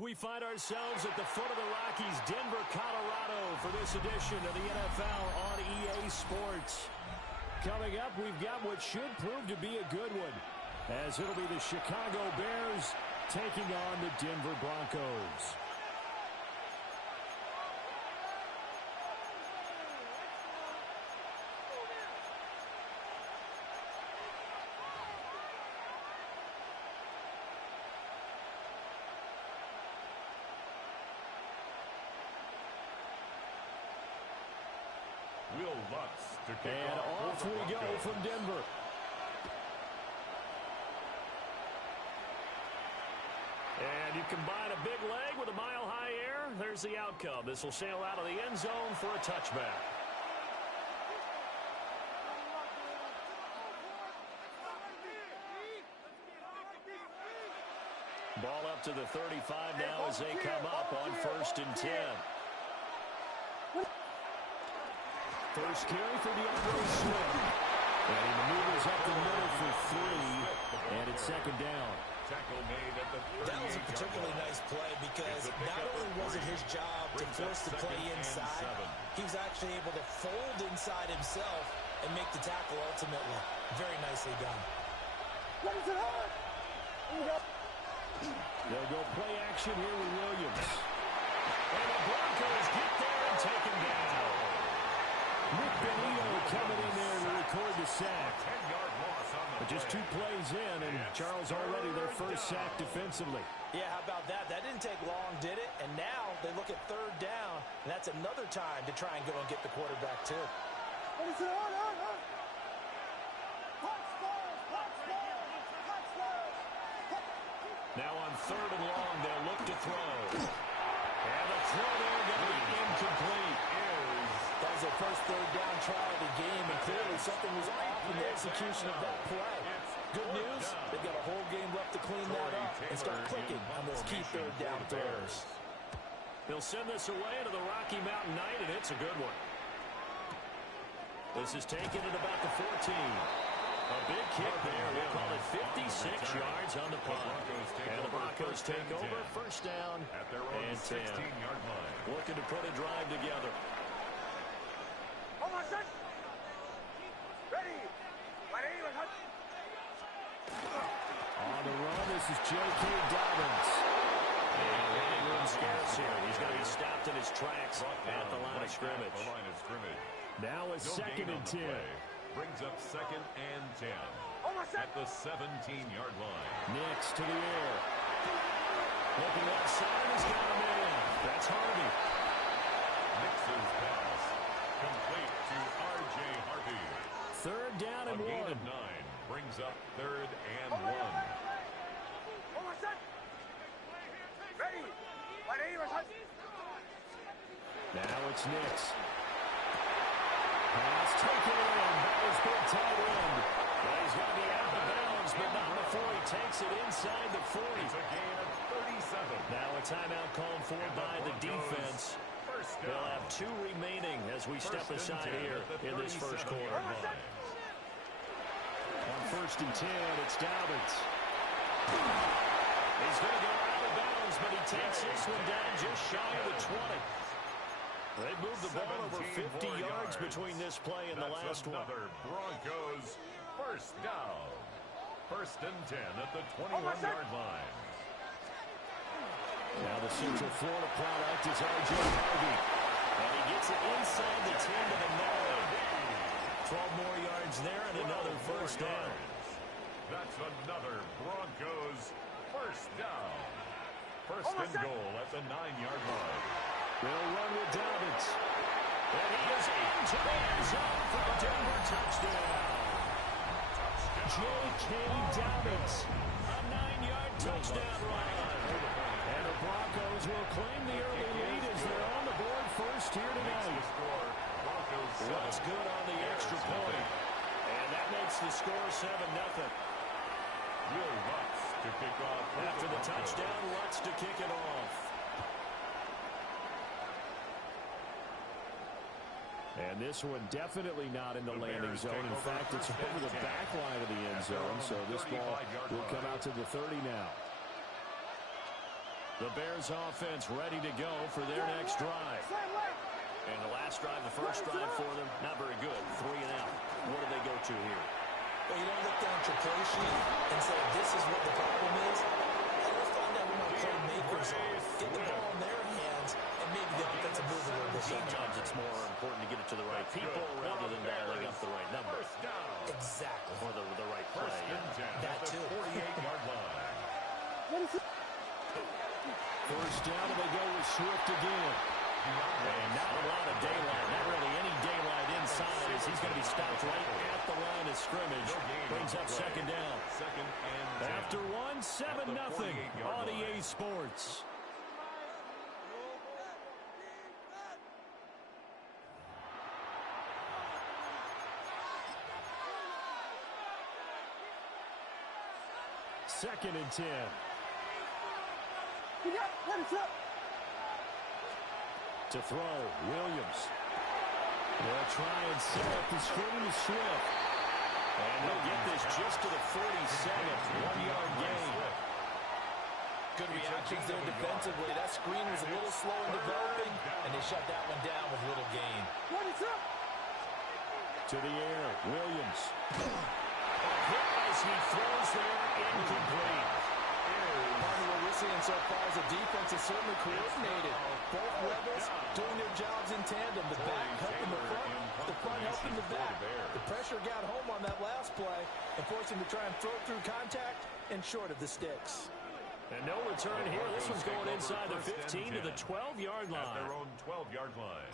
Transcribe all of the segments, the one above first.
We find ourselves at the foot of the Rockies, Denver, Colorado, for this edition of the NFL on EA Sports. Coming up, we've got what should prove to be a good one, as it'll be the Chicago Bears taking on the Denver Broncos. And off we go from Denver. And you combine a big leg with a mile-high air, there's the outcome. This will sail out of the end zone for a touchback. Ball up to the 35 now as they come up on 1st and 10. First carry for DeAndre Swift. And he maneuvers up the middle for 3, and it's 2nd down. Tackle made at the 38. That was a particularly nice play because not only was it his job to force the play inside, he was actually able to fold inside himself and make the tackle ultimately. Very nicely done. They'll go play action here with Williams. And the Broncos get there and take him down. Nick Benito coming in there to record the sack. 10-yard loss on the but just 2 plays in, and Charles already their first sack defensively. Yeah, how about that? That didn't take long, did it? And now they look at 3rd down, and that's another time to try and go and get the quarterback, too. Now on 3rd and long, they'll look to throw. And the throw there going to be incomplete. That was their first 3rd down try of the game, and clearly something was off in the execution of that play. Good news, they've got a whole game left to clean that up and start clicking on those key 3rd down throws. They'll send this away into the Rocky Mountain night, and it's a good one. This is taken at about the 14. A big kick there. We'll call it 56 yards on the punt. And the Broncos take over, 1st down at their own 16-yard line. Looking to put a drive together. On the run, this is J.K. Dobbins. And running room scarce here. He's going to be stopped in his tracks at the line of scrimmage. Now a 2nd and 10. Brings up 2nd and 10 at the 17-yard line. Next to the air. Looking left side, he's got a man. That's Harvey. Mixes pass. Complete to R.J. Harvey. 3rd down and 1. A gain of 9 brings up 3rd and 1. Now it's Nix. Pass taken in by his big tight end. Well, he's going to be out of bounds, but not before he takes it inside the 40. It's a gain of 37. Now a timeout called for by the defense. They'll have 2 remaining as we step aside here in this first quarter. On 1st and 10, it's Dobbins. He's going to go out of bounds, but he takes this one down just shy of the 20. They moved the ball over 50 yards between this play and the last one. Another Broncos 1st down. 1st and 10 at the 21-yard line. Now the Central Florida product is R.J. Harvey. And he gets it inside the 10 to the 9. 12 more yards there and another 1st down. That's another Broncos 1st down. 1st and goal at the 9-yard line. They'll run with Dobbins. And he is into the end zone for a Denver touchdown. J.K. Dobbins, a 9-yard touchdown run. And the Broncos will claim the early lead as they're on the board first here tonight. Looks good on the extra point. And that makes the score 7-0. Will Lutz to kick off. After the touchdown, Lutz to kick it off. And this one definitely not in the landing zone. In fact, it's over the back line of the end zone. So this ball will come out to the 30 now. The Bears offense ready to go for their next drive. And the last drive, the first drive for them, not very good. 3 and out. What do they go to here? Well, you don't look down at your play sheet and say, this is what the problem is. Let's find out who my playmakers are. Get the ball in their hands, and maybe the offensive move a little bit. Sometimes it's more important to get it to the right people rather than dialing up the right number. Exactly. Or the right play. That too. 48-yard line. First down, and they go with Swift again. And not a lot of daylight, not really any daylight inside, as he's going to be stopped right at the line of scrimmage. Brings up second down. After 7-0 on EA Sports. Second and 10. To throw, Williams. They'll try and set up the screen to Swift. And they'll get this just to the 47. 1-yard gain. Good reactions there defensively. That screen was a little slow in developing, and they shut that one down with little gain. To the air, Williams. As he throws there, incomplete. Part of what we're seeing so far is the defense is certainly coordinated. Both levels doing their jobs in tandem. The back helping the front helping the back. The pressure got home on that last play and forced him to try and throw through contact and short of the sticks. And no return here. This one's going inside the 15 to the 12-yard line. At their own 12-yard line.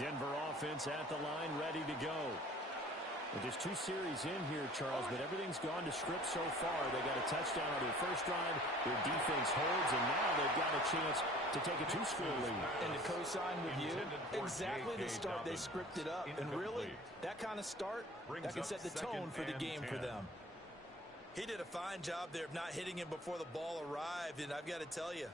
Denver offense at the line, ready to go. Well, just 2 series in here, Charles, but everything's gone to script so far. They got a touchdown on their first drive. Their defense holds, and now they've got a chance to take a 2-score lead. And to co-sign with you, exactly the start they scripted up. And really, that kind of start, that can set the tone for the game for them. He did a fine job there of not hitting him before the ball arrived, and I've got to tell you,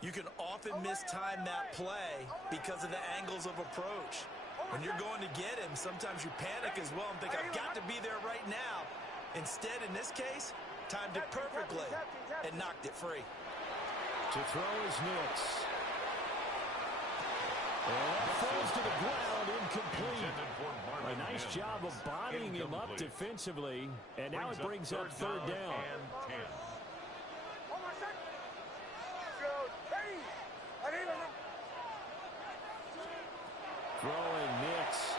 you can often mistime that play because of the angles of approach. When you're going to get him, sometimes you panic as well and think, I've got to be there right now. Instead, in this case, timed it perfectly and knocked it free. To throw is Nix. And that falls to the ground, incomplete. A nice job of bodying him up defensively, and now it brings up third down. Throwing Nix.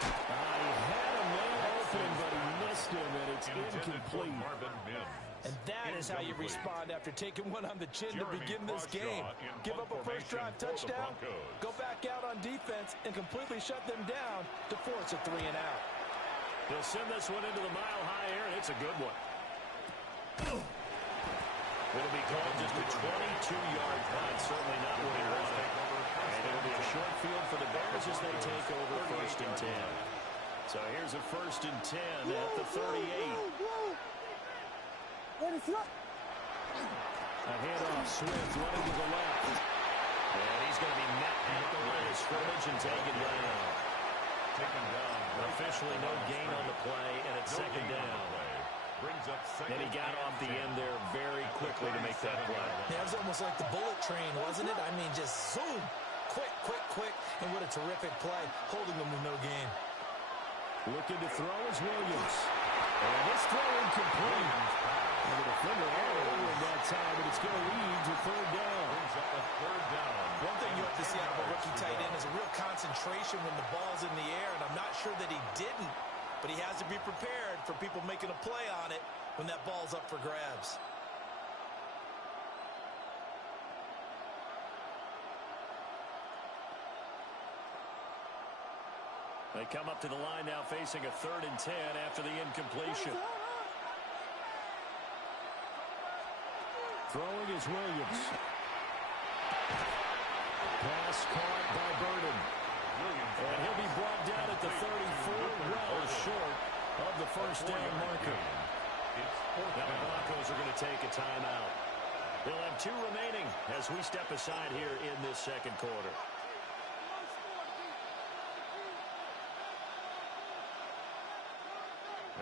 He had a man open, but he missed him, and it's incomplete. And that is how you respond after taking one on the chin to begin this game. Give up a first drive touchdown, go back out on defense, and completely shut them down to force a 3 and out. They'll send this one into the mile-high air, and it's a good one. It'll be called just a 22-yard punt, certainly not what he wanted. And it'll be a short field for the Bears as they take over first and 10. So here's a first and 10 at the 38. A handoff, Swift running to the left. And he's going to be met at the line of scrimmage and taken down. Officially no gain on the play, and it's second down. And he got off the end there very quickly to make that play. Yeah, it was almost like the bullet train, wasn't it? I mean, just zoom. Quick. And what a terrific play, holding them with no gain. Looking to throw is Williams. And this throw incomplete. And the defender all over him that time, but it's going to lead to third down. One thing you have to see out of a rookie tight end is a real concentration when the ball's in the air, and I'm not sure that he didn't. But he has to be prepared for people making a play on it when that ball's up for grabs. They come up to the line now facing a 3rd and 10 after the incompletion. Throwing is Williams. Pass caught by Burden. And he'll be brought down at the 34, well short of the first down marker. Now the Broncos are going to take a timeout. They'll have 2 remaining as we step aside here in this second quarter.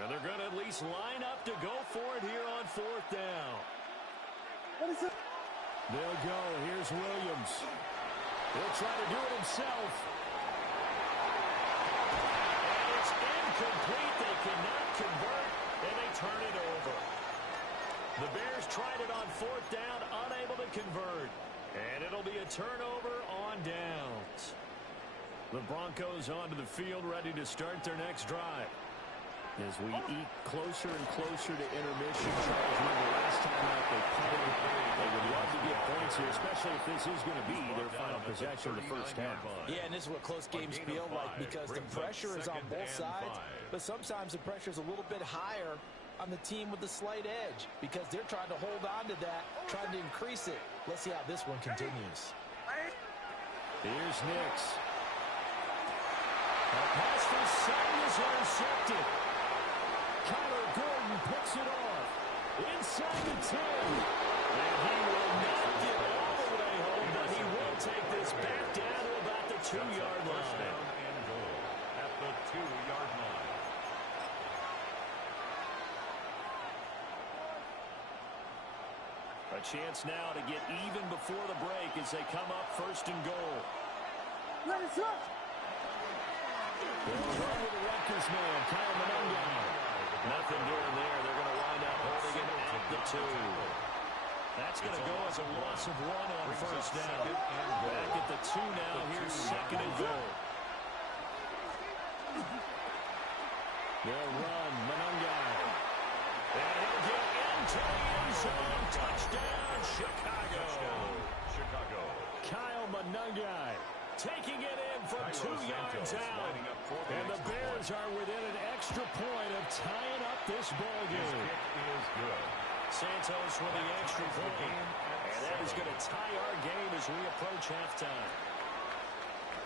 And they're going to at least line up to go for it here on fourth down. They'll go. Here's Williams. He'll try to do it himself. And it's incomplete. They cannot convert, and they turn it over. The Bears tried it on fourth down, unable to convert. And it'll be a turnover on downs. The Broncos onto the field, ready to start their next drive. As we eke closer and closer to intermission, Charles, remember last time out they punted. They would love to get points here, especially if this is going to be their final possession of the first half. Yeah, and this is what close games feel like because the pressure is on both sides, but sometimes the pressure is a little bit higher on the team with the slight edge because they're trying to hold on to that, trying to increase it. Let's see how this one continues. Here's Nix. A pass for 7 is intercepted. Kyler Gordon picks it off. Inside the 10. And he will not get all the way home, but he will take this back down to about the 2-yard line. And goal at the 2-yard line. A chance now to get even before the break as they come up first and goal. Let it touch. They'll run with the Rutgers man, Kyle Monangai. Nothing doing there. They're going to wind up holding it at the 2. That's going to go as a loss of 1 on first down. Back at the 2 now. Here's second and goal. They'll run, Monangai. And he'll get into the end zone. Touchdown, Chicago. Kyle Monangai taking it in from 2 yards out. And the Bears are within an extra point of tying up this ball game. Santos with the extra point. And that is going to tie our game as we approach halftime.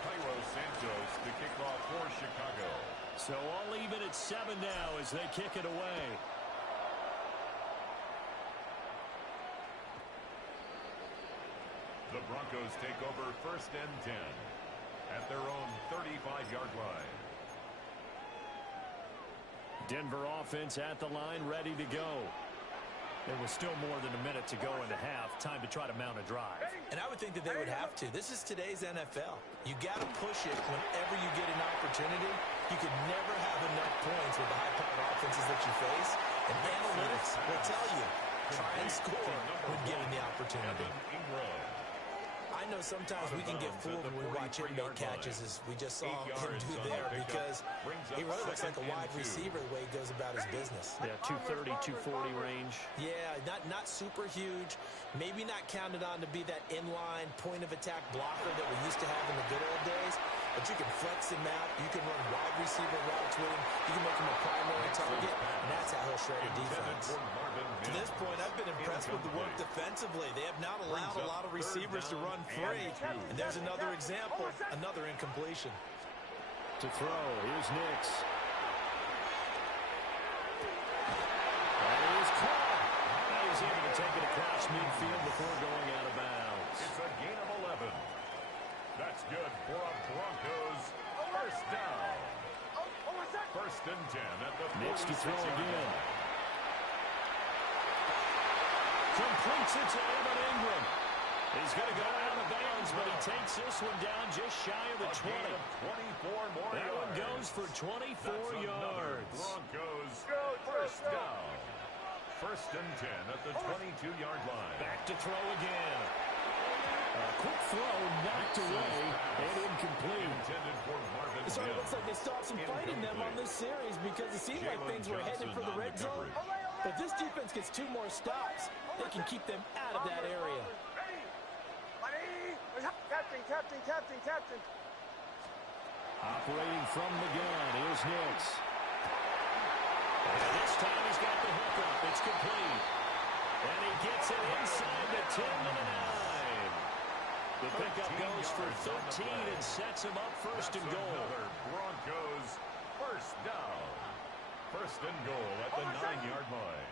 Cairo Santos to kick off for Chicago. So all even at 7 now as they kick it away. The Broncos take over first and 10 at their own 35-yard line. Denver offense at the line, ready to go. There was still more than a minute to go in the half. Time to try to mount a drive. And I would think that they would have to. This is today's NFL. You got to push it whenever you get an opportunity. You can never have enough points with the high-powered offenses that you face. And analytics will tell you, try and score when given the opportunity. I know sometimes we can get fooled when we watch him make catches as we just saw him do there because he really looks like a wide receiver the way he goes about his business. Yeah, 230, 240 range. Yeah, not super huge. Maybe not counted on to be that inline point-of-attack blocker that we used to have in the good old days. But you can flex him out. You can run wide receiver routes with him. You can make him a primary target, and that's how he'll shred a defense. To this point, I've been impressed with the work defensively. They have not allowed a lot of receivers to run free. And there's another example, another incompletion. To throw, here's Nix. And he is caught. Now he's able to take it across midfield before going out of bounds. It's a gain of 11. That's good for a Broncos first down. First and 10 at the 46. Nix to throw again. Completes it to Evan Ingram. He's going to go out of bounds, but he takes this one down just shy of the 20. 24 more that yards. One goes for 24 yards. Broncos first down. First and 10 at the 22-yard line. Back to throw again. A quick throw knocked away and incomplete. Intended for Marvin It sort of looks like they stopped some fight in them on this series because it seemed like things were headed for the red zone. But this defense gets 2 more stops. They can keep them out of that area. Captain. Operating from the gun, here's Nix. And this time he's got the hook up. It's complete. And he gets it inside the 10 to the 9. The pickup goes for 13 and sets him up first and goal. Broncos first down. First and goal at the 9-yard line.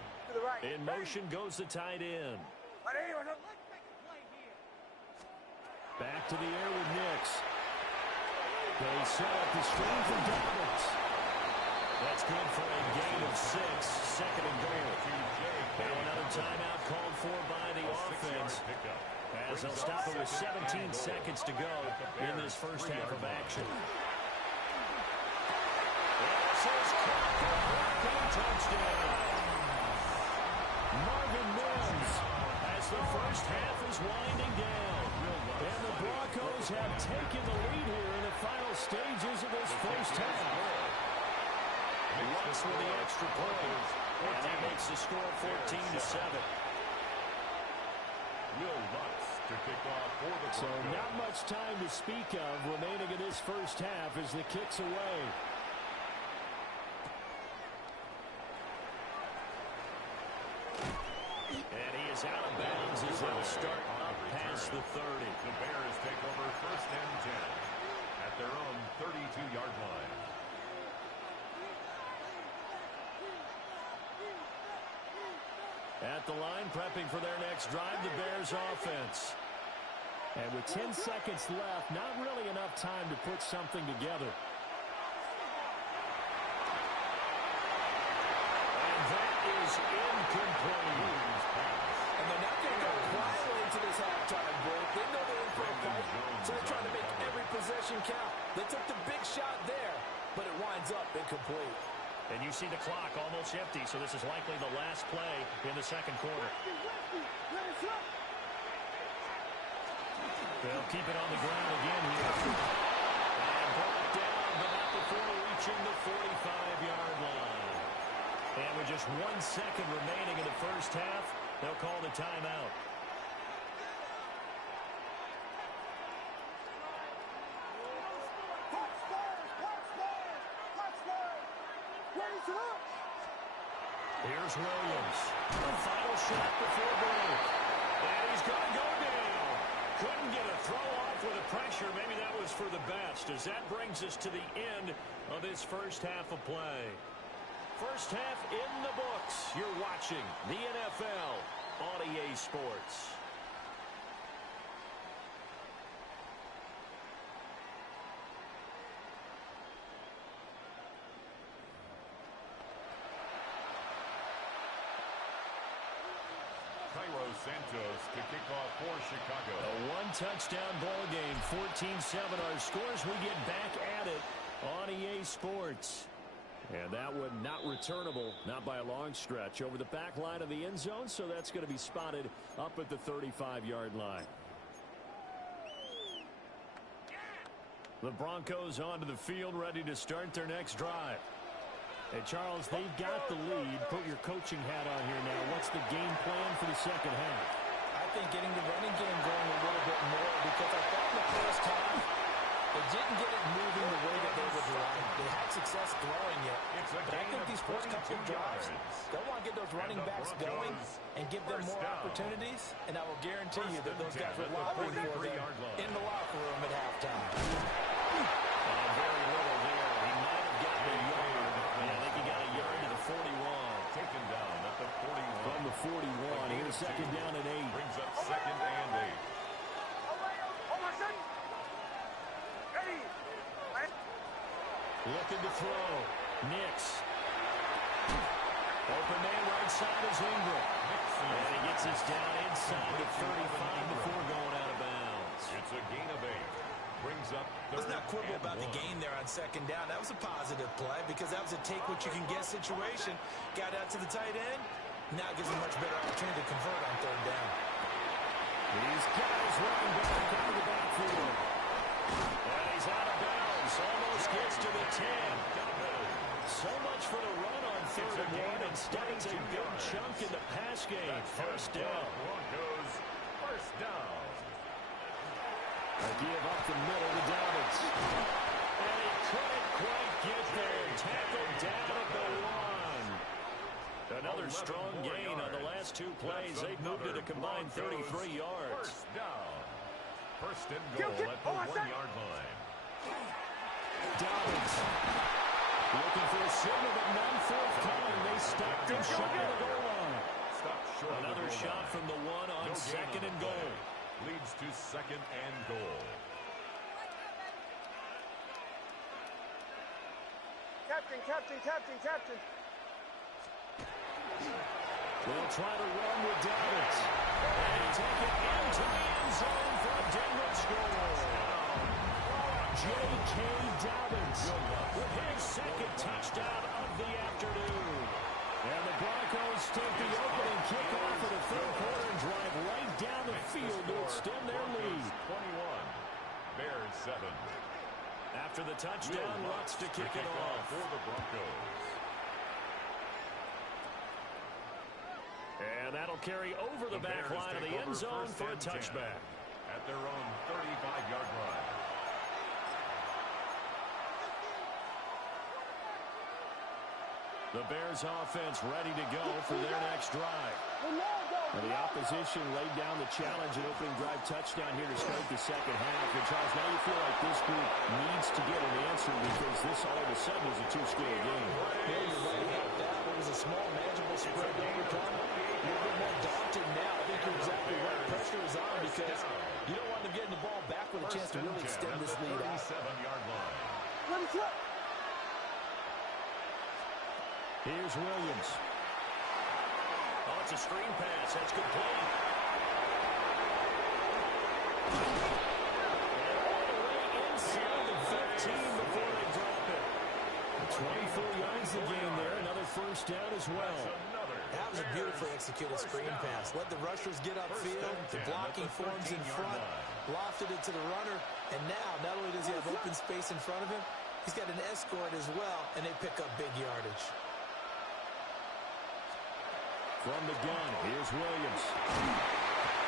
In motion goes the tight end. Back to the air with Nix. They set up the screen for Dobbins. That's good for a gain of 6, second and goal. Now another timeout called for by the offense, as they'll stop it with 17 seconds to go in this first half of action. This is caught for a touchdown. Marvin Mims, as the first half is winding down. And the Broncos have taken the lead here in the final stages of this first half. Lutz with the extra point, and that makes the score 14-7. Will Lutz to kick off for the Broncos. So not much time to speak of remaining in this first half as the kick's away. And he is out of bounds as they'll start up past the 30. The Bears take over first and 10 at their own 32-yard line. At the line, prepping for their next drive, the Bears offense. And with 10 seconds left, not really enough time to put something together. And that is incomplete. And they're not going to go quietly into this halftime break. They know they're in for a fight, so they're trying to make every possession count. They took the big shot there, but it winds up incomplete. And you see the clock almost empty, so this is likely the last play in the second quarter. They'll keep it on the ground again here. And brought down, but not before reaching the 45-yard line. And with just 1 second remaining in the first half, they'll call the timeout. Here's Williams. The final shot before break. And he's going to go down. Couldn't get a throw off with the pressure. Maybe that was for the best, as that brings us to the end of this first half of play. First half in the books. You're watching the NFL on EA Sports. Santos to kick off for Chicago. A one-touchdown ball game, 14-7 our scores. We get back at it on EA Sports. And that one not returnable, not by a long stretch, over the back line of the end zone, so that's going to be spotted up at the 35-yard line. The Broncos onto the field, ready to start their next drive. Hey, Charles, they've got the lead. Put your coaching hat on here now. What's the game plan for the second half? I think getting the running game going a little bit more, because I thought in the first half they didn't get it moving the way that they would like. They had success throwing it. But I think these first couple of drives, they'll want to get those running backs going and give them more opportunities. And I will guarantee you that those guys will want for them in the locker room at halftime. Very little there. He might have gotten a yard. I think he got a yard to the 41. Taken down at the 41. From the 41, here's second down and 8. Brings up second and 8. Looking to throw. Nix. Open man right side is Ingram. And he gets us down inside the 35 before going out of bounds. It's a gain of 8. Brings up Let's not quibble about the gain there on second down. That was a positive play because that was a take-what-you-can-get situation. Got out to the tight end. Now gives him a much better opportunity to convert on third down. These guys running back out of the backfield. And he's out of bounds. Almost gets to the 10. So much for the run on third and 1. Instead, it's a big chunk in the pass game. First down. Broncos first down. A give up the middle to Dobbins. And he couldn't quite get there. Tackled down at the 1. Another strong gain on the last two plays. They've moved it a combined 33 yards. First down. First and goal at the 1-yard line. Dobbins looking for a signal, but none forthcoming. They stopped him short of the goal line. Another shot from the 1 on second and goal. Leads to second and goal. Captain. They'll try to run with Dobbins. And take it into the end zone for a Denver score. J.K. Dobbins with his second touchdown of the afternoon. And the Broncos take the opening kickoff of the third quarter and drive right down the field to extend their lead. 21, Bears 7. After the touchdown, Lutz to kick it off for the Broncos. And that'll carry over the back line of the end zone for a touchback. At their own 35-yard line. The Bears offense ready to go for their next drive. And the opposition laid down the challenge and opening drive touchdown here to start the second half. And Charles, now you feel like this group needs to get an answer because this all of a sudden is a two-score game. Yeah, you're right about that. It was a small, manageable spread overtime. You're a bit more daunted now. I think you're exactly right. Pressure is on because you don't want them getting the ball back with a chance to really extend this lead out. 37-yard line. Here's Williams. Oh, it's a screen pass. That's complete. And all the way inside the 15 before they drop it. 24 yards the game there. Another first down as well. That was a beautifully executed screen pass. Let the rushers get upfield. The blocking forms in front. Lofted it to the runner. And now, not only does he have open space in front of him, he's got an escort as well, and they pick up big yardage. From the gun, here's Williams.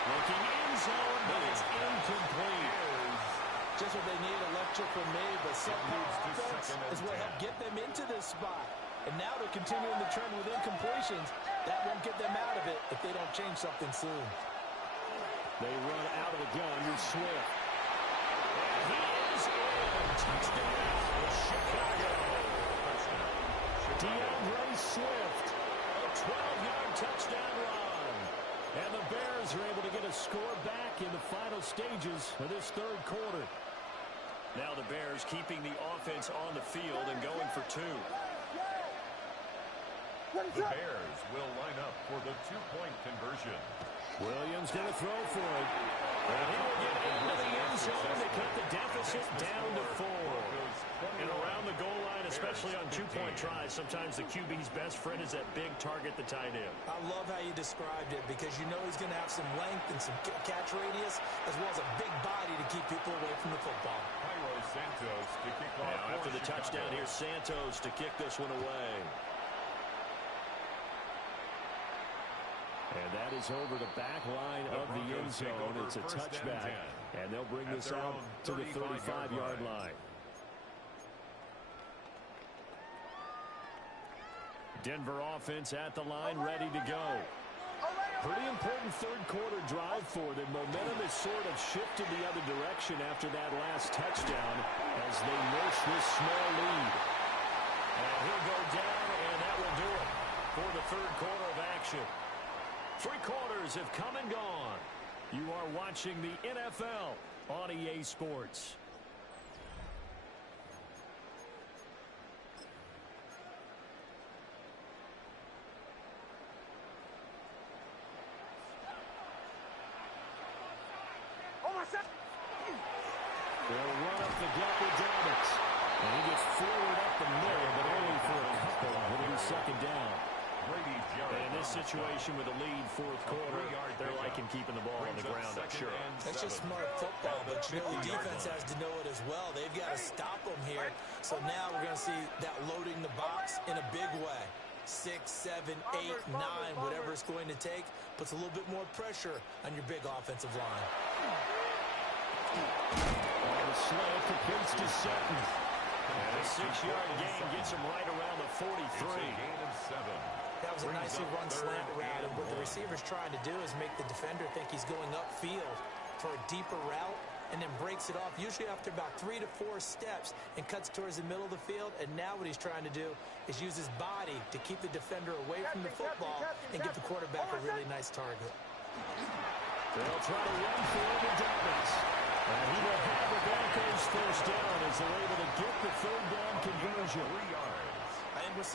Looking in zone, but it's incomplete. Just what they need, a lecture from me, but somehow offense is what helped get them into this spot. And now they're continuing the trend with incompletions. That won't get them out of it if they don't change something soon. They run out of the gun. Here's Swift. And he is in. Touchdown, Chicago. DeAndre Swift. A 12-yard touchdown run. And the Bears are able to get a score back in the final stages of this third quarter. Now the Bears keeping the offense on the field and going for two. The Bears will line up for the two-point conversion. Williams going to throw for it. And he will get into the end zone to cut the deficit down to 4. And around the goal line, especially on two-point tries, sometimes the QB's best friend is that big target, the tight end. I love how you described it because you know he's going to have some length and some catch radius as well as a big body to keep people away from the football. Santos to kick off. Now after the touchdown, here's Santos to kick this one away. And that is over the back line of the end zone. It's a touchback, and they'll bring this out to the 35-yard line. Denver offense at the line, ready to go. Pretty important third quarter drive for them. Momentum has sort of shifted the other direction after that last touchdown as they nurse this small lead. And he'll go down, and that will do it for the third quarter of action. 3 quarters have come and gone. You are watching the NFL on EA Sports. They'll run up the gut with Dobbins. And he gets forward up the middle, but only for a couple. It'll be second down. And this situation with a lead fourth quarter, they're liking keeping the ball on the ground, I'm sure. That's just smart football, but you know the defense has to know it as well. They've got to stop them here. So now we're going to see that loading the box in a big way. 6, 7, 8, 9, whatever it's going to take, puts a little bit more pressure on your big offensive line. And the slant completes to Sutton. And a 6-yard gain gets him right around the 43. Gain of 7. That was a nicely run slant route, and what the receiver's trying to do is make the defender think he's going upfield for a deeper route, and then breaks it off, usually after about 3 to 4 steps, and cuts towards the middle of the field. And now what he's trying to do is use his body to keep the defender away from the football and give the quarterback a really nice target. They'll try to run for it with Dobbins. And he will have the Broncos first down as they're able to get the third down conversion. 3 yards.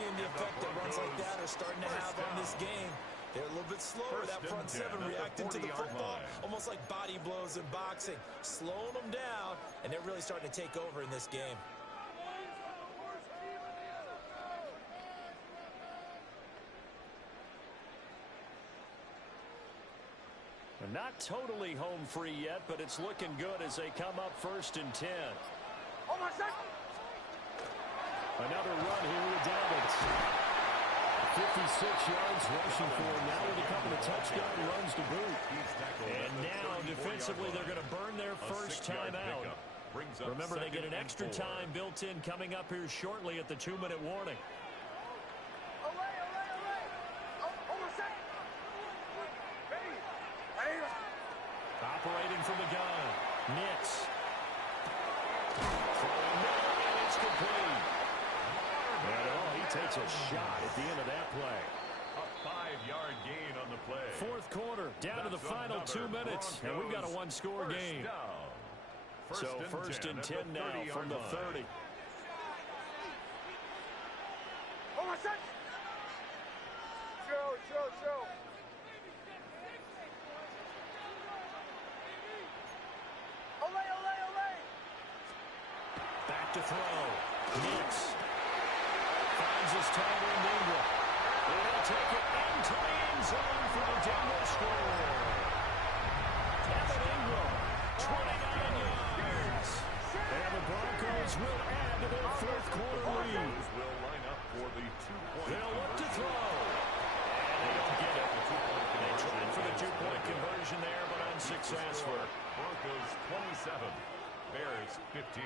seeing the effect that runs like that are starting to have on this game. They're a little bit slower, that front seven reacting to the football, almost like body blows in boxing, slowing them down, and they're really starting to take over in this game. Not totally home free yet, but it's looking good as they come up 1st and 10. Another run here with Dobbins. 56 yards rushing for him now with a couple of touchdown runs to boot. And now defensively they're going to burn their first time out. Remember, they get an extra time built in coming up here shortly at the 2-minute warning. Operating from the gun. Nix. Throwing middle, and it's complete. And he takes a shot at the end of that play. A 5-yard gain on the play. Fourth quarter, down to the final 2 minutes, and we've got a one-score game. So first and 10 now from the 30. Show. Back to throw. Nix. Finds his target in Ingram. And he'll take it into the end zone for the Denver score. Kevin Ingram, 29 yards. And the Broncos will add to their fourth quarter lead. Will line up for the 2-point. They'll look to throw. And they don't get it. They tried for the 2-point conversion there, but unsuccessful. Broncos 27, Bears 15.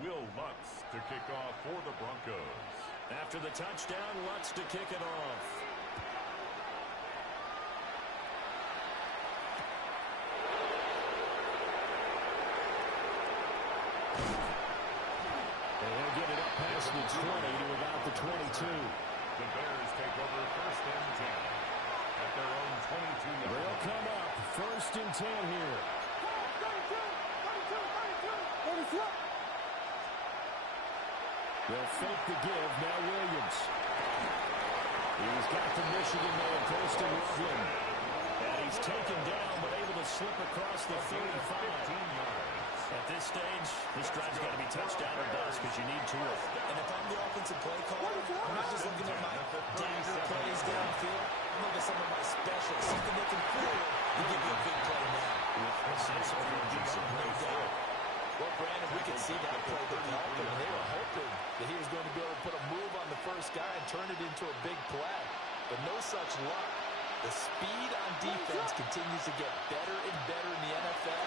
Will Lutz to kick off for the Broncos. After the touchdown, Lutz to kick it off. And he'll get it up past the 20 to about the 22. The Bears take over 1st and 10 at their own 22-yard line. They'll come up 1st and 10 here. 32. They'll fake the give. Now Williams. He's got the Michigan man close to Loveland. And he's taken down, but able to slip across the 35. 15 yards. At this stage, this drive's got to be touchdown or bust because you need 2 of them. And if I'm the offensive play caller, I'm not just looking at my dagger plays downfield. I'm looking at some of my specials, something that can fool and give you a big play now. With a sense of urgency. No doubt. Well, Brandon, we could see that play developing, and they were hoping that he was going to be able to put a move on the first guy and turn it into a big play. But no such luck. The speed on defense continues to get better and better in the NFL.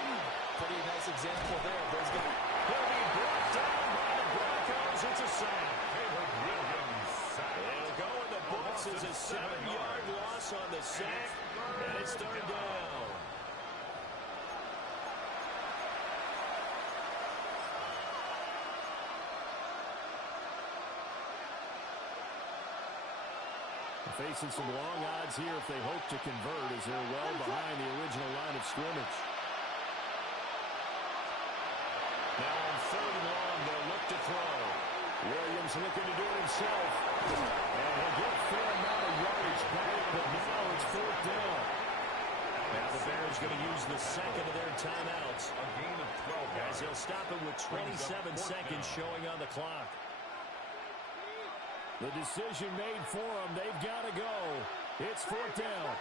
Pretty nice example there. But He'll be brought down by the Broncos. It's a sack. Caleb Williams sack. It'll go in the books as a 7-yard loss on the sack, and it's 3rd down. Facing some long odds here if they hope to convert as they're well behind the original line of scrimmage. Now on 3rd and long, they'll look to throw. Williams looking to do it himself. And he'll get a fair amount of yardage back, but now it's 4th down. Now the Bears going to use the second of their timeouts. A gain of 12 yards. As they'll stop it with 27 seconds showing on the clock. The decision made for them. They've got to go. It's 4th down.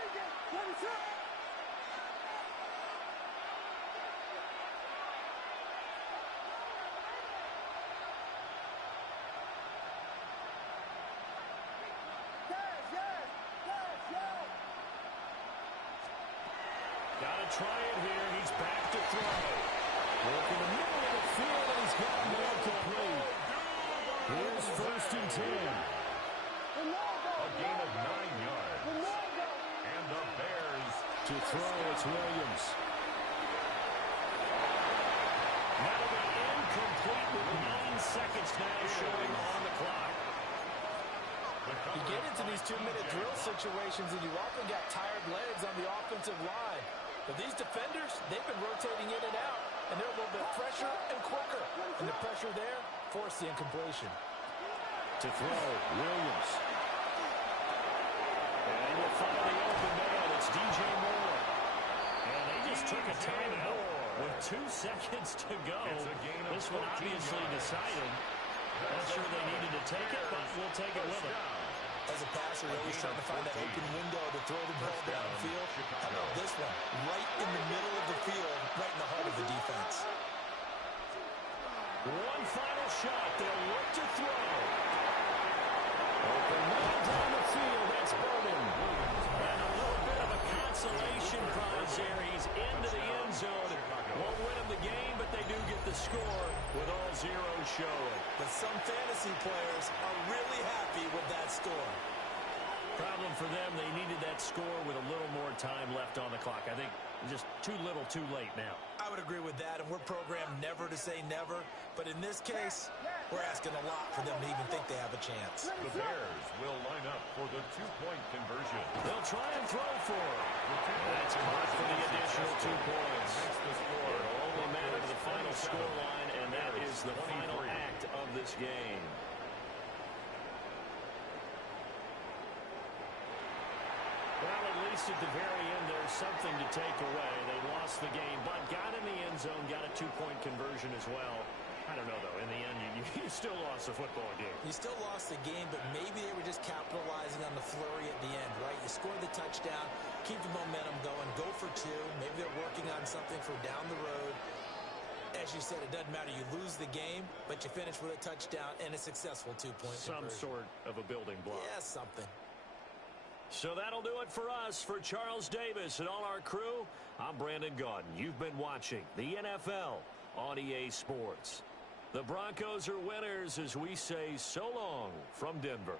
Got to try it here. He's back to throw. Working the middle of the field, and he's got him complete. Here's 1st and 10. A gain of 9 yards. And the Bears To throw, it's Williams. That'll be incomplete with 9 seconds now showing on the clock. you get into these 2-minute drill situations, and you often got tired legs on the offensive line. But these defenders, they've been rotating in and out, and they're a little bit fresher and quicker. And the pressure there forced the incompletion. To throw, Williams. And he will find the open man. It's DJ Moore. And they just took a timeout with 2 seconds to go. This one obviously decided. Not sure they needed to take it, but we'll take it with them. As a passer, you're always trying to find that open window to throw the ball downfield. How about this one? Right in the middle of the field, right in the heart of the defense. One final shot. They'll look to throw. Open man down the field. That's Bowman. And a little bit of a consolation prize there. He's into the end zone. Won't win him the game, but they do get the score with all zeros showing. But some fantasy players are really happy with that score. Problem for them, they needed that score with a little more time left on the clock. I think just too little, too late now. I would agree with that, and we're programmed never to say never. But in this case, we're asking a lot for them to even think they have a chance. The Bears will line up for the 2-point conversion. They'll try and throw for it. That's caught for the additional 2 points. It'll only matter to the final score line, and that is the final act of this game. Well, at least at the very end, there's something to take away. They lost the game, but got in the end zone, got a 2-point conversion as well. I don't know, though. In the end, you still lost the football game. You still lost the game, but maybe they were just capitalizing on the flurry at the end, right? You score the touchdown, keep the momentum going, go for 2. Maybe they're working on something for down the road. As you said, it doesn't matter. You lose the game, but you finish with a touchdown and a successful 2-point Some conversion. sort of a building block. Yeah, something. So that'll do it for us. For Charles Davis and all our crew, I'm Brandon Gaudin. You've been watching the NFL on EA Sports. The Broncos are winners as we say so long from Denver.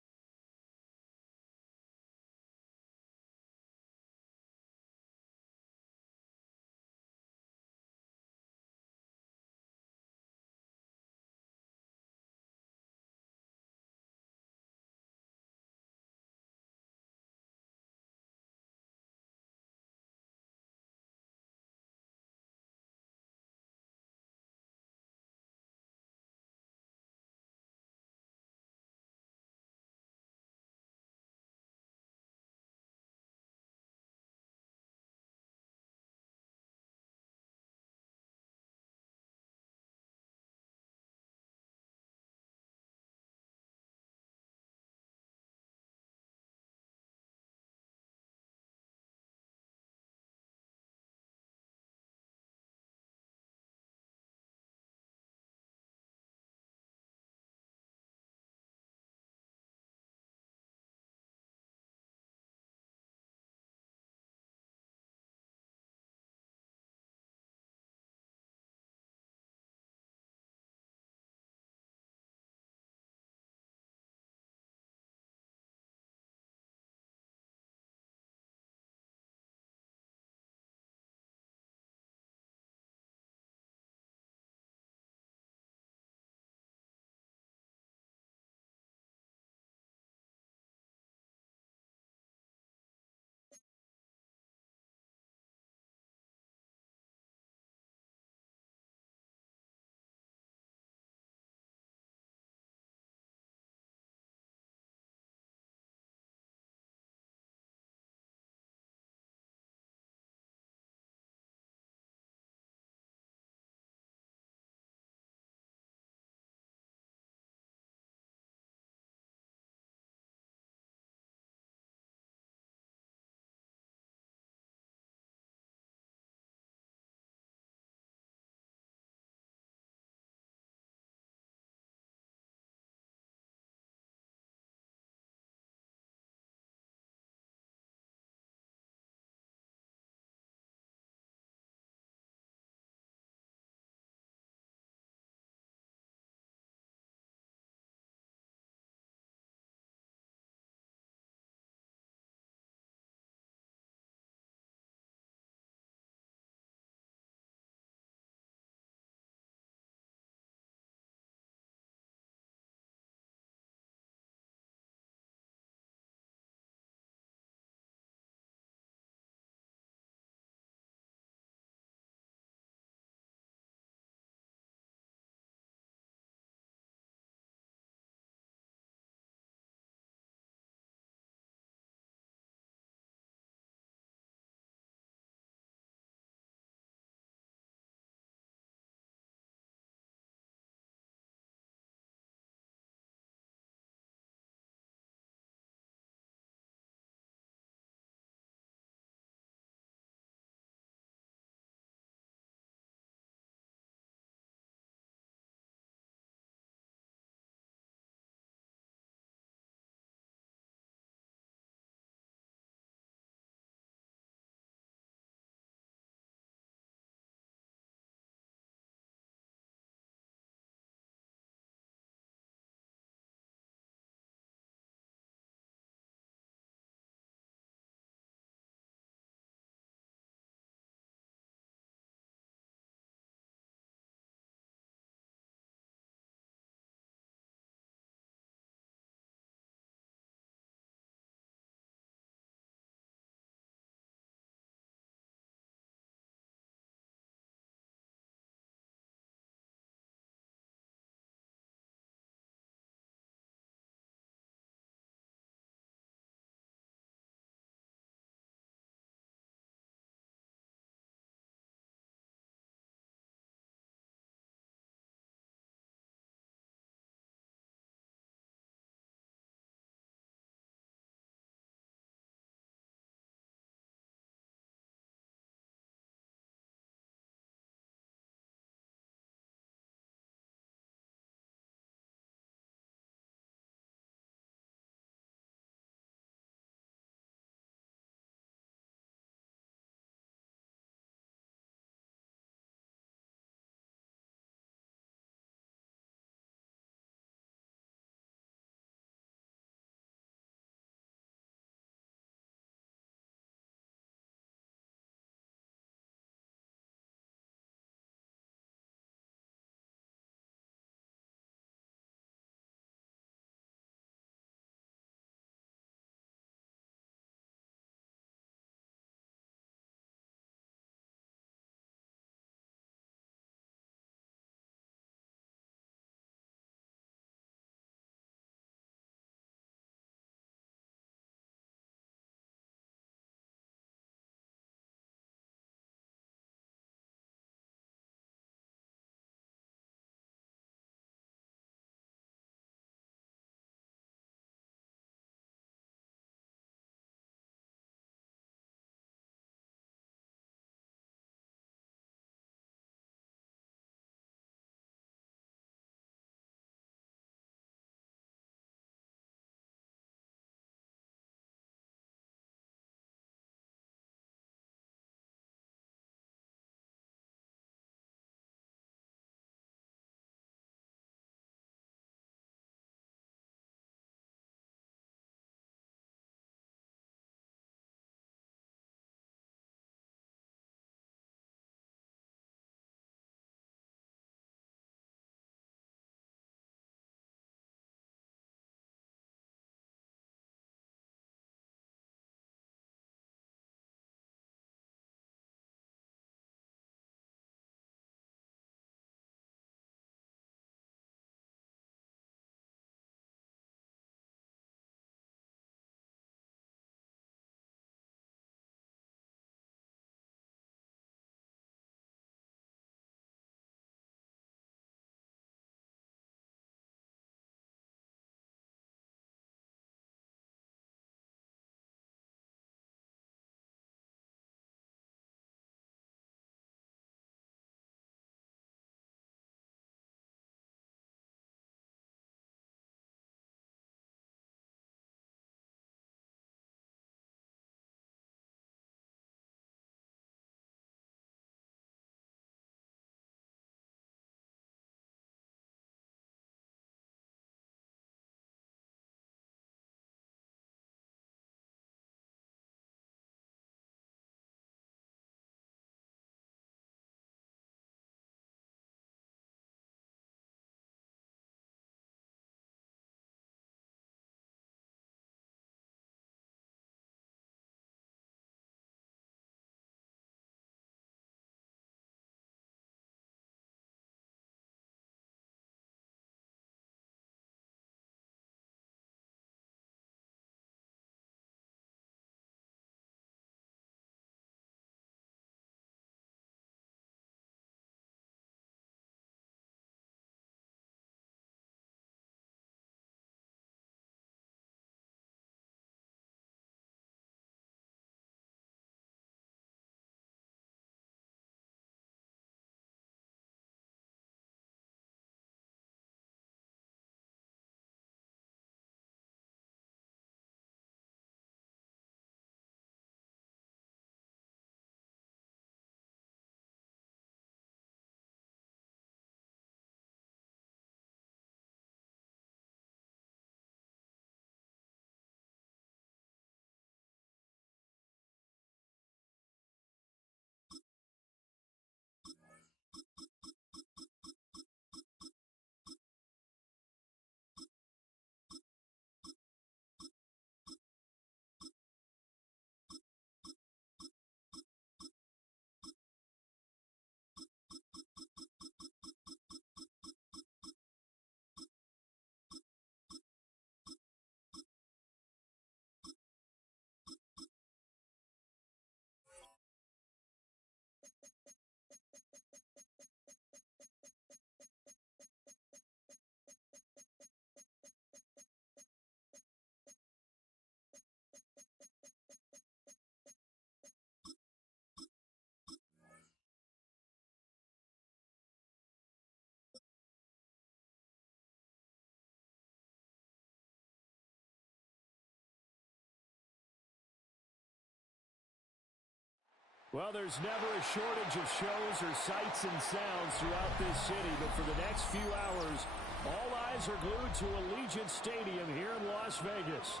Well, there's never a shortage of shows or sights and sounds throughout this city, but for the next few hours, all eyes are glued to Allegiant Stadium here in Las Vegas.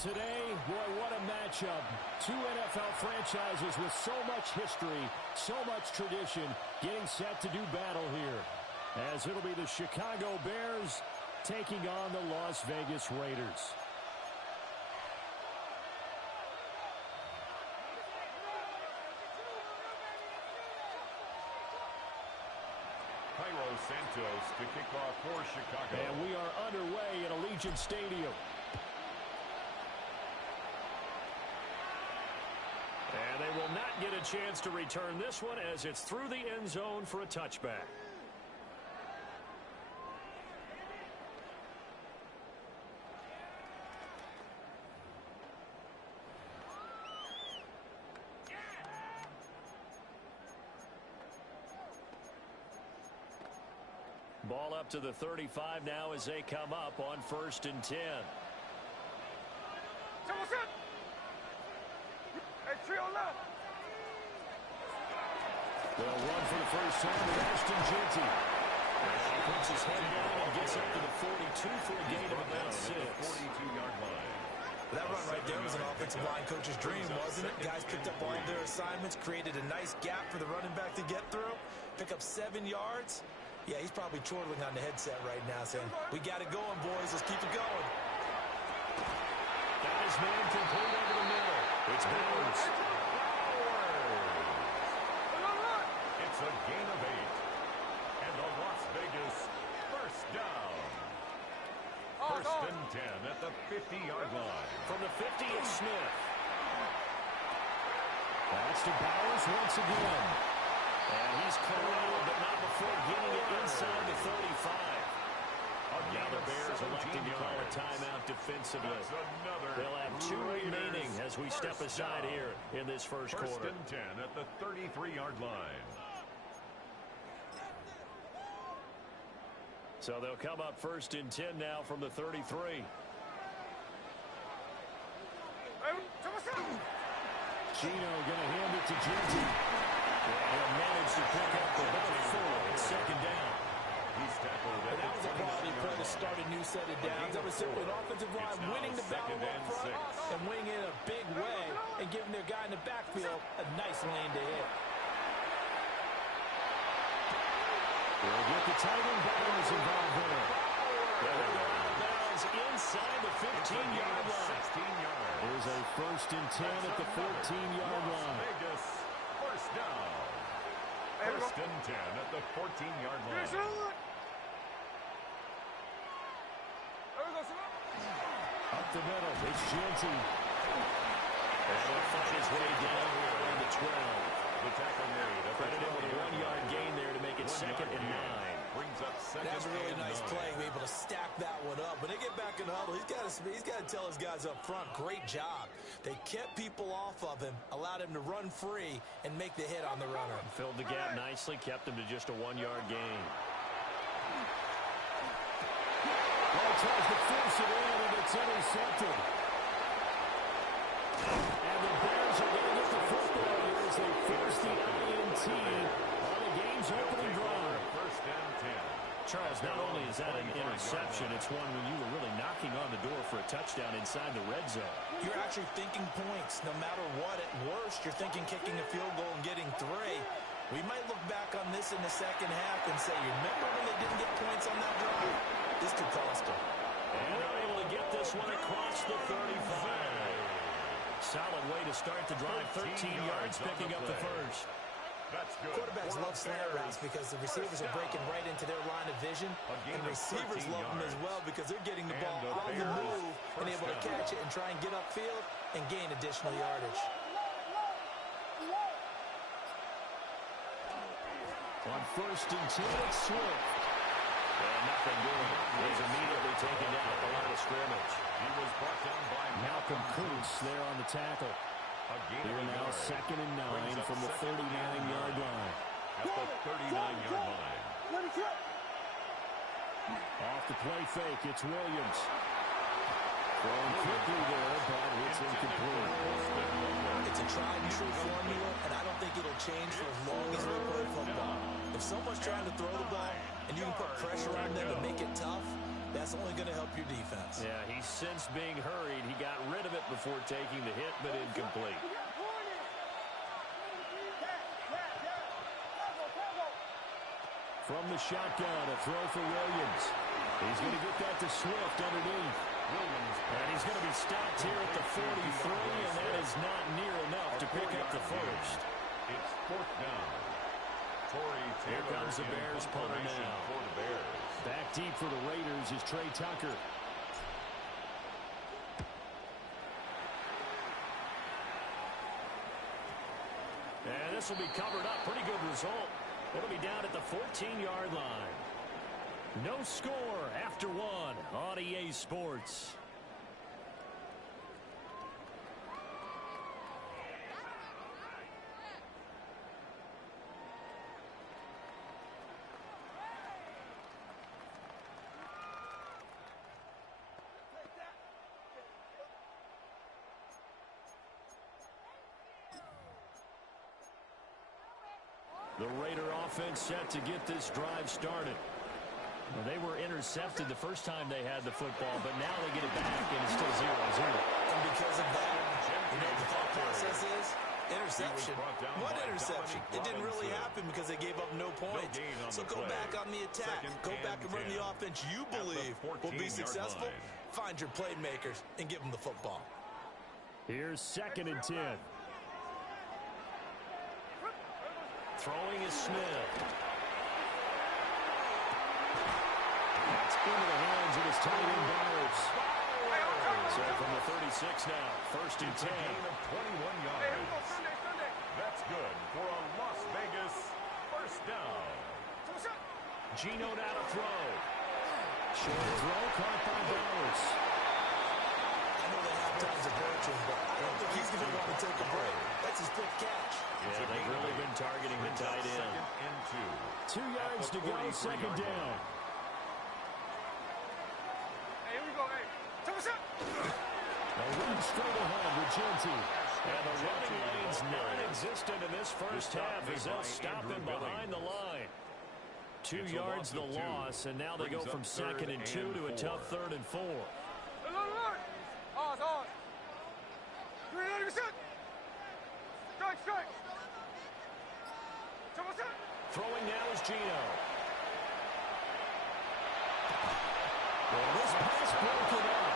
Today, boy, what a matchup. Two NFL franchises with so much history, so much tradition, getting set to do battle here, as it'll be the Chicago Bears taking on the Las Vegas Raiders. Santos to kick off for Chicago. And we are underway at Allegiant Stadium. And they will not get a chance to return this one as it's through the end zone for a touchback. Ball up to the 35 now as they come up on 1st and 10. They'll run for the first time with Ashton Jeanty. And he puts his head down and gets up to the 42 for a gain of about 6. 42-yard line. That run right there was an offensive line coach's dream, wasn't it? Guys picked up all their assignments, created a nice gap for the running back to get through, pick up 7 yards. Yeah, he's probably chortling on the headset right now saying, we got it going, boys. Let's keep it going. Got his man complete over the middle. It's Bowers. It's a gain of 8. And the Las Vegas first down. 1st and 10 at the 50-yard line. From the 50, it's Smith. That's to Bowers once again. And he's corralled, but not before getting it inside the 35. Now the Bears electing to call a timeout defensively. They'll have 2 remaining as we step aside here in this first quarter. 1st and 10 at the 33-yard line. So they'll come up 1st and 10 now from the 33. Gino going to hand it to Jeanty. And he'll manage to pick up the about 4. It's 2nd down. He's tackled at That was a quality play to start a new set of downs. That was simply an offensive line winning the battle up front and winning it in a big way and giving their guy in the backfield a nice lane to hit. We'll get the tight end Bowers involved there. Bowers inside the 15-yard line. 16 yards. There's a 1st and 10 at the 14-yard line. Vegas first down. 1st and 10 at the 14-yard line. Up the middle, it's Jeanty. And he'll find his way down here around the 12. The tackle made. Credited with a 1-yard gain there to make it 2nd and 9. Brings up 2nd. That's a really nice play, be able to stack that one up. When they get back in the huddle, he's got to tell his guys up front, great job. They kept people off of him, allowed him to run free, and make the hit on the runner. Filled the gap nicely, kept him to just a 1-yard gain. Well, tries to force it in, and it's intercepted. And the Bears are going to get the football here as they force the INT on the game's opening drive. 1st and 10. Charles, not only is that an interception, it's one when you were really knocking on the door for a touchdown inside the red zone. You're actually thinking points. No matter what, at worst, you're thinking kicking a field goal and getting 3. We might look back on this in the second half and say, you remember when they didn't get points on that drive? This could cost them. And they're able to get this one across the 35. Solid way to start the drive. 13 yards, picking up the first. That's good. Quarterbacks love slant routes because the receivers are breaking right into their line of vision. And receivers love them as well because they're getting the ball on the move and able to catch it and try and get upfield and gain additional yardage. On 1st and 10, it's Swift. And nothing doing. He's immediately taken down at the line of scrimmage. He was brought down by Malcolm Kuntz there on the tackle. Here now 2nd and 9 from the 39-yard line. At the 39-yard line. Off the play fake, it's Williams. Throwing quickly there, but it's incomplete. It's a tried and true formula, and I don't it'll change for as long as we play football. If someone's trying to throw the ball and you can put pressure on them and make it tough, that's only going to help your defense. Yeah, he sensed being hurried. He got rid of it before taking the hit, but incomplete. From the shotgun, a throw for Williams. He's going to get that to Swift underneath. And he's going to be stopped here at the 43, and that is not near enough to pick up the first. It's fourth down. Here comes the Bears punter now. Back deep for the Raiders is Trey Tucker. And this will be covered up. Pretty good result. It'll be down at the 14-yard line. No score after one on EA Sports. The Raider offense set to get this drive started. Well, they were intercepted the first time they had the football, but now they get it back, and it's still 0-0. And because of that, you know what the thought process is? Interception. What interception? It didn't really happen because they gave up no points. So go back on the attack. Go back and run the offense you believe will be successful. Find your playmakers and give them the football. Here's 2nd and 10. Throwing is Smith. That's into the hands of his tight end Bowers. So from the 36 now, 1st and 10. A gain of 21 yards. That's good for a Las Vegas first down. Gino now to throw. Short throw caught by Bowers. I know the halftime's approaching, but I don't think he's going to want to take a break. That's his 5th catch. Yeah, they've really been targeting the tight end. 2 yards to go, 2nd down. Hey, here we go, hey. Take a shot. A run straight ahead with Genty. And the running lane's non-existent in this first half as they'll stop him behind the line. 2 yards the loss, and now they go from 2nd and 2 to a tough 3rd and 4. Strike. Throwing now is Gino. Well, this pass broken up.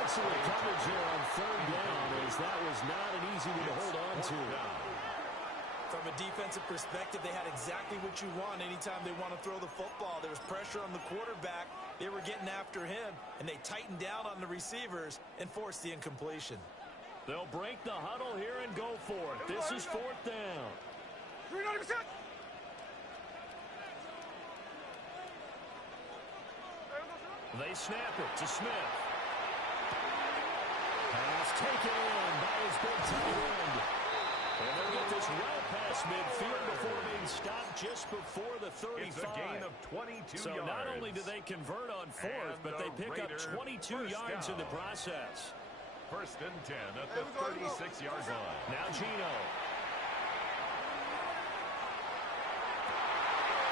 Excellent coverage here on 3rd down, as that was not an easy one to hold on to. From a defensive perspective, they had exactly what you want anytime they want to throw the football. There was pressure on the quarterback. They were getting after him, and they tightened down on the receivers and forced the incompletion. They'll break the huddle here and go for it. This is 4th down. They snap it to Smith. Pass taken in by his big tight end. And they'll get this well past midfield before being stopped just before the 35. It's a gain of 22 so yards. Not only do they convert on 4th, but they pick up 22 yards in the process. 1st and 10 at the 36-yard line. Now Gino.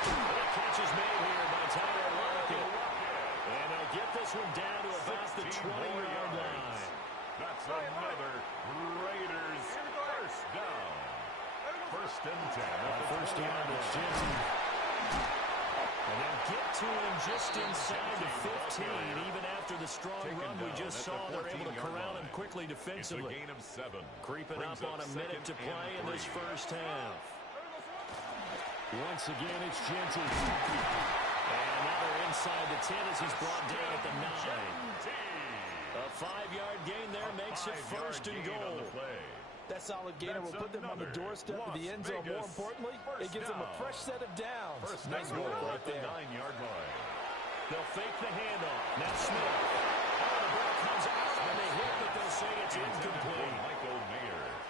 The catch is made here by Tyler Lockett. And they'll get this one down to about the 20-yard line. That's another Raiders first down. 1st and 10. First down is Genty. And they'll get to him just inside the 15. Even after the strong run we just saw, they're able to corral him quickly defensively. It's a gain of 7. Creeping up on a minute to play in this first half. Once again, it's Genty. And now they're inside the 10 as he's brought down at the 9. A 5-yard gain there makes it 1st and goal. That solid gainer will put them on the doorstep of the end zone. More importantly, it gives them a fresh set of downs. Nice work right there. 9-yard line. They'll fake the handoff. Now Smith. Oh, the ball comes out and they hit, but they'll say it's incomplete.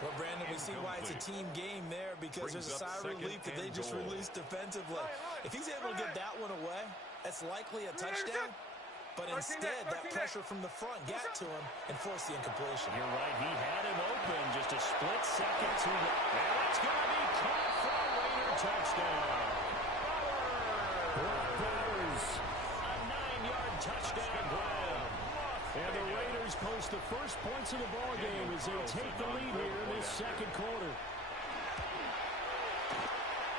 Well, Brandon, we see why it's a team game there because there's a sigh of relief that they just released defensively. If he's able to get that one away, that's likely a touchdown. But instead, that pressure from the front got to him and forced the incompletion. You're right. He had him open. Just a split second to the... And it's going to be caught for a Raider touchdown. Bears, a 9-yard touchdown grab. And the Raiders post the first points of the ballgame as they take the lead here in this second quarter.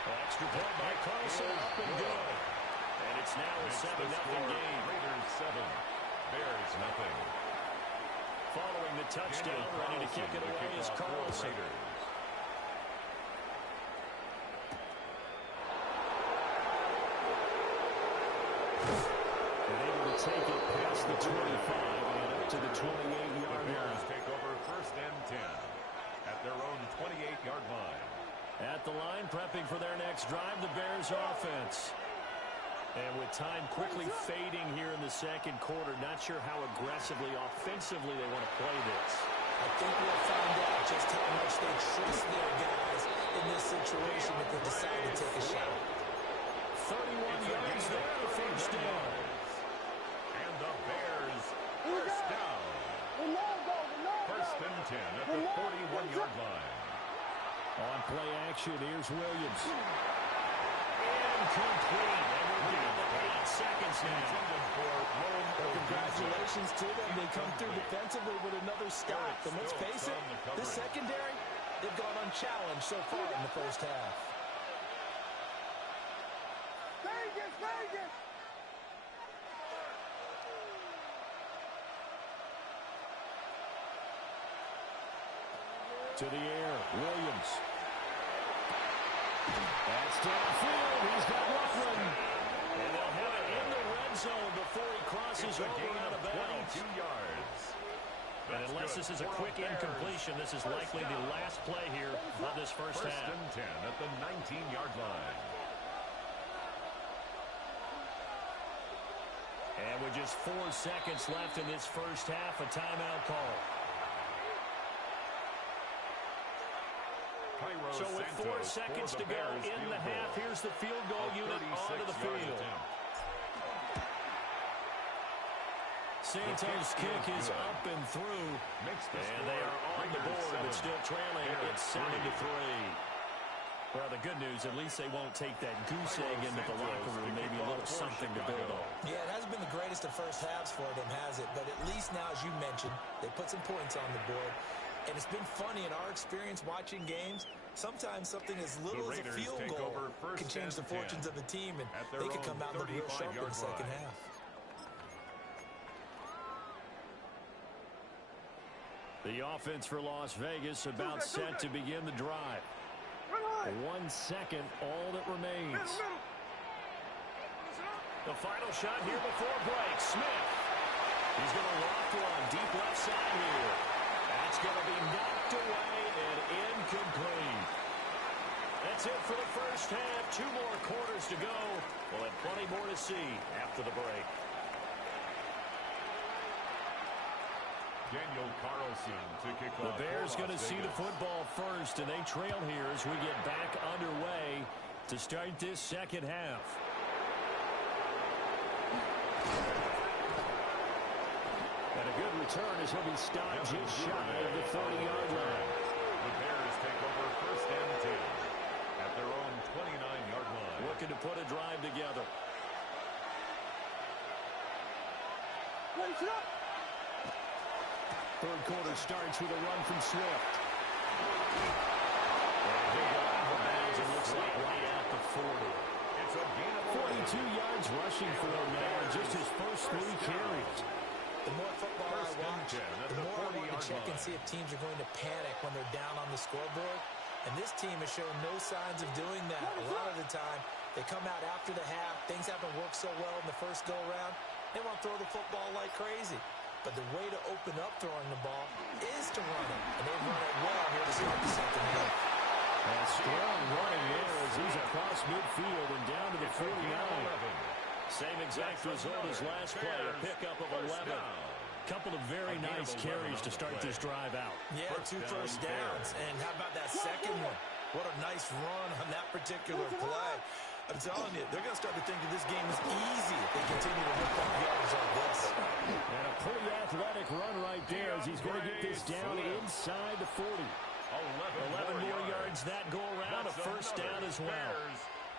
Extra point by Carlson, up and good. And it's now a 7-0 game. Raiders 7, Bears nothing. Following the touchdown, ready to kick it away is Carlson. And able to take it past the 25 and up to the 28-yard line. Bears take over 1st and 10 at their own 28-yard line. At the line, prepping for their next drive, the Bears offense. And with time quickly fading here in the second quarter, not sure how aggressively, offensively they want to play this. I think we'll find out just how much they trust their guys in this situation if they decide to take a shot. 31 yards there, the first down. And the Bears first down. 1st and 10 at the 41-yard line. On play action, here's Williams. Incomplete. And we're down to 8 seconds now. Well, congratulations to them. They come through defensively with another stop. And let's face it, this secondary, they've gone unchallenged so far in the first half. Vegas! To the air, Williams. That's downfield. He's got Laughlin. And they'll have it in the red zone before he crosses over out of bounds. 22 yards. And unless this is a quick incompletion, this is likely the last play here of this first half. 1st and 10 at the 19-yard line. And with just 4 seconds left in this first half, a timeout call. So with 4 seconds to go in the half, here's the field goal unit onto the field. Santos' kick is up and through. And they are on the board, but still trailing. It's 7-3. Well, the good news, at least they won't take that goose egg into the locker room. Maybe a little something to build on. Yeah, it hasn't been the greatest of first halves for them, has it? But at least now, as you mentioned, they put some points on the board. And it's been funny in our experience watching games. Sometimes something as little as a field goal can change the fortunes of a team, and they can come out and look real sharp in the second half. The offense for Las Vegas about set to begin the drive. 1 second, all that remains. The final shot here before break. Smith. He's going to loft one deep left side here. That's going to be knocked away and incomplete. That's it for the first half. 2 more quarters to go. We'll have plenty more to see after the break. Daniel Carlson to kick off. The Bears going to see the football first, and they trail here as we get back underway to start this second half. And a good return as he'll be stopped just shy of the 30-yard line. The Bears take over 1st and 10 at their own 29-yard line. Looking to put a drive together. Third quarter starts with a run from Swift. And he'll go out of bounds. It looks like right at the 40. It's a gain of 42 yards rushing for him now, just his first 3 carries. The more football I watch, the more I want to check and see if teams are going to panic when they're down on the scoreboard. And this team has shown no signs of doing that. A lot of the time, they come out after the half. Things haven't worked so well in the first go-around. They want to throw the football like crazy. But the way to open up throwing the ball is to run it. And they've run it well here to start the second half. And strong running there as he's across midfield and down to the 49. Same exact result as last play, a pickup of 11. Couple of very nice carries to start this drive out. Yeah, 2 first downs. And how about that second one? What a nice run on that particular play. I'm telling you, they're going to start to think that this game is easy if they continue to rip up yards like this. And a pretty athletic run right there as he's going to get this down inside the 40. 11 more yards that go around. A first down as well.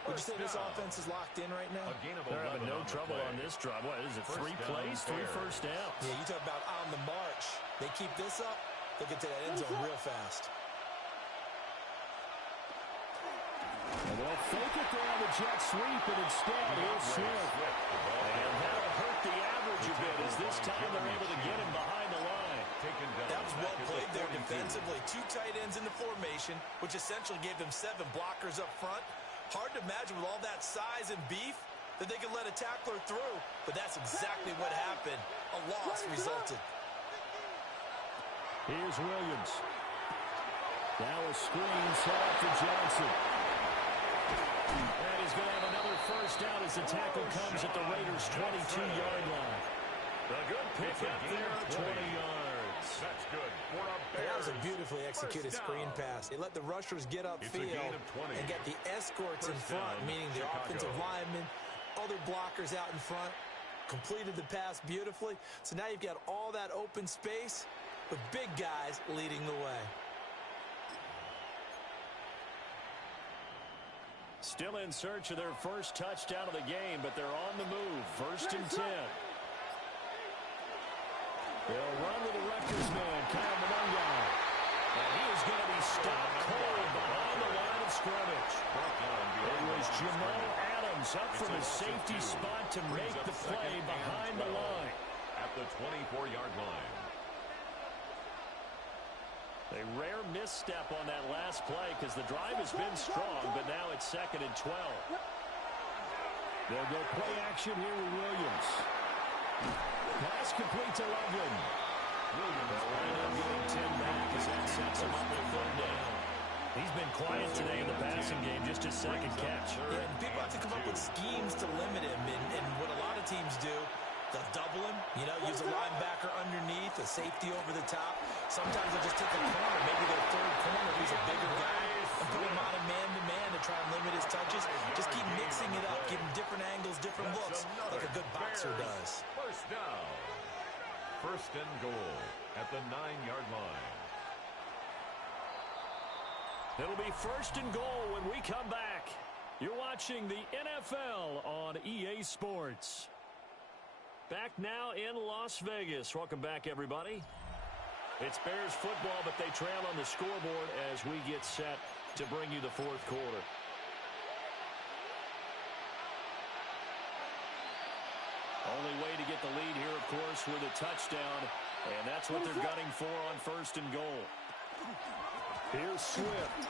Would you say this offense is locked in right now? They're having no trouble on this drive. What is it, 3 plays, 3 first downs? Yeah, you talk about on the march. They keep this up, they'll get to that end zone real fast. And they'll fake it there on the jet sweep, and instead he'll Swift. And that'll hurt the average a bit as this time they're able to get him behind the line. That was well played there defensively. 2 tight ends in the formation, which essentially gave them 7 blockers up front. Hard to imagine with all that size and beef that they could let a tackler through, but that's exactly what happened. A loss resulted. Here's Williams. Now a screen set up to Johnson. And he's going to have another first down as the tackle comes at the Raiders' 22-yard line. A good pick up there, 20 yards. That's good. That was a beautifully executed screen pass. They let the rushers get upfield and get the escorts in front, meaning the offensive linemen, other blockers out in front, completed the pass beautifully. So now you've got all that open space with big guys leading the way. Still in search of their first touchdown of the game, but they're on the move. 1st and 10. They'll run with the Rutgers man, Kyle Mononga. And he is going to be stopped cold behind the line of scrimmage. It was Jamal Adams up from his safety spot to make the play behind the line. At the 24-yard line. A rare misstep on that last play because the drive has been strong, but now it's 2nd and 12. They'll go play action here with Williams. Pass complete to Loveland. Williams will wind up getting 10 back as that sets him up for 3rd down. He's been quiet today in the passing game, just his 2nd catch. Yeah, and people have to come up with schemes to limit him, and what a lot of teams do, they'll double him, use a linebacker underneath, a safety over the top. Sometimes they'll just take a corner, maybe their 3rd corner, who's a bigger guy, and put him on a man-to-man to try and limit his touches. Just keep mixing it up, give him different angles, different looks, like a good boxer does. First down. 1st and goal at the 9-yard line. It'll be 1st and goal when we come back. You're watching the NFL on EA Sports. Back now in Las Vegas. Welcome back, everybody. It's Bears football, but they trail on the scoreboard as we get set to bring you the 4th quarter. Only way to get the lead here, of course, with a touchdown, and that's what they're gunning for on 1st and goal. Here's Swift.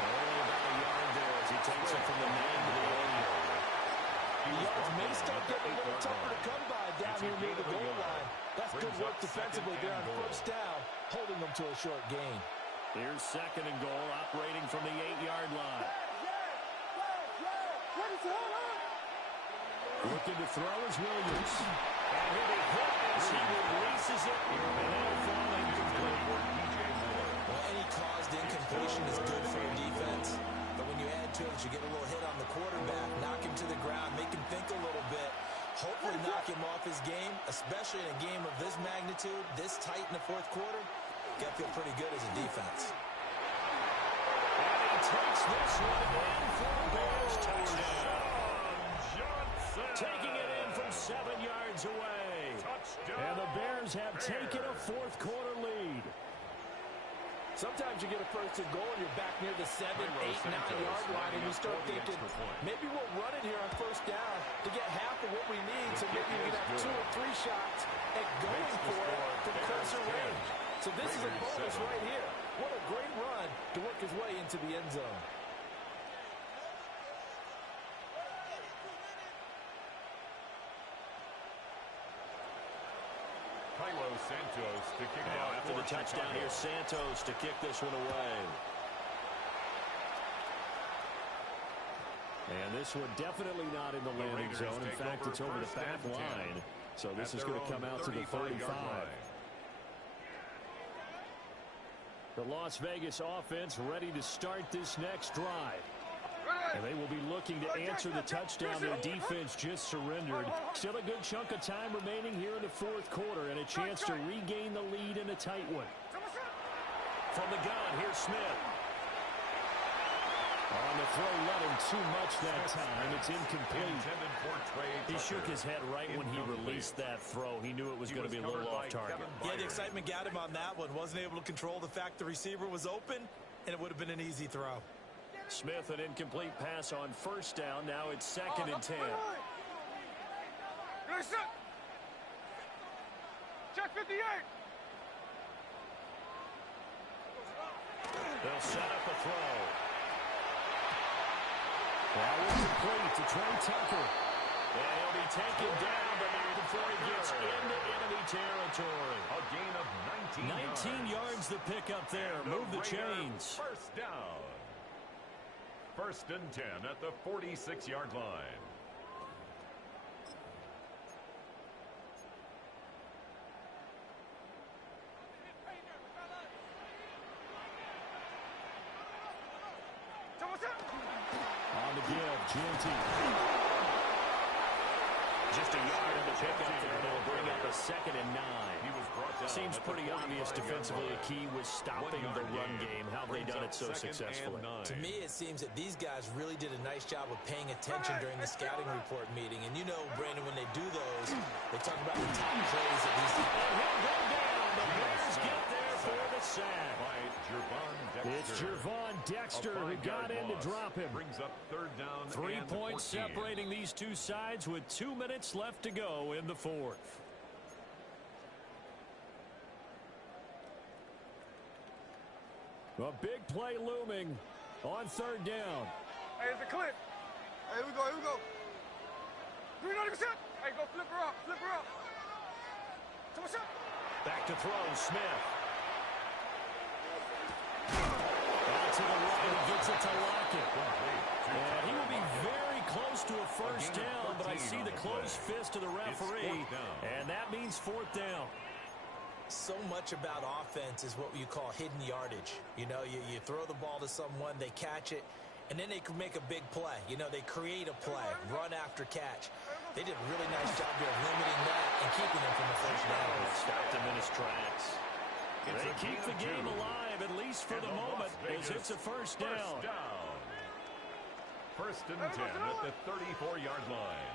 Only about a yard there as he takes it from the 9 to the 8. The yards may start getting a little tougher to come by down here near the goal line. That's good work defensively there on 1st down, holding them to a short gain. Here's 2nd and goal, operating from the 8-yard line. Looking to throw is Williams. And he'll be hit as he releases it. And it'll fall incomplete. Well, any caused incompletion is good for a defense. But when you add to it, you get a little hit on the quarterback, knock him to the ground, make him think a little bit, hopefully knock him off his game, especially in a game of this magnitude, this tight in the 4th quarter. You got to feel pretty good as a defense. And he takes this one in for a Bears touchdown. Taking it in from 7 yards away. And the Bears have taken a 4th quarter lead. Sometimes you get a 1st and goal and you're back near the 7, 8, 9-yard line, and you start thinking, maybe we'll run it here on 1st down to get half of what we need, so maybe we can have 2 or 3 shots at going for it from closer range. So this is a bonus right here. What a great run to work his way into the end zone. Santos to kick now off after the touchdown here, Santos to kick this one away. And this one definitely not in the landing zone. In fact, it's over the back line. So this is going to come out to the 35. The Las Vegas offense ready to start this next drive. And they will be looking to answer the touchdown their defense just surrendered. Still a good chunk of time remaining here in the fourth quarter and a chance to regain the lead in a tight one. From the gun, here's Smith. On the throw, not him too much that time. It's incomplete. He shook his head right when he released that throw. He knew it was going to be a little off target. Yeah, the excitement got him on that one. Wasn't able to control the fact the receiver was open, and it would have been an easy throw. Smith, an incomplete pass on first down. Now it's 2nd and 10. Check 58. They'll set up a throw. That was complete to Trey Tucker. And he'll be taken down, but not before he gets into enemy territory. A gain of 19 yards the pick up there. Move the chains. First down. 1st and 10 at the 46-yard line. On the give, Gianti. Just a yard in the pickup there. They'll bring up a 2nd and 9. Seems pretty obvious defensively a key was stopping the run game. How have they done it so successfully? To me, it seems that these guys really did a nice job of paying attention during the scouting report meeting. And you know, Brandon, when they do those, they talk about the top plays that these guys. And he'll go down. The Bears get there for the sack. It's Jervon Dexter who got in to drop him. Brings up 3rd down. 3 points separating these two sides with 2 minutes left to go in the fourth. A big play looming on 3rd down. Hey, it's a clip. Hey, here we go, here we go. 390%. Hey, go flip her up, flip her up. Back to throw, Smith. Out to the right, he gets it to Lockett. And he will be very close to a first down, but I see the closed fist of the referee, and that means 4th down. So much about offense is what you call hidden yardage. You know, you throw the ball to someone, they catch it, and then they can make a big play. You know, they create a play, run after catch. They did a really nice job there of limiting that and keeping him from the first down. Stopped him in his tracks. They keep the game alive, at least for the moment, as it's a first down. 1st and 10 at the 34-yard line.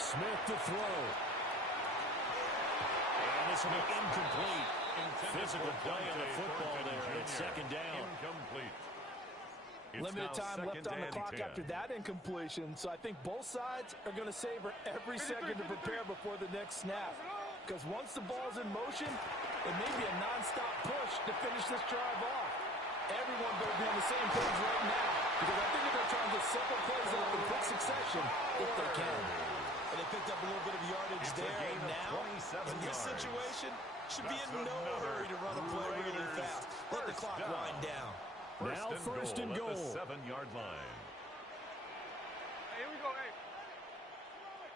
Smith to throw. And this will be incomplete. Physical play on the football there. It's 2nd down. Incomplete. Limited time left on the clock after that incompletion, so I think both sides are going to savor every second to prepare before the next snap. Because once the ball's in motion, it may be a non-stop push to finish this drive off. Everyone better be on the same page right now, because I think they're trying to get several plays out in quick succession if they can. And they picked up a little bit of yardage there, and now, in this situation, should be in no hurry to run a play really fast. Let the clock wind down. Now 1st and goal. At the 7-yard line. Hey, here we go, hey.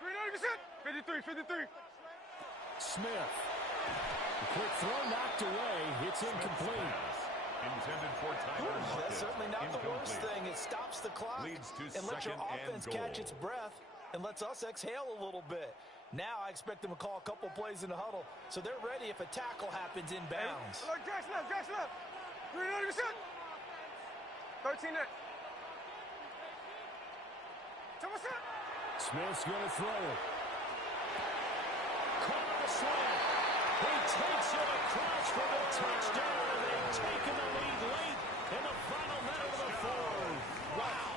390%. 53. Smith. The quick throw knocked away. It's incomplete. Intended for Tyler Lockett. That's certainly not the worst thing. It stops the clock and lets your offense catch its breath and lets us exhale a little bit. Now I expect them to call a couple plays in the huddle, so they're ready if a tackle happens inbounds. Look, Jack's left. 390%. 13 net. Smith's going to throw it. Caught on a slant. He takes it across for the touchdown, and they've taken the lead late in the final minute of the fourth. Wow.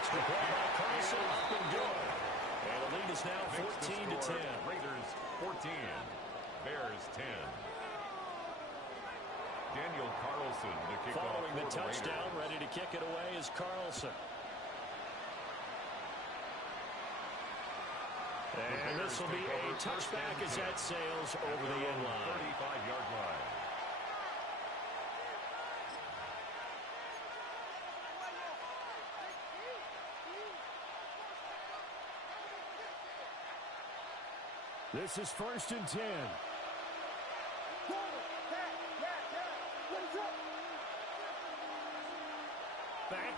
Extra play by Carlson, up and good. And the lead is now 14-10. Raiders 14, Bears 10. Daniel Carlson to kick off. Following the touchdown, ready to kick it away is Carlson. And this will be a touchback as that sails over the end line. 35-yard line. This is 1st and 10. What is up?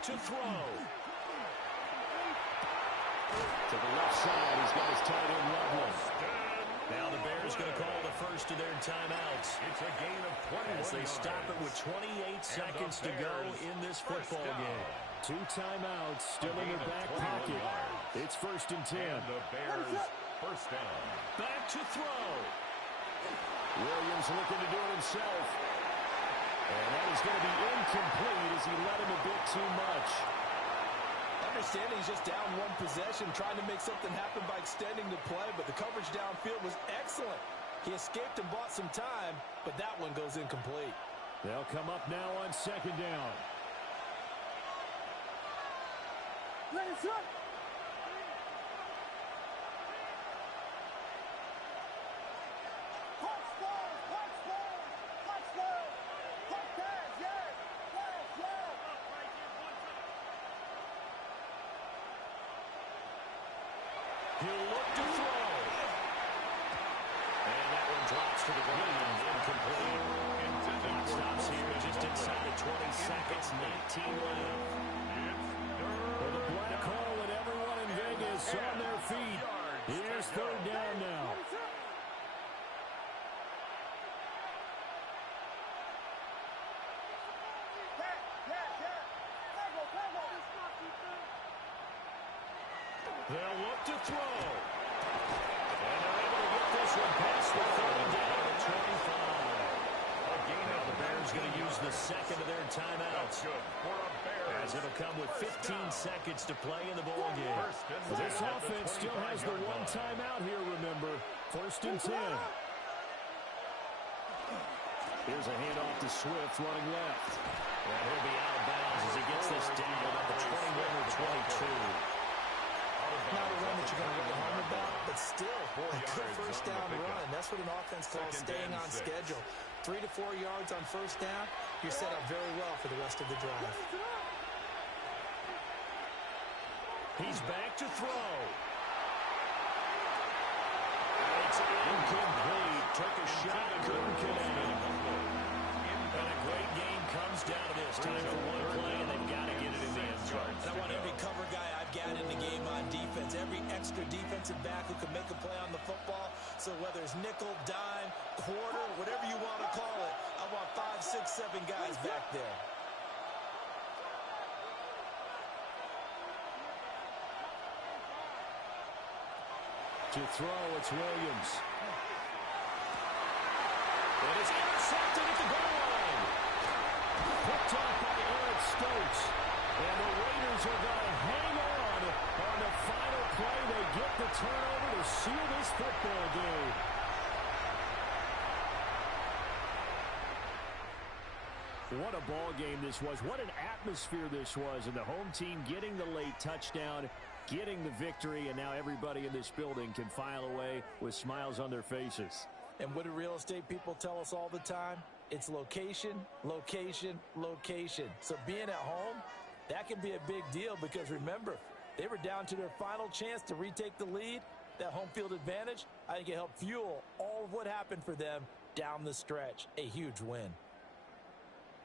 to throw. To the left side, he's got his tight end Loveland. Now the Bears going to call the first of their timeouts. It's a gain of 20 as they stop it with 28 seconds to go in this football game. 2 timeouts still in their back pocket. It's 1st and 10. And the Bears first down. Back to throw. Williams looking to do it himself. And that is going to be incomplete as he led him a bit too much. Understanding he's just down 1 possession, trying to make something happen by extending the play, but the coverage downfield was excellent. He escaped and bought some time, but that one goes incomplete. They'll come up now on 2nd down. He'll look to throw. And that one drops to the ground. Incomplete. Clock stops here just inside of 20 seconds. 19 left. For the black hole and everyone in Vegas on their feet. Here's 3rd down now. They'll look to throw. And they're able to get this one past the 30 down at 25. Again, the Bears going to use the second of their timeouts. As it'll come with 15 seconds to play in the ball game. This offense still has the 1 timeout here, remember. 1st and 10. Here's a handoff to Swift running left. And he'll be out of bounds as he gets this down at the 21 or 22. Not a run that you're going to go home about, but still, a good 1st down run. That's what an offense calls staying on schedule. 3 to 4 yards on 1st down, you're set up very well for the rest of the drive. He's back to throw. It's incomplete. Took a shot, couldn't connect. And a great game comes down to this. Time for one play, and they've got to get it in the end zone. I want every cover guy I've got in the game on defense, every extra defensive back who can make a play on the football. So whether it's nickel, dime, quarter, whatever you want to call it, I want 5, 6, 7 guys back there. To throw, it's Williams. And it's intercepted at the goal line. Picked off by Eric Stokes. And the Raiders are going to hang on the final play. They get the turnover to seal this football game. What a ball game this was. What an atmosphere this was. And the home team getting the late touchdown, getting the victory, and now everybody in this building can file away with smiles on their faces. And what do real estate people tell us all the time? It's location, location, location. So being at home, that can be a big deal because, remember, they were down to their final chance to retake the lead. That home field advantage, I think it helped fuel all of what happened for them down the stretch. A huge win.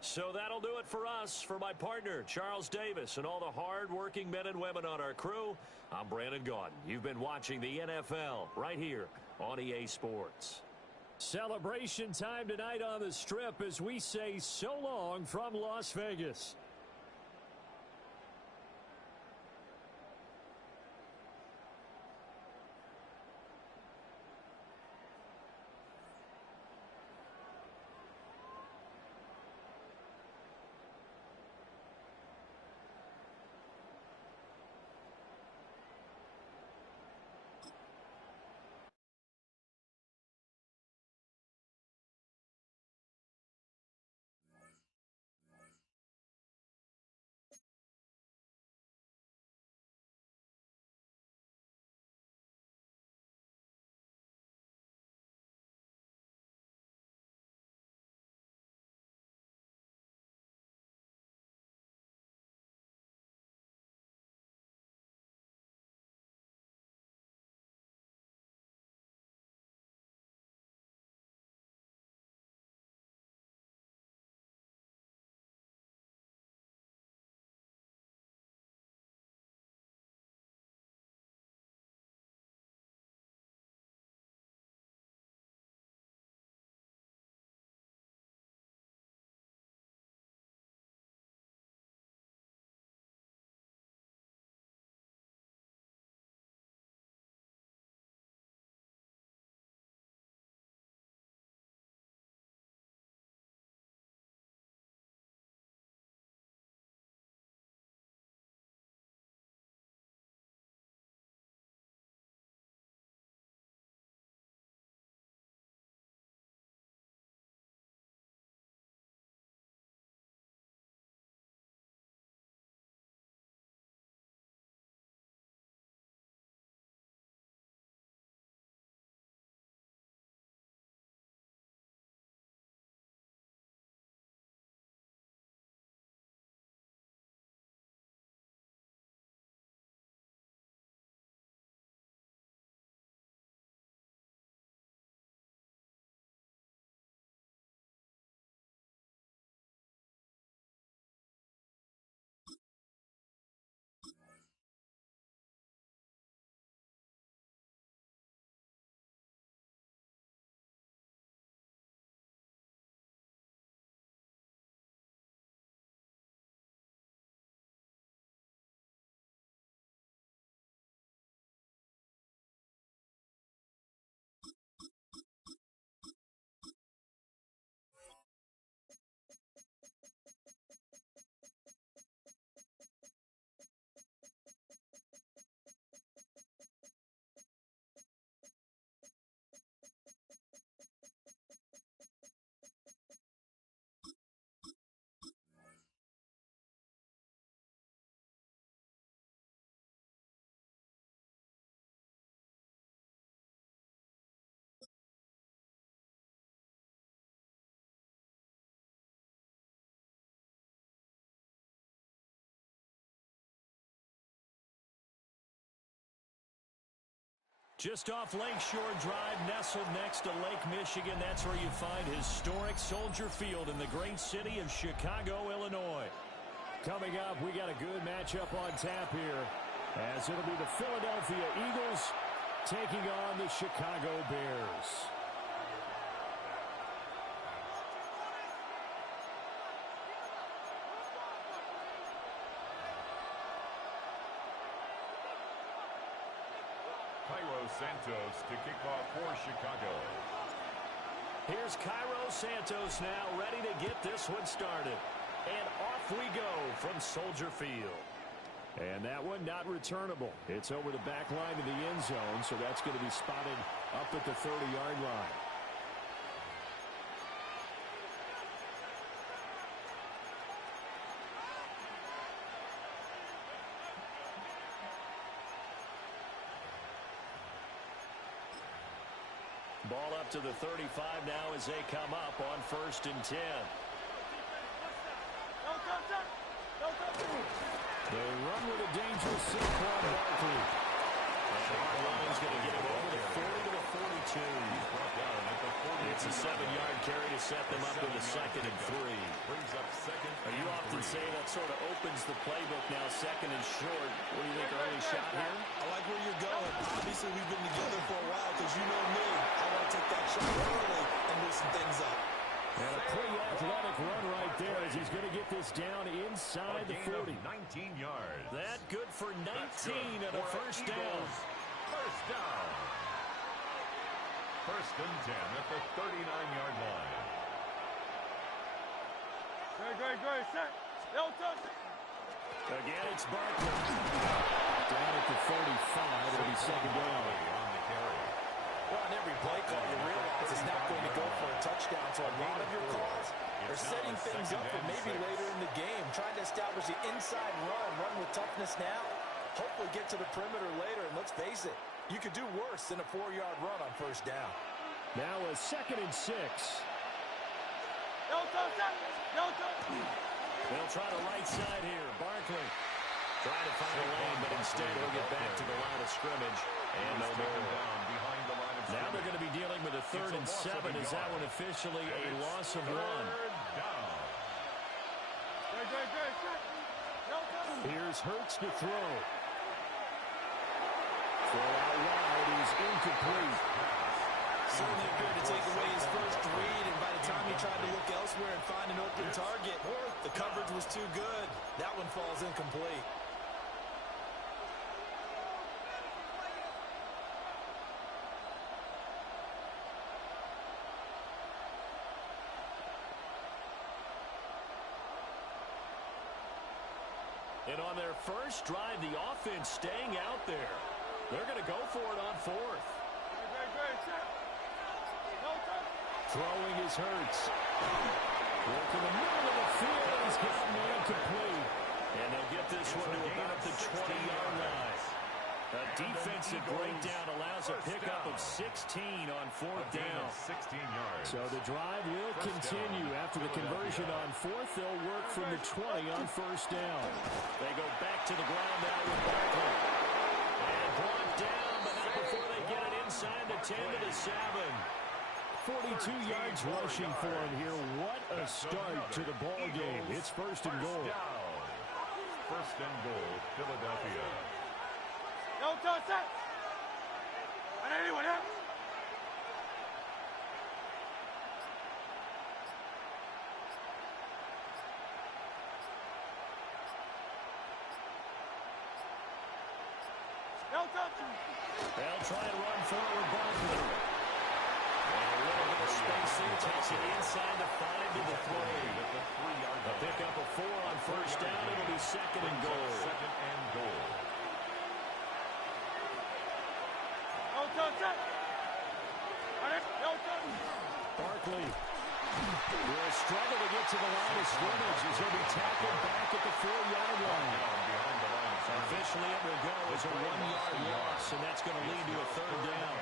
So that'll do it for us. For my partner, Charles Davis, and all the hard-working men and women on our crew, I'm Brandon Gaudin. You've been watching the NFL right here on EA Sports. Celebration time tonight on the Strip as we say so long from Las Vegas. Just off Lakeshore Drive, nestled next to Lake Michigan. That's where you find historic Soldier Field in the great city of Chicago, Illinois. Coming up, we got a good matchup on tap here, as it'll be the Philadelphia Eagles taking on the Chicago Bears. Santos to kick off for Chicago. Here's Cairo Santos now, ready to get this one started. And off we go from Soldier Field. And that one not returnable. It's over the back line of the end zone, so that's going to be spotted up at the 30-yard line. Ball up to the 35 now as they come up on 1st and 10. They run with a dangerous Saquon Barkley. And Ryan's going to get him over the 40 to the 42. It's a 7-yard carry to set them up with a 2nd and 3. You often say that sort of opens the playbook now, 2nd and short. What do you think, early shot here? I like where you're going. Obviously, we've been together for a while because you know me. I want to take that shot early and loosen things up. And a pretty athletic run right there as he's going to get this down inside the 40. 19 yards. That good for 19 and a first down. First down. 1st and 10 at the 39-yard line. Great, set. They'll touch it. Again, it's Barkley. Down at the 35. It'll be 2nd down. On the carry. Well, on every play call, you realize it's not going to go for a touchdown. So a lot of your calls are setting things up for maybe later in the game, trying to establish the inside run with toughness now. Hopefully get to the perimeter later, and let's face it, you could do worse than a 4-yard run on 1st down. Now a 2nd and 6. They'll try the right side here. Barkley trying to find a lane, but instead he'll get back to the line of scrimmage. And no more. Now they're going to be dealing with a 3rd and 7. Is that one officially a loss of 1? Here's Hurts to throw. Throw out wide is incomplete. Certainly appeared to take away his first read, and by the time he tried to look elsewhere and find an open target, the coverage was too good. That one falls incomplete. And on their first drive, the offense staying out there. They're going to go for it on 4th. Throwing is Hurts. Working the middle of the field. He's got a man complete. And they'll get this one to about the 20-yard line. A defensive breakdown allows a pickup of 16 on 4th down. 16 yards. So the drive will continue. After the conversion on 4th, they'll work from the 20 on 1st down. They go back to the ground now with Barkley. And brought down, but not before they get it inside the 10 to the 7. 42 yards rushing for him here. What a start to the ball game. It's 1st and goal. 1st and goal, Philadelphia. Don't touch that. And anyone else? Don't touch him. They'll try and run forward Barkley. And a little bit of spacing takes it inside the 5 to the 3. A pickup of 4 on 1st down. It'll be 2nd and goal. 2nd and goal. Barkley will struggle to get to the line of scrimmage as he'll be tackled back at the 4-yard line. Officially, it will go as a 1-yard loss, and that's going to lead to a 3rd down.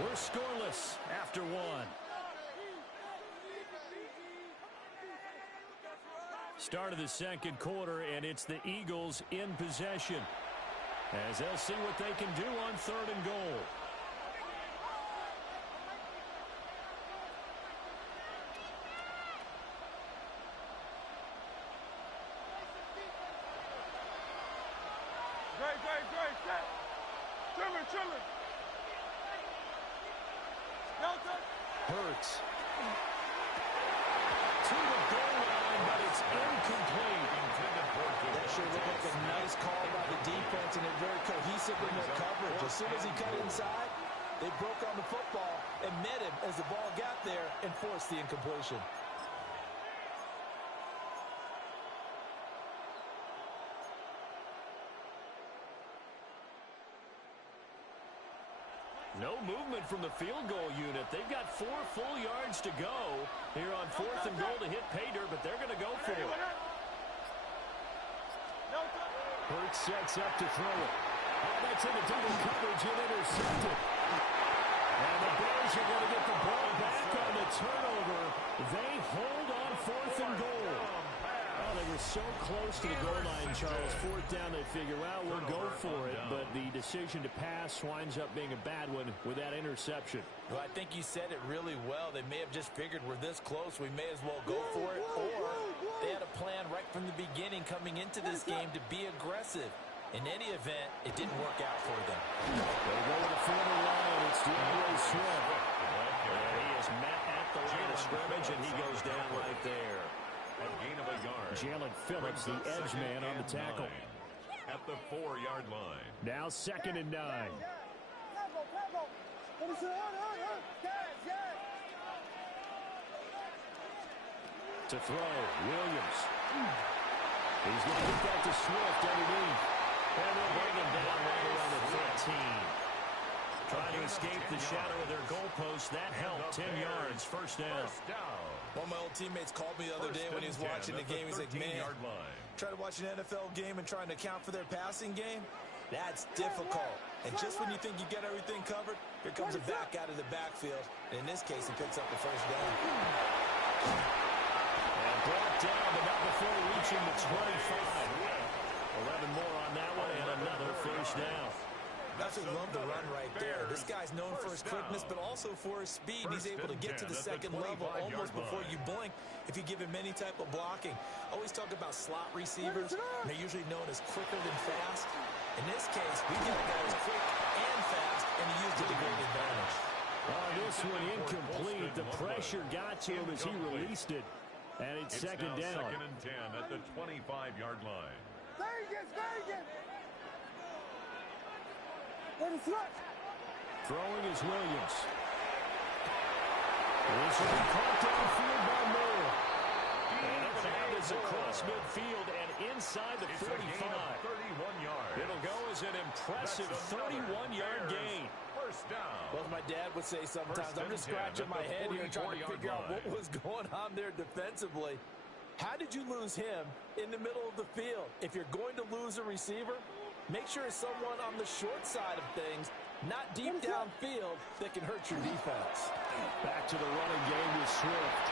We're scoreless after 1. Start of the 2nd quarter, and it's the Eagles in possession, as they'll see what they can do on 3rd and goal. chilling. Hurts. To the goal line, but it's incomplete. That sure looked like a nice call by the defense, and they're very cohesive in their coverage. As soon as he cut inside, they broke on the football and met him as the ball got there and forced the incompletion. No movement from the field goal unit. They've got 4 full yards to go here on 4th and goal to hit pay dirt, but they're going to go for it. Hurts sets up to throw it. Oh, that's into double coverage and intercepted. And the Bears are going to get the ball back on the turnover. They hold on 4th and goal. Oh, they were so close to the goal line, Charles. 4th down, they figure, well, we'll go for it. But the decision to pass winds up being a bad one with that interception. Well, I think you said it really well. They may have just figured we're this close, we may as well go for it. Or they had a plan right from the beginning coming into this game to be aggressive. In any event, it didn't work out for them. They go to the former line. It's DeAndre Swift. And he is met at the line of scrimmage, and he goes down right there. A gain of a yard. Jalen Phillips, the edge man on the tackle. At the 4-yard line. Now 2nd and 9. To throw, Williams. He's going to get that to Swift underneath. And they'll bring him down right around the 13. Trying to escape the shadow of their goalpost. That helped. 10 yards, first down. One of my old teammates called me the other day when he was watching the game. He's like, man, trying to watch an NFL game and trying to account for their passing game? That's difficult. And just when you think you get everything covered, here comes a back out of the backfield. And in this case, he picks up the first down. And brought down, but not before reaching the 25. 11 more on that one, and another first down. That's what love the run right there. This guy's known for his quickness, but also for his speed. He's able to get to the second level almost before you blink if you give him any type of blocking. Always talk about slot receivers, and they're usually known as quicker than fast. In this case, we got a guy who's quick and fast, and he used it to great advantage. This one incomplete. The pressure got to him as he released it. And it's second down. 2nd and 10 at the 25-yard line. Throwing is Williams. This will be caught downfield by Moore. And up and out is across midfield and inside the 45. 31 yards. It'll go as an impressive 31-yard gain. First down. Well, as my dad would say sometimes, I'm just scratching my head here trying to figure out what was going on there defensively. How did you lose him in the middle of the field? If you're going to lose a receiver, make sure it's someone on the short side of things, not deep downfield, that can hurt your defense. Back to the running game with Swift.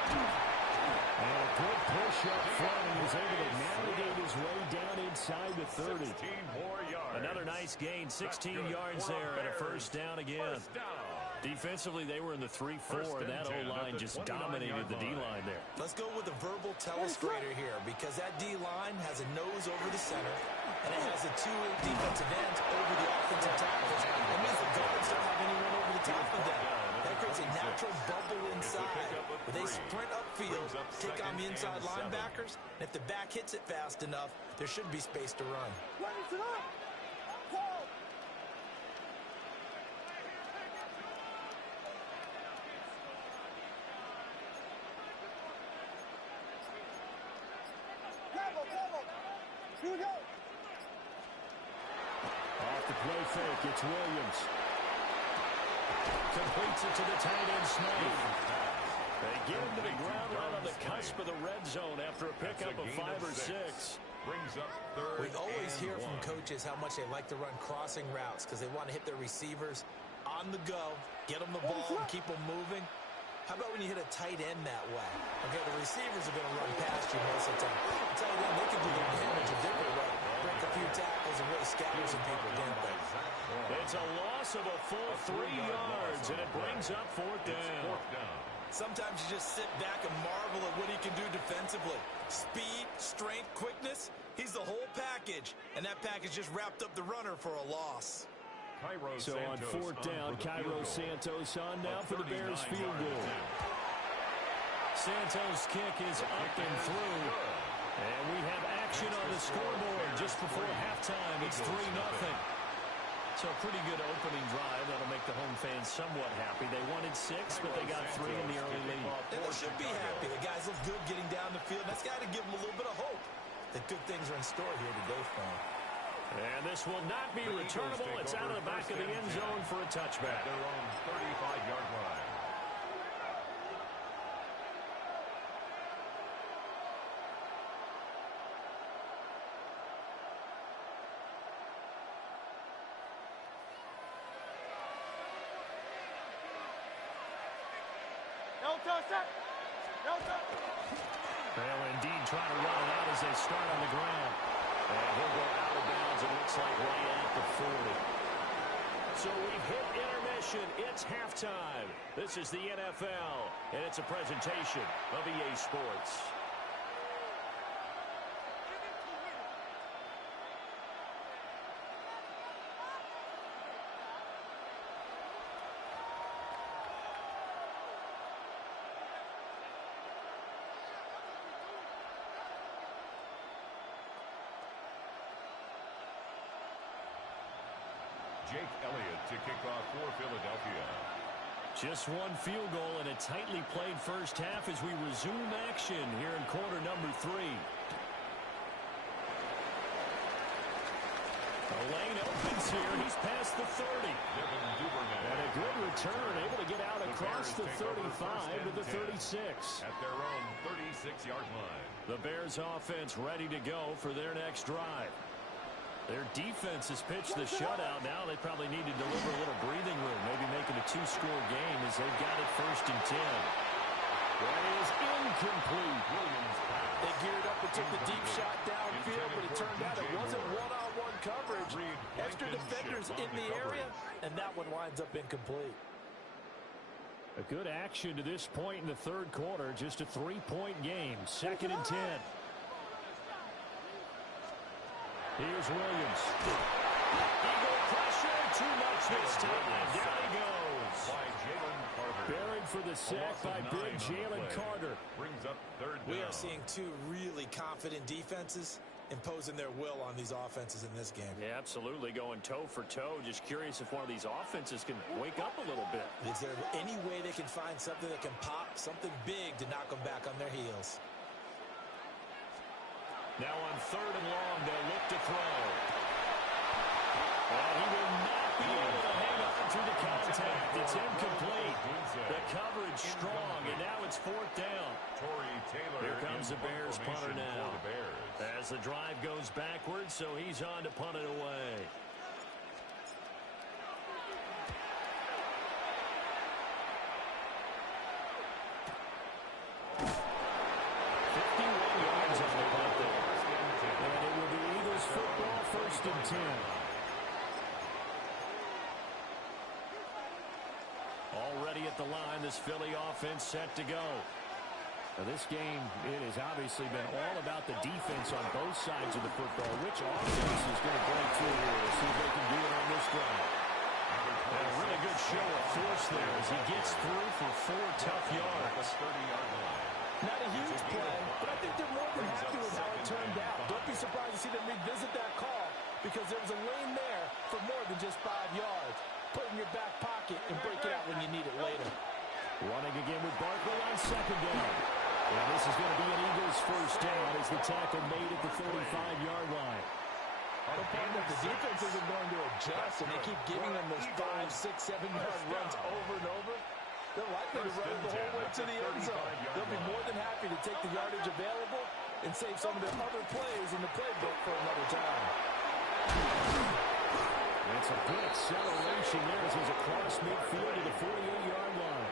And a good push up front. He was able to navigate his way down inside the 30. 16 more yards. Another nice gain, 16 yards there, and a first down again. First down. Defensively, they were in the 3-4. That O-line just dominated the D-line there. Let's go with a verbal telestrator here, because that D-line has a nose over the center, and it has the 2 defensive ends over the offensive tackles. That means the guards don't have anyone over the top of them. That creates a natural bubble inside. Where they sprint upfield, take on the inside linebackers, and if the back hits it fast enough, there should be space to run. Off the play fake, it's Williams. Completes it to the tight end, Smythe. They get him to the ground right on the cusp of the red zone after a pickup of 5 or 6. Brings up 3rd. We always hear from coaches how much they like to run crossing routes because they want to hit their receivers on the go, get them the ball, and keep them moving. How about when you hit a tight end that way? Okay, the receivers are going to run past you most of the time. The tight end, they can do their damage a different way. Break a few tackles and really scatter some people, can't they? It's a loss of a full 3 yards, and it brings up 4th down. Sometimes you just sit back and marvel at what he can do defensively. Speed, strength, quickness, he's the whole package. And that package just wrapped up the runner for a loss. So on fourth down, Cairo Santos on now for the Bears field goal. Santos' kick is up and through. And we have action on the scoreboard just before halftime. It's 3-0. So a pretty good opening drive. That'll make the home fans somewhat happy. They wanted 6, but they got 3 in the early lead. And they should be happy. The guys look good getting down the field. That's got to give them a little bit of hope that good things are in store here today for them. And this will not be returnable. It's out of the back of the end zone for a touchback. Their own 35-yard line. They'll indeed try to run it out as they start on the ground. And he'll go out of bounds, it looks like right at the 40. So we've hit intermission. It's halftime. This is the NFL, and it's a presentation of EA Sports. Jake Elliott to kick off for Philadelphia. Just one field goal in a tightly played first half as we resume action here in quarter number 3. The lane opens here. He's past the 30. And a good return, able to get out across the 35 to the 36. At their own 36-yard line. The Bears offense ready to go for their next drive. Their defense has pitched the shutout. Now they probably need to deliver a little breathing room, maybe make it a 2-score game as they've got it 1st and 10. That is incomplete. They geared up and took the deep shot downfield, but it turned out it wasn't one-on-one coverage. Extra defenders in the area, and that one winds up incomplete. A good action to this point in the third quarter. Just a 3-point game. 2nd and 10. Here's Williams. Eagle pressure. Too much this time. Down he goes. Buried for the sack by big Jalen Carter. Brings up 3rd down. We are seeing 2 really confident defenses imposing their will on these offenses in this game. Yeah, absolutely. Going toe for toe. Just curious if one of these offenses can wake up a little bit. Is there any way they can find something that can pop, something big to knock them back on their heels? Now on 3rd and long, they'll look to throw. And he will not be able to hang on through the contact. It's incomplete. The coverage strong, and now it's 4th down. Here comes the Bears punter now. As the drive goes backwards, so he's on to punt it away. Football 1st and 10. Already at the line, this Philly offense set to go. Now this game, it has obviously been all about the defense on both sides of the football. Which offense is going to break through here to see if they can do it on this drive? And a really good show of force there as he gets through for 4 tough yards. 30-yard line. Not a huge play, but I think they're more than happy with how it turned out. Don't be surprised to see them revisit that call because there was a lane there for more than just 5 yards. Put it in your back pocket and break it out when you need it later. Running again with Barkley on 2nd down. And this is going to be an Eagles 1st down as the tackle made at the 35-yard line. The problem is the defense isn't going to adjust, and they keep giving them those 5, 6, 7-yard runs over and over. They're likely to run it the whole way to the end zone. They'll be more than happy to take the yardage available and save some of their other plays in the playbook for another time. It's a good acceleration there as he's across midfield to the 48-yard line.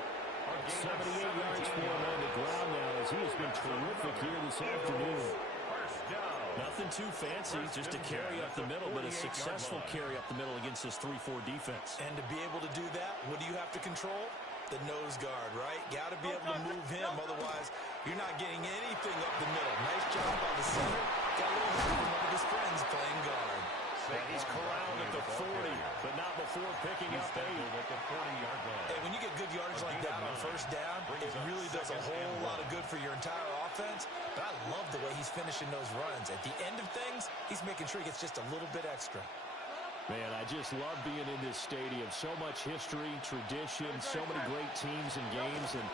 78 yards for him on the ground now as he has been terrific here this afternoon. Nothing too fancy, just a carry up the middle, but a successful carry up the middle against this 3-4 defense. And to be able to do that, what do you have to control? The nose guard, right? Got to be able to move him, otherwise you're not getting anything up the middle. Nice job by the center. Got a little help from one of his friends playing guard. And he's corralled at the 40, but not before picking up 8. At the 40-yard line. Hey, when you get good yardage like that on first down, it really does a whole lot of good for your entire offense. But I love the way he's finishing those runs. At the end of things, he's making sure he gets just a little bit extra. Man, I just love being in this stadium. So much history, tradition, so many great teams and games. And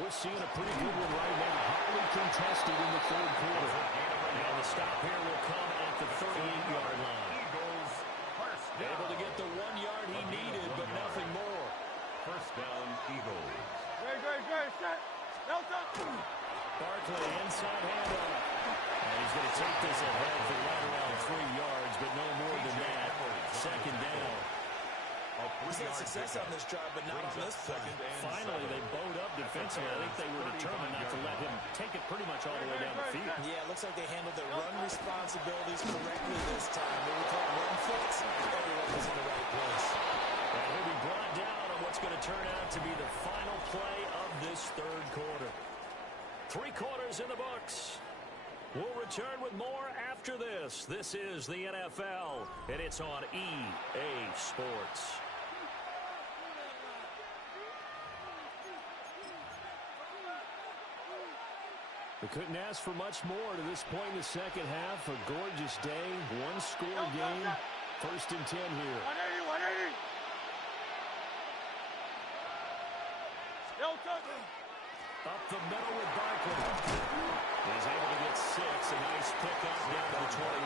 we're seeing a pretty good one right now. Highly contested in the third quarter. And the stop here will come at the 38-yard line. Eagles, first down. Able to get the 1 yard he needed, but nothing more. First down, Eagles. Great, set. Delta. Barkley, inside handoff. And he's going to take this ahead for right around 3 yards, but no more than that. Second down. He's had success on this drive, but not on this play. Finally, they bowed up defensively. I think they were determined not to let him take it pretty much all the way down the field. Yeah, it looks like they handled their run responsibilities correctly this time. They were called run flicks. Everyone was in the right place. And he'll be brought down on what's going to turn out to be the final play of this third quarter. 3 quarters in the books. We'll return with more after this. This is the NFL, and it's on EA Sports. We couldn't ask for much more to this point in the second half. A gorgeous day, one-score game. First and 10 here. 180. Up the middle with Barkley. He's able to get 6. A nice pickup down to the 21.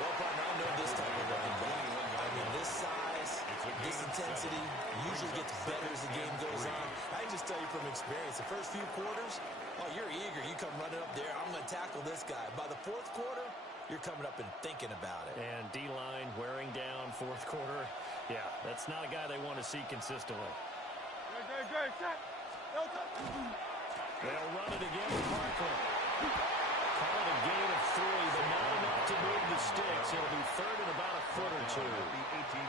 Well, partner, I know this type of running back. I mean, this size, this intensity usually gets better as the game goes on. I can just tell you from experience, the first few quarters, oh, you're eager. You come running up there. I'm going to tackle this guy. By the fourth quarter, you're coming up and thinking about it. And D-line wearing down fourth quarter. Yeah, that's not a guy they want to see consistently. Great, set. Delta. They'll run it again with Barkley. Call it a gain of 3, but not enough to move the sticks. It'll be third and about a foot or 2.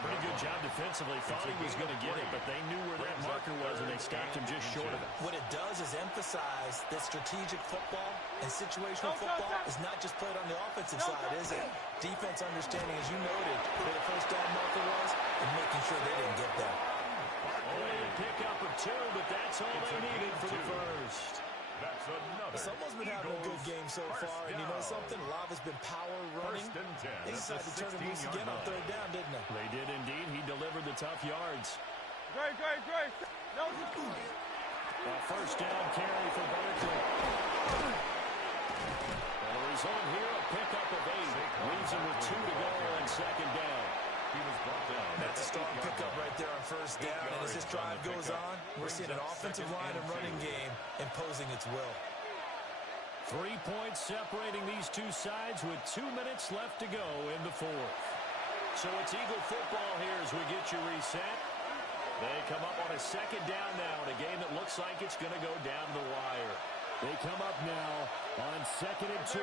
Pretty good job defensively. Thought he was going to get it, but they knew where that marker was, and they stopped him just short of it. What it does is emphasize that strategic football and situational football is not just played on the offensive side, is it? Defense understanding, as you noted, where the first down marker was, and making sure they didn't get that. Only a pickup of 2, but that's all they needed for the first. That's another. Someone's been having a good game so far, and you know something? A lot has been power running. First and 10. They decided to turn it loose again on third down, didn't they? They did indeed. He delivered the tough yards. Great. A first down carry for Barkley. And the result here, a pickup of 8. Leaves him with 2 to go on second down. He was brought down. That's a strong pickup right there on first down. And as this drive goes on, we're seeing an offensive line and running game imposing its will. 3 points separating these two sides with 2 minutes left to go in the fourth. So it's Eagle football here as we get you reset. They come up on a second down now in a game that looks like it's going to go down the wire. They come up now on second and 2.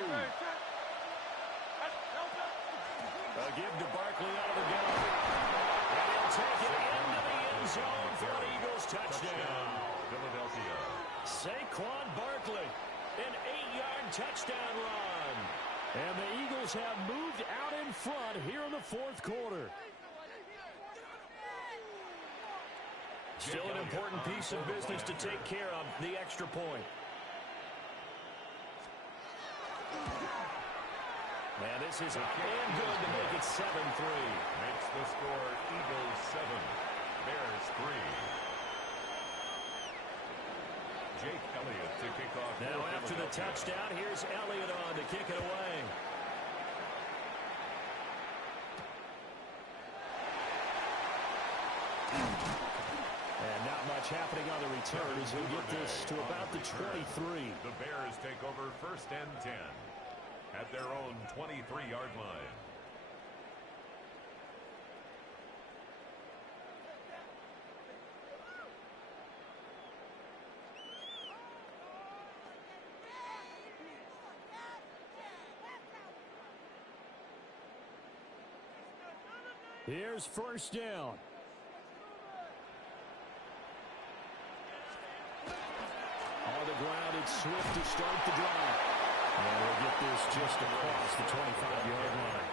A give to Barkley out of the gun. And he'll take it into the end zone for an Eagles touchdown. Philadelphia. Saquon Barkley, an 8-yard touchdown run. And the Eagles have moved out in front here in the fourth quarter. Still an important piece of business to take care of, the extra point. And this is damn good to make it 7-3. Makes the score Eagles 7, Bears 3. Jake Elliott to kick off. Now after the touchdown, here's Elliott on to kick it away. And not much happening on the return as he'll get this to about the 23. The Bears take over first and 10 at their own 23-yard line. Here's first down. On the ground, it's Swift to start the drive. And we'll get this just across the 25-yard line.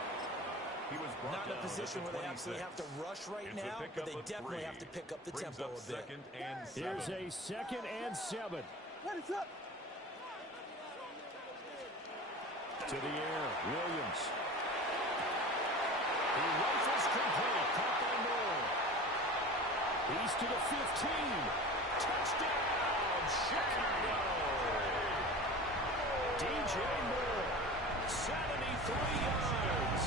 Not in a position where they absolutely have to rush right now, but they definitely have to pick up the tempo a bit. Here's a 2nd and 7. To the air, Williams. He rifles complete, caught by Moore. He's to the 15. Touchdown, Chicago! DJ Moore, 73 yards.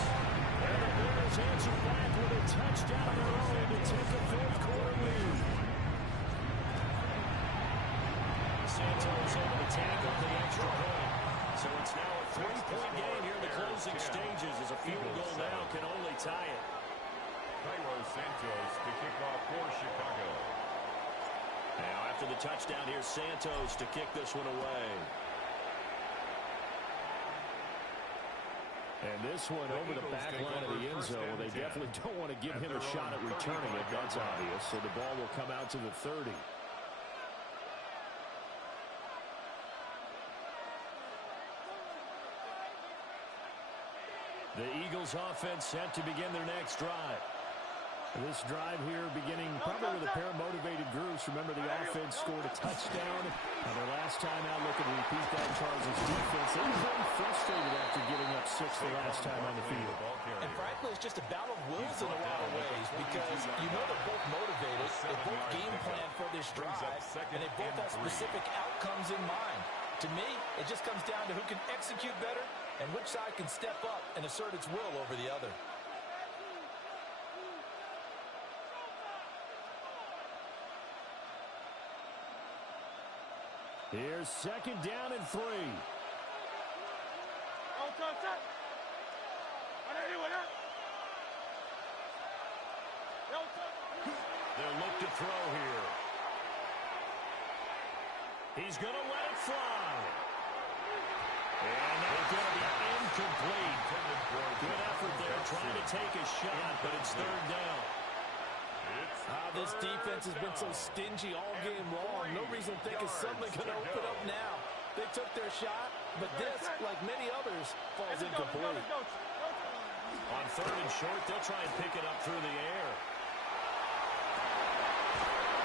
And the Bears answer back with a touchdown of their own to take a 4th-quarter lead. Santos able to tackle the extra point. So it's now a 3-point game here in the closing stages as a field goal now can only tie it. Santos to kick off for Chicago. Now after the touchdown, here's Santos to kick this one away. And this one over the back line of the end zone. Well, they definitely don't want to give him a shot at returning it. That's obvious. So the ball will come out to the 30. The Eagles offense set to begin their next drive. This drive here beginning probably with a pair of motivated groups. Remember, the offense scored a touchdown. Their last time out, looking to repeat that. Chargers defense. They were very frustrated after giving up 6 the last time on the field. And frankly, it's just a battle of wills in a lot of ways because you know they're both motivated. They both game plan for this drive, and they both have specific outcomes in mind. To me, it just comes down to who can execute better and which side can step up and assert its will over the other. Here's 2nd down and 3. They'll look to throw here. He's going to let it fly. And that's going to be incomplete. Good effort there trying to take a shot, but it's 3rd down. This defense has been so stingy all game long. No reason to think it's suddenly going to open up now. They took their shot, but this, like many others, falls incomplete. On 3rd and short, they'll try and pick it up through the air.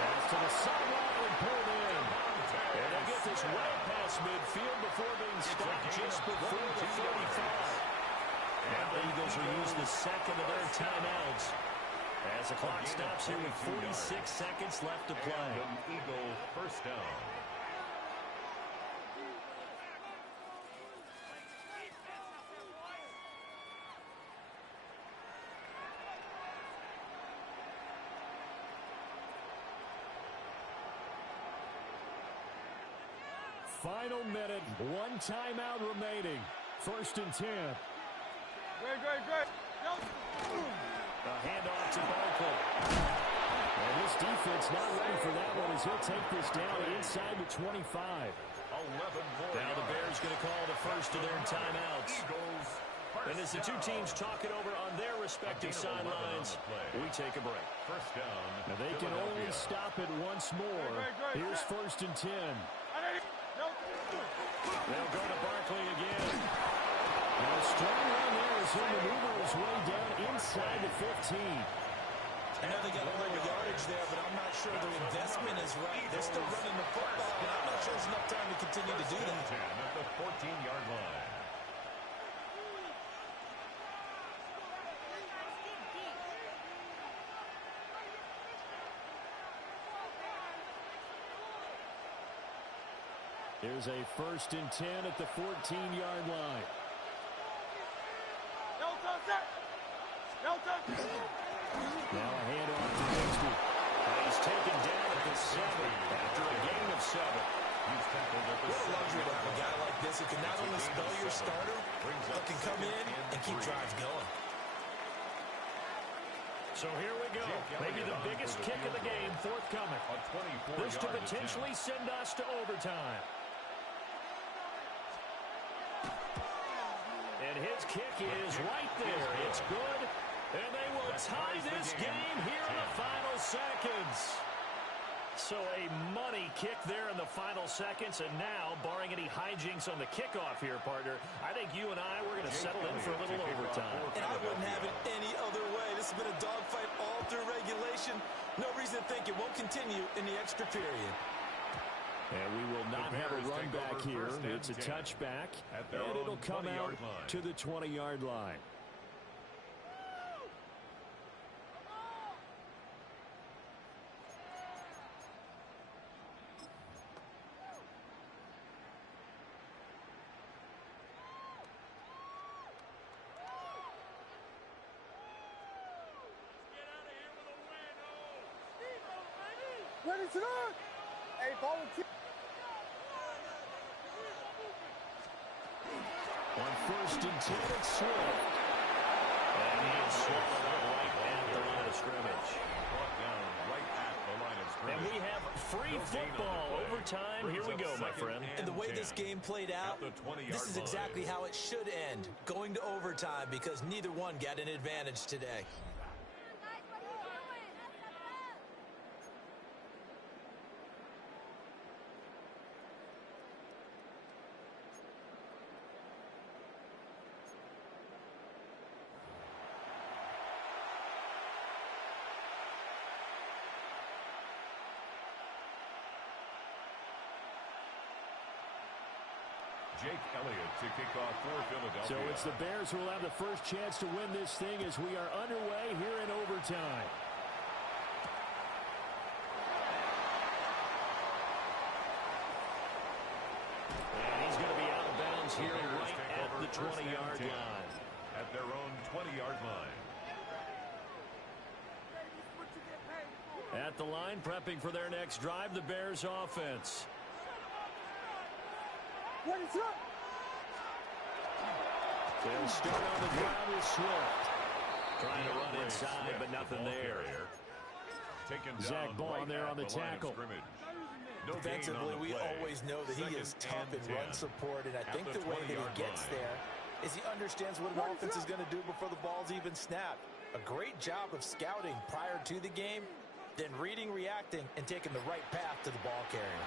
Pass to the sideline and pulled in. And they'll get this way past midfield before being stopped just before the 35. And the Eagles will use the 2nd of their timeouts as the clock stops here with 46 seconds left to play. Eagle 1st down. Final minute, 1 timeout remaining. 1st and 10. Great. A handoff to Barkley. And this defense not ready for that one as he'll take this down inside the 25. 11 more. Now the Bears going to call the first of their timeouts. And as the two teams talk it over on their respective sidelines, we take a break. 1st down. Now they can only stop it once more. Here's 1st and 10. They'll go to Barkley again. Now a strong run there as he'll maneuver his way down inside the 15. I know they got a little yardage there, but I'm not sure their investment is right. They're still running the football, and I'm not sure there's enough time to continue to do that. 10 at the 14-yard line. Here's a 1st and 10 at the 14-yard line. Now a handoff to Bigsby. And he's taken down at the 7 after a gain of 7. He's tackled at the What a luxury to have a guy like this who can not only spell your starter, but can come in and keep drives going. So here we go. Maybe the biggest kick of the game forthcoming. This to potentially send us to overtime. And his kick is right there. It's good. And they will tie this game here in the final seconds. So a money kick there in the final seconds, and now, barring any hijinks on the kickoff here, partner, I think you and I, we're going to settle in for a little overtime. And I wouldn't have it any other way. This has been a dogfight all through regulation. No reason to think it won't continue in the extra period. And we will not have a run back here. It's a touchback, and it'll come out to the 20-yard line. Ready to run. Hey, volunteer. On 1st and 10, it's Swift. And he is swallowed up right at the line of scrimmage. Brought down right at the line of scrimmage. And we have free football overtime. Here we go, my friend. And the way this game played out, this is exactly how it should end, going to overtime, because neither one got an advantage today. Jake Elliott to kick off for Philadelphia. So it's the Bears who will have the first chance to win this thing as we are underway here in overtime. And he's going to be out of bounds here right at the 20-yard line. At their own 20-yard line. At the line, prepping for their next drive, the Bears offense. They'll start on the ground with Swift. Trying to run inside, but nothing there. Zach Bond there on the tackle. Defensively, we always know that he is tough in run support, and I think the way that he gets there is he understands what an offense is going to do before the ball's even snapped. A great job of scouting prior to the game, then reading, reacting, and taking the right path to the ball carrier.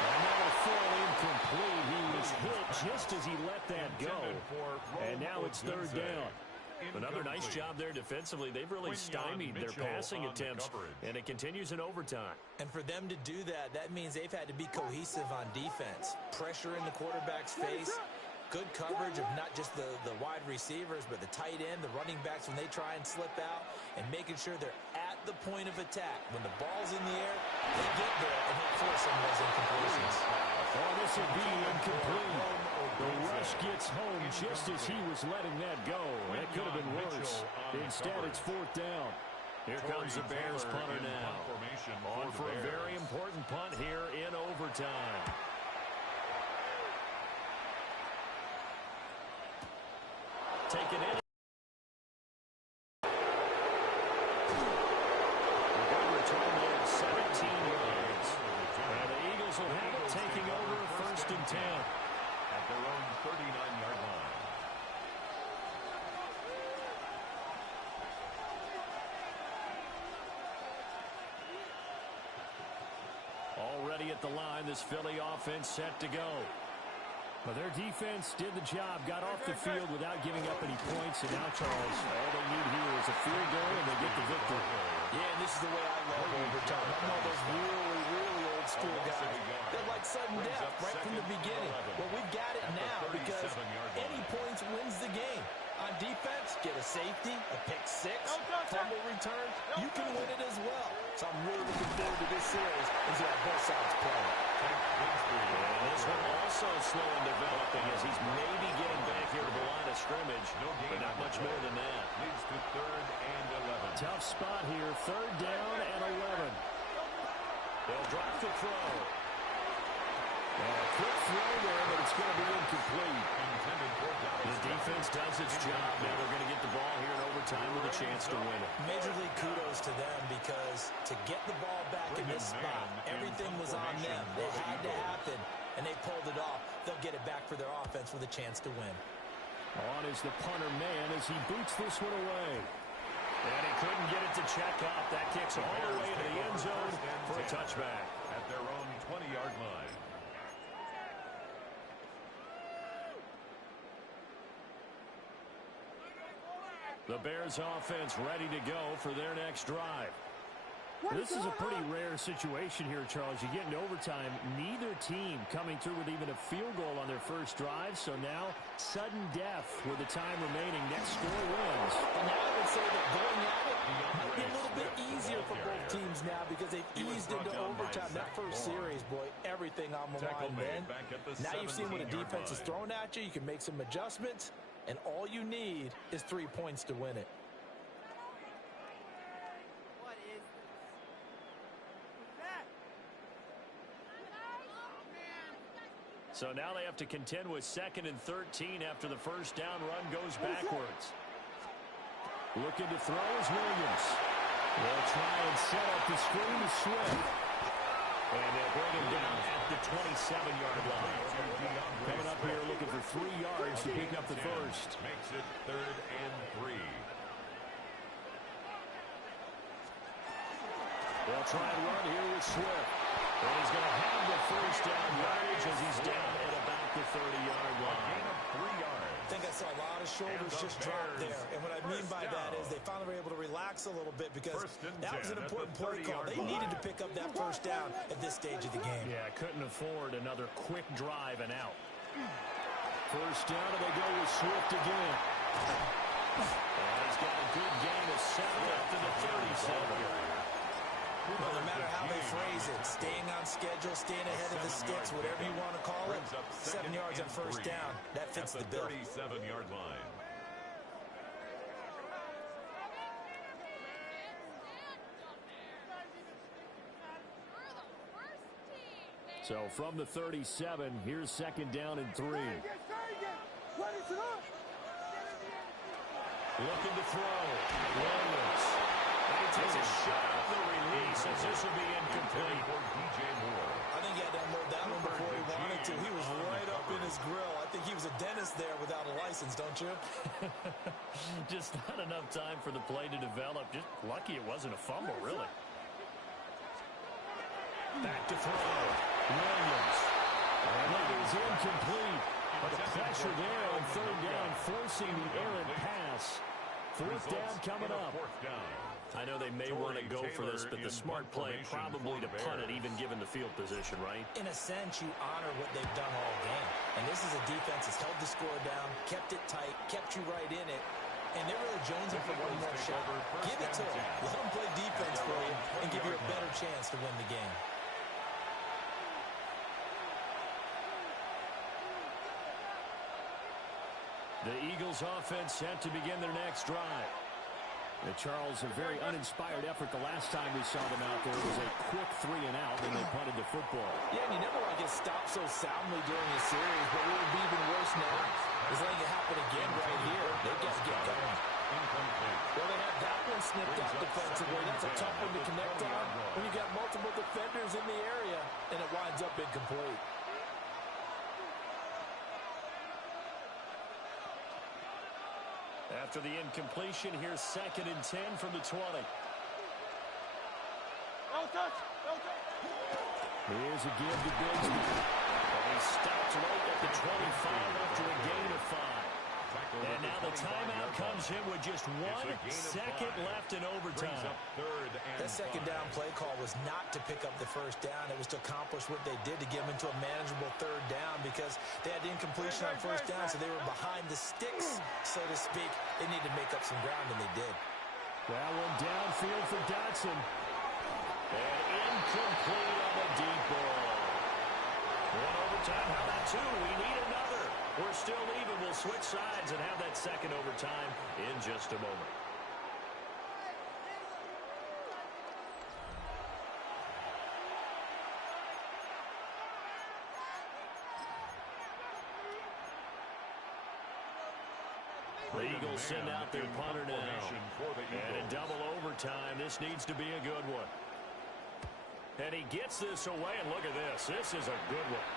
Another throw incomplete. He was hit just as he let that go. And now it's 3rd down. Another nice job there defensively. They've really stymied their passing attempts, and it continues in overtime. And for them to do that, that means they've had to be cohesive on defense. Pressure in the quarterback's face. Good coverage of not just the wide receivers, but the tight end, the running backs when they try and slip out, and making sure they're at the point of attack. When the ball's in the air, they get there and hit force some of those incompletions. Oh, this will be incomplete. The rush gets home just as he was letting that go. That could have been worse. Instead, it's 4th down. Here comes the Bears punter now. On for a very important punt here in overtime. Taken in. The good return there at 17 yards. And the Eagles will have it, taking over 1st and 10. At their own 39-yard line. Already at the line, this Philly offense set to go. Well, their defense did the job, got off the field without giving up any points, and now, Charles, all they need here is a field goal, and they get the victory. Yeah, and this is the way I love overtime. I'm one of those really, really old school guys. They're like sudden death right from the beginning. Well, we've got it now because any points wins the game. On defense, get a safety, a pick six, fumble return. You can win it as well. So I'm really looking forward to this series and see how both sides play. And this one also slow in developing as he's maybe getting back here to the line of scrimmage, but not much more than that. Leads to 3rd and 11. Tough spot here, 3rd down and 11. They'll drop the throw. And a quick throw there, but it's going to be incomplete. The defense does its job. Now they're going to get the ball here in overtime with a chance to win it. Major league kudos to them because to get the ball back in this spot, everything was on them. It had to happen, and they pulled it off. They'll get it back for their offense with a chance to win. On is the punter man as he boots this one away. And he couldn't get it to check up. That kick's all the touchback. At their own 20-yard line. The Bears offense ready to go for their next drive. This is a pretty rare situation here, Charles. You get into overtime, neither team coming through with even a field goal on their first drive. So now, sudden death with the time remaining. Next score wins. And now I would say that going at it might be a little bit easier for both teams now because they've eased into overtime. That first series, boy, everything on the line, man. Now you've seen what a defense is throwing at you. You can make some adjustments, and all you need is 3 points to win it. So now they have to contend with 2nd and 13 after the first down run goes backwards. Looking to throw is Williams. They'll try and set up the screen to Swift. And they'll bring him down at the 27-yard line. Coming up here looking for 3 yards to pick up the first. Makes it 3rd and 3. They'll try and run here with Swift. And he's going to have the first down yardage as he's down at about the 30-yard line. Gain of 3 yards. I think I saw a lot of shoulders just drop there. And what I mean by that is they finally were able to relax a little bit because that was an important play call. They needed to pick up that first down at this stage of the game. Yeah, couldn't afford another quick drive and out. First down, and they go with Swift again. And he's got a good gain of 7 after the 37. Well, no matter how they phrase it, staying on schedule, staying ahead of the sticks, whatever you want to call it, 7 yards on first down, that fits the bill. 37-yard line. So from the 37, here's 2nd down and 3. Looking to throw. Williams. And he takes a shot off the release as this will be incomplete. I think he had to unload that one before he wanted to. He was right up in his grill. I think he was a dentist there without a license, don't you? Just not enough time for the play to develop. Just lucky it wasn't a fumble, really. Back to throw. Williams. And it is incomplete. But the pressure there on 3rd down, forcing the errant pass. 4th down coming up. I know they may want to go for this, but the smart play probably to punt it, even given the field position, right? In a sense, you honor what they've done all game. And this is a defense that's held the score down, kept it tight, kept you right in it. And they're really jonesing for one more shot. Give it to them. Let them play defense for you and give you a better chance to win the game. The Eagles offense set to begin their next drive. The Charles, a very uninspired effort the last time we saw them out there. It was a quick 3 and out, and they punted the football. Yeah, and you never want to get stopped so soundly during the series, but what would be even worse now is letting it happen again right here. They've got to get going. Well, they have that one snipped out defensively. That's a tough one to connect on when you've got multiple defenders in the area, and it winds up incomplete. After the incompletion, here's 2nd and 10 from the 20. Here's a give to Bigsby. And he stops right at the 25 after a gain of 5. And now the timeout comes in with just 1 second left in overtime. That 2nd down play call was not to pick up the first down. It was to accomplish what they did to get them into a manageable 3rd down because they had incompletion on first down, so they were behind the sticks, so to speak. They needed to make up some ground, and they did. That one downfield for Dotson. And incomplete on the deep ball. 1 overtime. How about 2? We need another. We're still even. We'll switch sides and have that 2nd overtime in just a moment. The Eagles send out their punter now. And in double overtime, this needs to be a good one. And he gets this away, and look at this. This is a good one.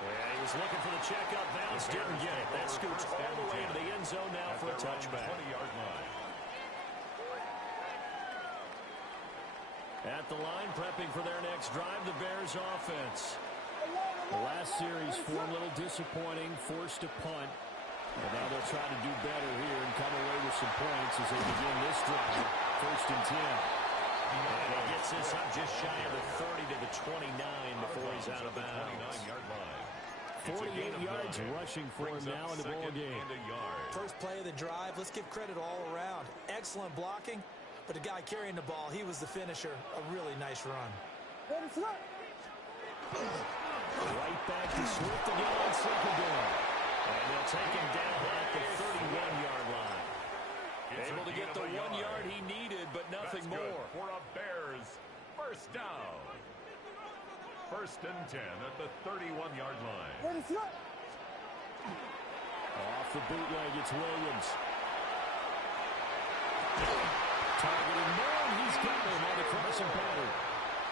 And he was looking for the checkup bounce, didn't get it. That scoots all the way to the end zone now for a touchback. 20-yard line. At the line, prepping for their next drive, the Bears offense. The last series, for a little disappointing, forced a punt. And now they'll try to do better here and come away with some points as they begin this drive. 1st and 10. And he gets this up just shy of the 30 to the 29 before he's out of bounds. 48 yards rushing for him now in the ball game. First play of the drive, let's give credit all around. Excellent blocking, but the guy carrying the ball, he was the finisher. A really nice run. Right back to Swift again on 2nd down. And they'll take him down at the 31-yard line. Able to get the 1 yard he needed, but nothing more. For a Bears 1st down. 1st and 10 at the 31-yard line. Off the bootleg, it's Williams. Targeting more, and he's got him on the crossing pattern.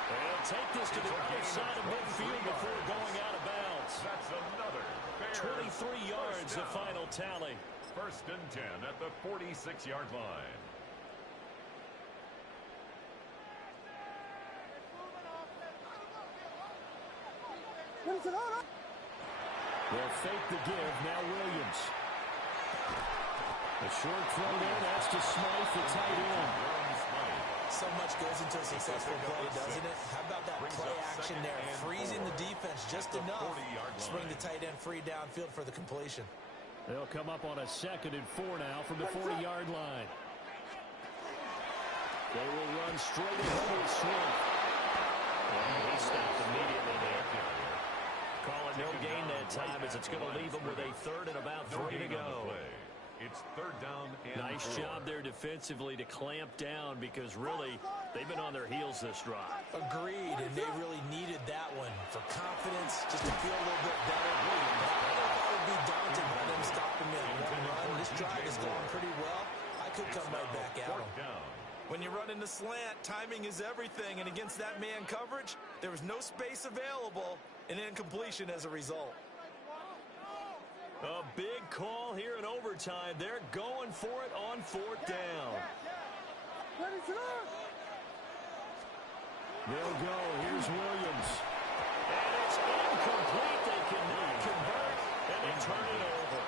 They'll take this to the other side of midfield before going out of bounds. That's another Bears 23 yards, the final tally. 1st and 10 at the 46-yard line. They'll fake the give. Now Williams. A short throw there. That's to Smythe, the tight end. So much goes into a successful play, doesn't it? How about that play action there? Freezing the defense just enough to bring the tight end free downfield for the completion. They'll come up on a 2nd and 4 now from the 40-yard line. They will run straight ahead with Swift. He stopped immediately there. Call it no gain that time as it's going to leave them with a 3rd and about 3 to go. It's 3rd down and Nice 4. job there defensively to clamp down because really they've been on their heels this drive. Agreed, and they really needed that one for confidence, just to feel a little bit better. I don't know if I would be daunted by them stopping me on 1 run. This drive is going pretty well. I could come right back at them. When you run in the slant, timing is everything, and against that man coverage, there was no space available, and incompletion as a result. A big call here in overtime. They're going for it on 4th down. They'll go. Here's Williams. And it's incomplete. They cannot convert, and they turn it over.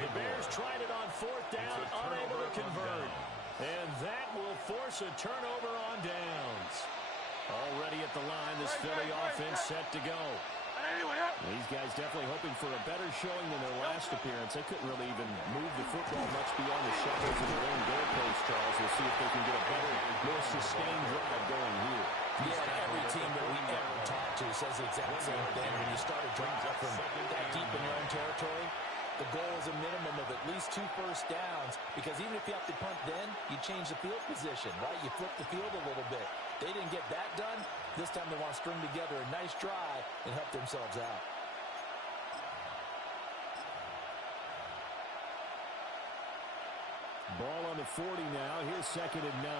The Bears tried it on 4th down, unable to convert. And that will force a turnover on downs. Already at the line, this Philly offense set to go. These guys definitely hoping for a better showing than their last appearance. They couldn't really even move the football much beyond the shadows of their own goalpost, Charles. We'll see if they can get a better, more sustained drive going here. Yeah, every team that we ever talk to says the exact same thing. When you start a drive from that deep in your own territory, the goal is a minimum of at least 2 first downs, because even if you have to punt then, you change the field position, right? You flip the field a little bit. They didn't get that done. This time they want to string together a nice drive and help themselves out. Ball on the 40 now. Here's 2nd and 9.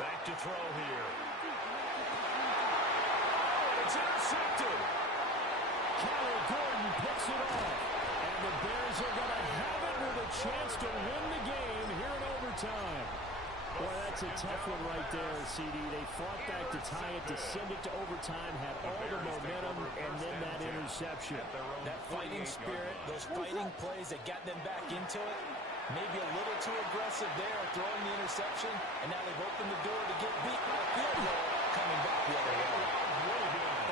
Back to throw here. It's intercepted. Kyler Gordon picks it off. And the Bears are going to have it with a chance to win the game here in overtime. Boy, that's a tough one right there, CD. They fought back to tie it, to send it to overtime, had all the momentum, and then that interception. That fighting spirit, those fighting plays that got them back into it, maybe a little too aggressive there, throwing the interception, and now they've opened the door to get beat by a field goal, coming back the other way.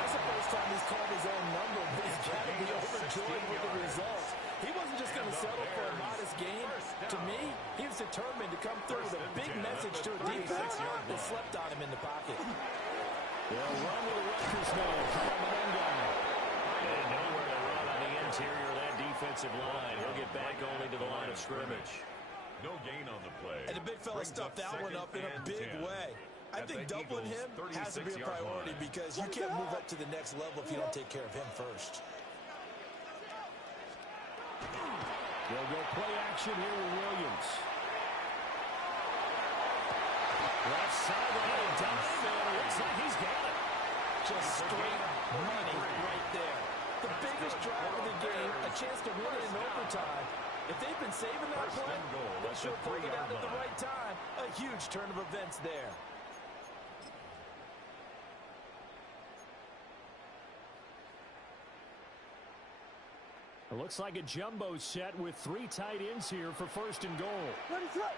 That's the first time he's called his own number, but he's got to be overjoyed with the results. He wasn't just going to settle for a modest game. To me, he was determined to come through with a big message to a defense that slept on him in the pocket. They'll run with the Rutgers man, Kyle. And nowhere to run on the interior of that defensive line. He'll get back only to the line of scrimmage. No gain on the play. And the big fella stuffed that one up in a big way. I think doubling him has to be a priority because you can't move up to the next level if you don't take care of him first. They'll go play action here with Williams. Left sideline, dive, and it looks like he's got it. Just straight money right there. The biggest drive of the game, a chance to win it in overtime. If they've been saving that play, they should have pulled it out at the right time. A huge turn of events there. It looks like a jumbo set with 3 tight ends here for first and goal. Ready, set.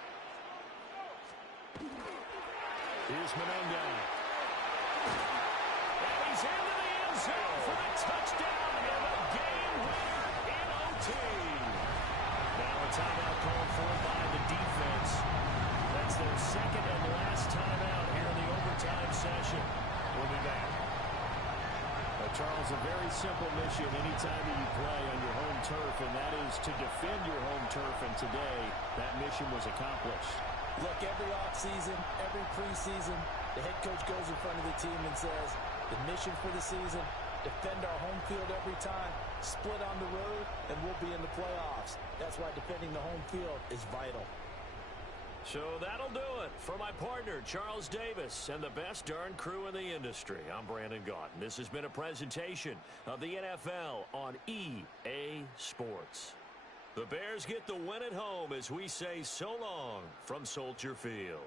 Here's Menenga. And he's into the end zone for the touchdown and a game winner in OT. Now a timeout called for by the defense. That's their second and last timeout here in the overtime session. We'll be back. Charles, a very simple mission anytime that you play on your home turf, and that is to defend your home turf, and today that mission was accomplished. Look, every offseason, every preseason, the head coach goes in front of the team and says, the mission for the season, defend our home field every time, split on the road, and we'll be in the playoffs. That's why defending the home field is vital. So that'll do it for my partner, Charles Davis, and the best darn crew in the industry. I'm Brandon Gaudin. This has been a presentation of the NFL on EA Sports. The Bears get the win at home as we say so long from Soldier Field.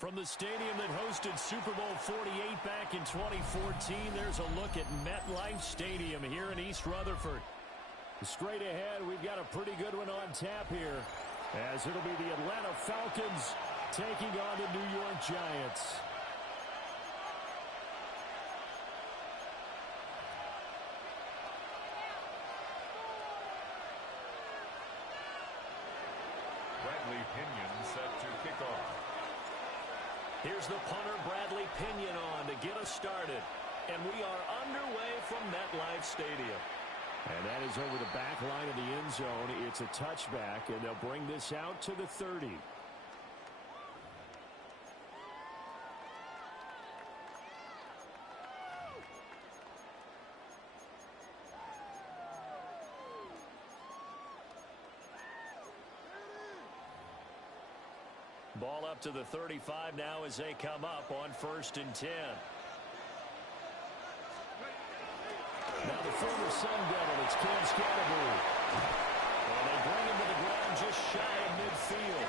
From the stadium that hosted Super Bowl 48 back in 2014, there's a look at MetLife Stadium here in East Rutherford. Straight ahead, we've got a pretty good one on tap here, as it'll be the Atlanta Falcons taking on the New York Giants. Bradley Pinion set to kick off. Here's the punter, Bradley Pinion, on to get us started. And we are underway from MetLife Stadium. And that is over the back line of the end zone. It's a touchback, and they'll bring this out to the 30. Ball up to the 35 now as they come up on 1st and 10. Now the former Sun Devil, it's Cam Scatterbury. And they bring him to the ground just shy of midfield.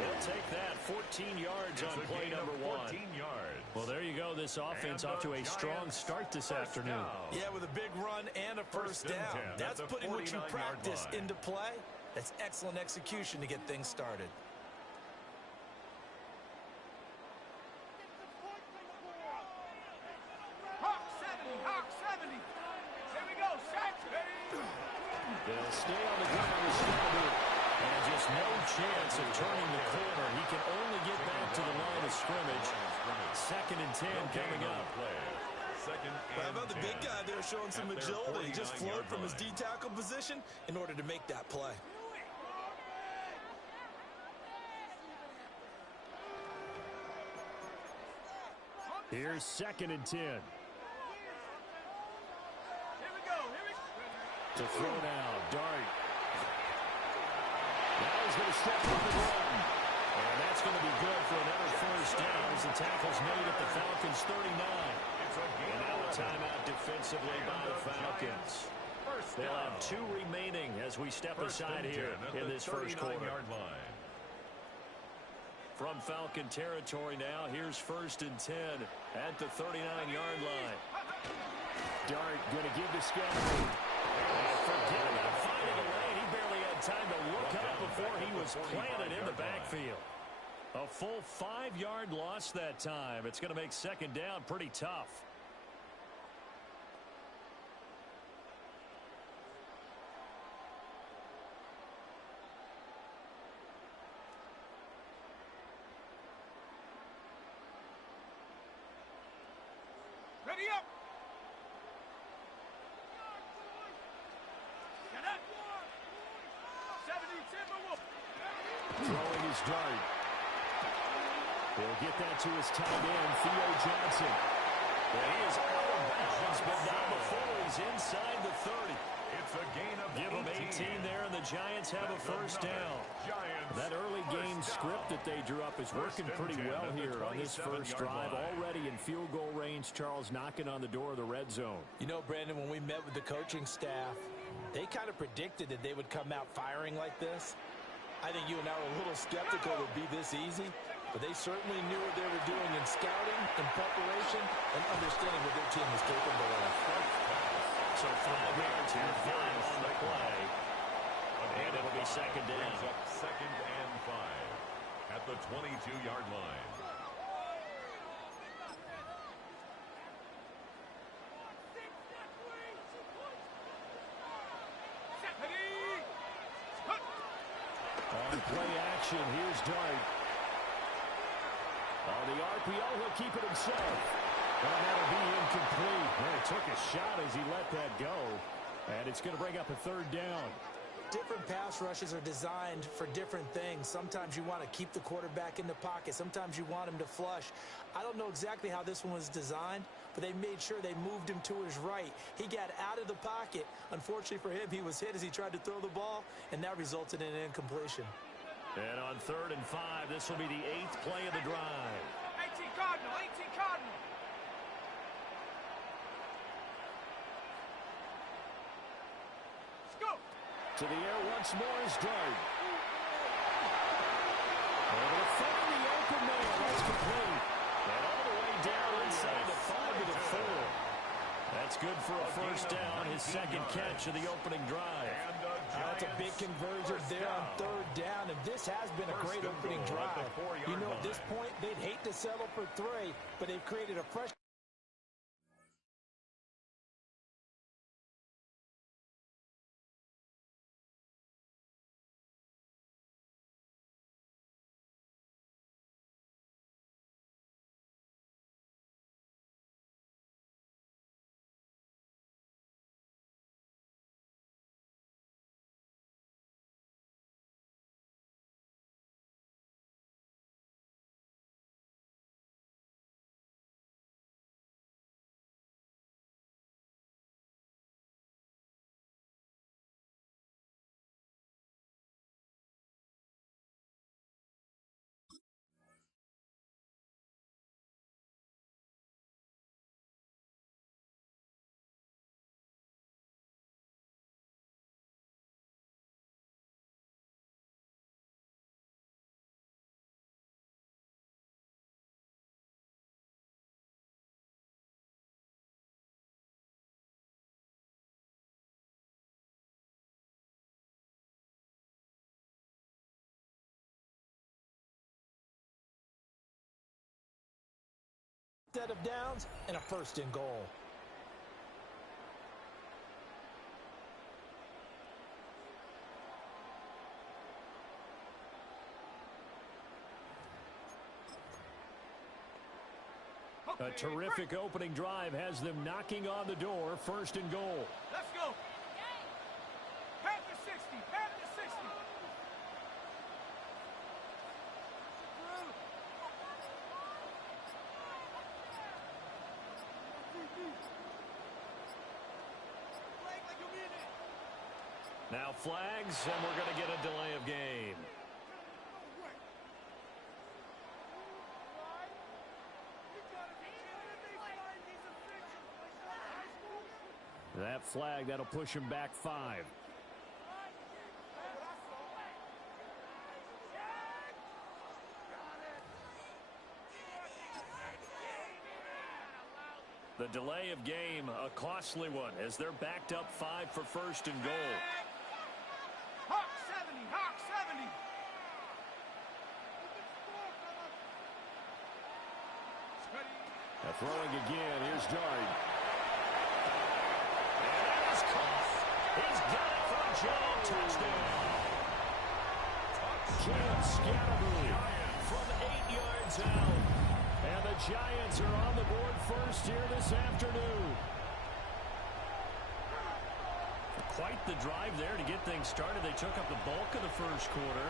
They'll take that, 14 yards on play number 1. 14 yards. Well, there you go. This offense off to a strong start this afternoon. Yeah, with a big run and a first down. That's putting what you practice into play. That's excellent execution to get things started. They'll stay on the ground with Scatterbury. And just no chance of turning the corner. He can only get back to the line of scrimmage. 2nd and 10 coming up. How about the big guy there showing some agility? He just flowed from his D-tackle position in order to make that play. Here's 2nd and 10. To throw now, Dart. Now he's going to step up and run. And that's going to be good for another first down as the tackle's made at the Falcons' 39. And now a timeout defensively by the Falcons. They'll have 2 remaining as we step aside here in this first quarter. From Falcon territory now, here's 1st and 10 at the 39-yard line. Dart going to give to Scatterbury. Forget about finding a lane. He barely had time to look up before he was planted in the backfield. A full 5-yard loss that time. It's going to make 2nd down pretty tough. Ready up! Throwing his Dart. He'll get that to his tight end, Theo Johnson. And he is out of bounds, but not before he's inside the 30. It's a gain of 18. Give him 18 there, and the Giants have a first down. That early game script that they drew up is working pretty well here on this first drive. Already in field goal range, Charles knocking on the door of the red zone. You know, Brandon, when we met with the coaching staff, they kind of predicted that they would come out firing like this. I think you and I were a little skeptical it would be this easy, but they certainly knew what they were doing in scouting, in preparation, and understanding what their team was capable of. So 5 yards here, 5 on the play. And it'll be 2nd down. 2nd and 5 at the 22-yard line. On play action, here's Dart. On the RPO, he'll keep it himself. And that'll be incomplete. Well, he took a shot as he let that go. And it's going to bring up a 3rd down. Different pass rushes are designed for different things. Sometimes you want to keep the quarterback in the pocket. Sometimes you want him to flush. I don't know exactly how this one was designed, but they made sure they moved him to his right. He got out of the pocket. Unfortunately for him, he was hit as he tried to throw the ball, and that resulted in an incompletion. And on 3rd and 5, this will be the 8th play of the drive. 18 Cardinal, 18 Cardinal. Let's go. To the air once more is Dart. Able to find the open man. That's That's good for a first down, his second catch of the opening drive. That's a big conversion there on third down, and this has been a great opening drive. You know, at this point, they'd hate to settle for 3, but they've created a fresh set of downs and a first and goal. A terrific opening drive has them knocking on the door, first and goal. Let's go. Pat the 60. Pat the 60. Now flags, and we're going to get a delay of game. That flag, that'll push him back 5. The delay of game, a costly one, as they're backed up 5 for first and goal. Hawk 70, Hawk 70. Now throwing again, here's Dart. And that is caught. He's got it for a giant touchdown. Giants Scatterby from 8 yards out. And the Giants are on the board first here this afternoon. Quite the drive there to get things started. They took up the bulk of the first quarter,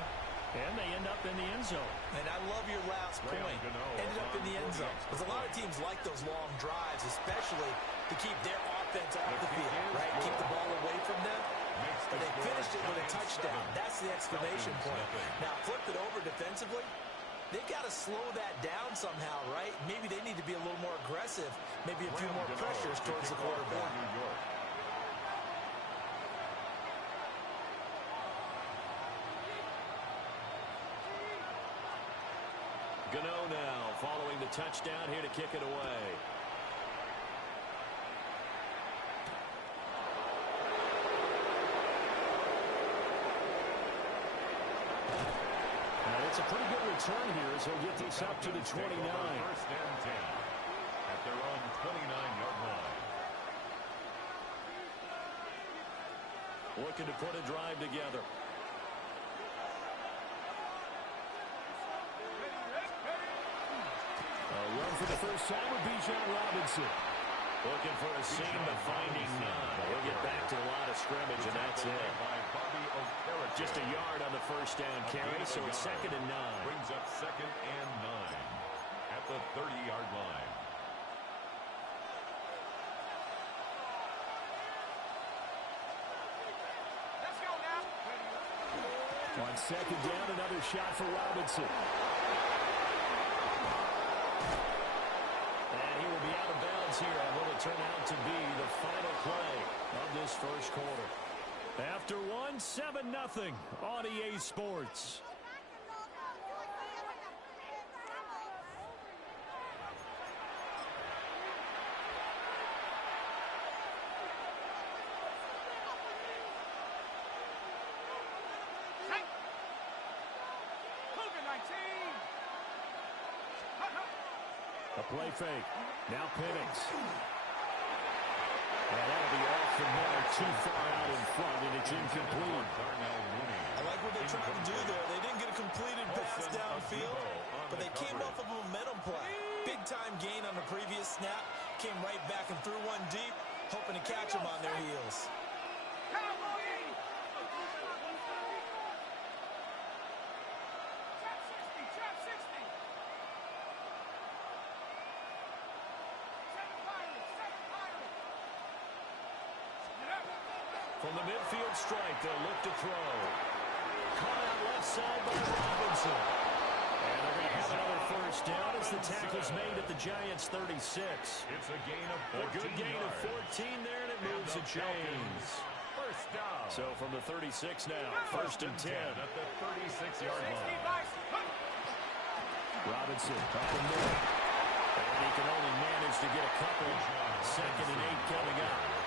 and they end up in the end zone. And I love your last point. Ended up in the end zone. Because a lot of teams like those long drives, especially to keep their offense off the field, right? Keep the ball away from them. But they finished it with a touchdown. That's the exclamation point. Now, flip it over defensively. They've got to slow that down somehow, right? Maybe they need to be a little more aggressive. Maybe a few more pressures towards the quarterback. Gano now following the touchdown here to kick it away. And it's a pretty good return here as he'll get this up to the 29. First and 10 at their own 29-yard line. Looking to put a drive together. A run for the first time with Bijan Robinson. Looking for a seam, but finding none. He'll get back to the line of scrimmage, and that's it. Just a yard on the first down carry, so it's 2nd and 9. Brings up 2nd and 9 at the 30-yard line. Let's go now. On 2nd down, another shot for Robinson. And he will be out of bounds here, and will it turn out to be the final play of this first quarter. After 7-0 on EA Sports. Play fake. Now Penix. And that'll be off the mark, too far out in front, and it's incomplete. I like what they tried to do there. They didn't get a completed pass downfield, but they came off of a momentum play. Big-time gain on the previous snap. Came right back and threw one deep, hoping to catch them on their heels. From the midfield strike, they'll look to throw. Caught out left side by Robinson. And they're going to have another first down as the tackle's made at the Giants' 36. It's a gain of 14 A good gain of 14 there, and it moves the chains. First down. So from the 36 now, first and 10. At the 36-yard line. Robinson up the middle. And he can only manage to get a couple. Second and 8 coming up.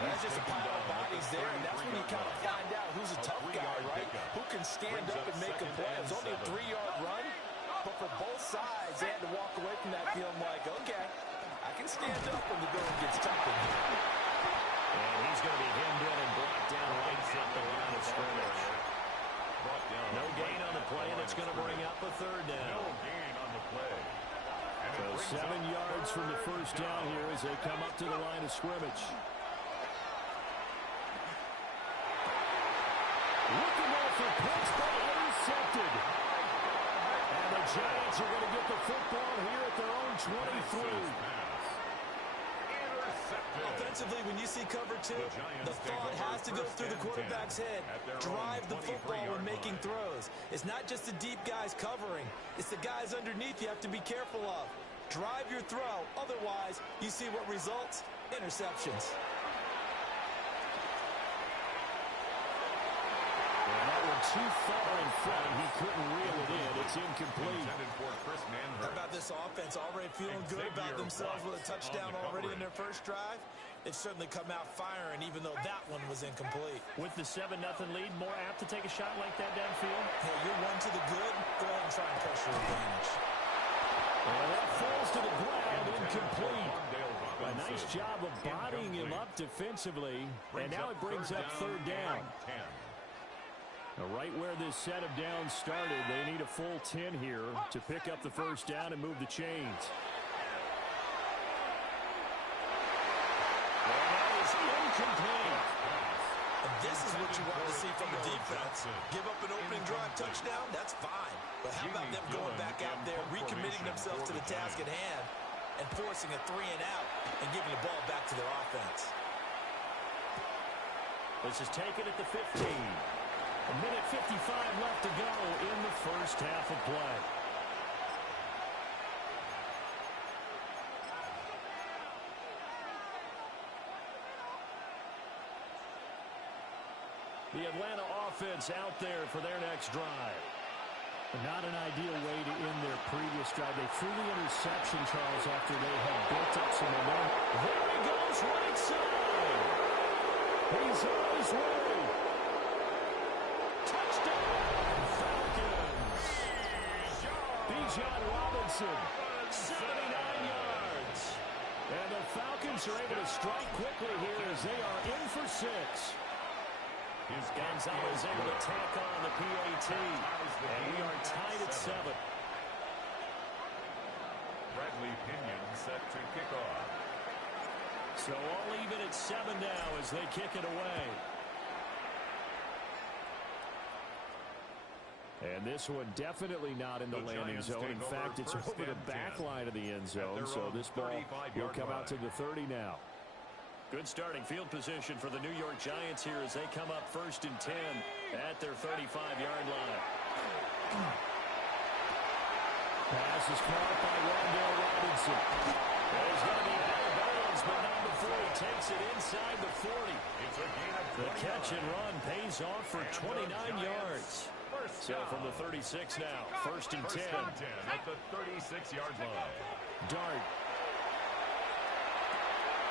That's just a pile of bodies there, and that's when you kind of find out who's a tough guy, right? Who can stand up and make a play. It was only a 3-yard run, but for both sides, they had to walk away from that feeling like, okay, I can stand up when the going gets tough in here. And he's going to be hemmed in and brought down right at the line of scrimmage. No gain on the play, and it's going to bring up a third down. No gain on the play. So 7 yards from the first down here as they come up to the line of scrimmage. Looking off for Pitts, but intercepted. And the Giants are going to get the football here at their own 23. Offensively, when you see cover 2, the thought has to go through the quarterback's head. Drive the football when making throws. It's not just the deep guys covering. It's the guys underneath you have to be careful of. Drive your throw. Otherwise, you see what results? Interceptions. Too far in front. He couldn't reel it in. It's incomplete. How about this offense already feeling good about themselves with a touchdown already in their first drive? They've certainly come out firing, even though that one was incomplete. With the 7-0 lead, more apt to take a shot like that downfield? Hey, you're one to the good. Go ahead and try and push your advantage. And that falls to the ground, incomplete. A nice job of bodying him up defensively. And now it brings up third down. Right where this set of downs started, they need a full 10 here to pick up the first down and move the chains. And that is incomplete. And this is what you want to see from the defense. Give up an opening drive touchdown, that's fine. But how about them going back out there, recommitting themselves to the task at hand, and forcing a 3-and-out and giving the ball back to their offense. This is taken at the 15. A minute 55 left to go in the first half of play. The Atlanta offense out there for their next drive. Not an ideal way to end their previous drive. They threw the interception, Charles, after they had built up some momentum. There he goes, right side. He's on his way. Touchdown, Falcons. Bijan Robinson, 79 yards. And the Falcons are able to strike quickly here as they are in for 6. Gonzalez able to tack on the PAT. And we are tied at 7. Bradley Pinion set to kick off. So all even at 7 now as they kick it away. And this one definitely not in the landing zone. In fact, it's over the back line of the end zone. So this ball will come out to the 30 now. Good starting field position for the New York Giants here as they come up first and 10 at their 35-yard line. Pass is caught by Rondell Robinson. He's going to be out of bounds, but not before he takes it inside the 40. The catch and run pays off for 29 yards. So from the 36 now, first and 10. At the 36-yard line. Dart.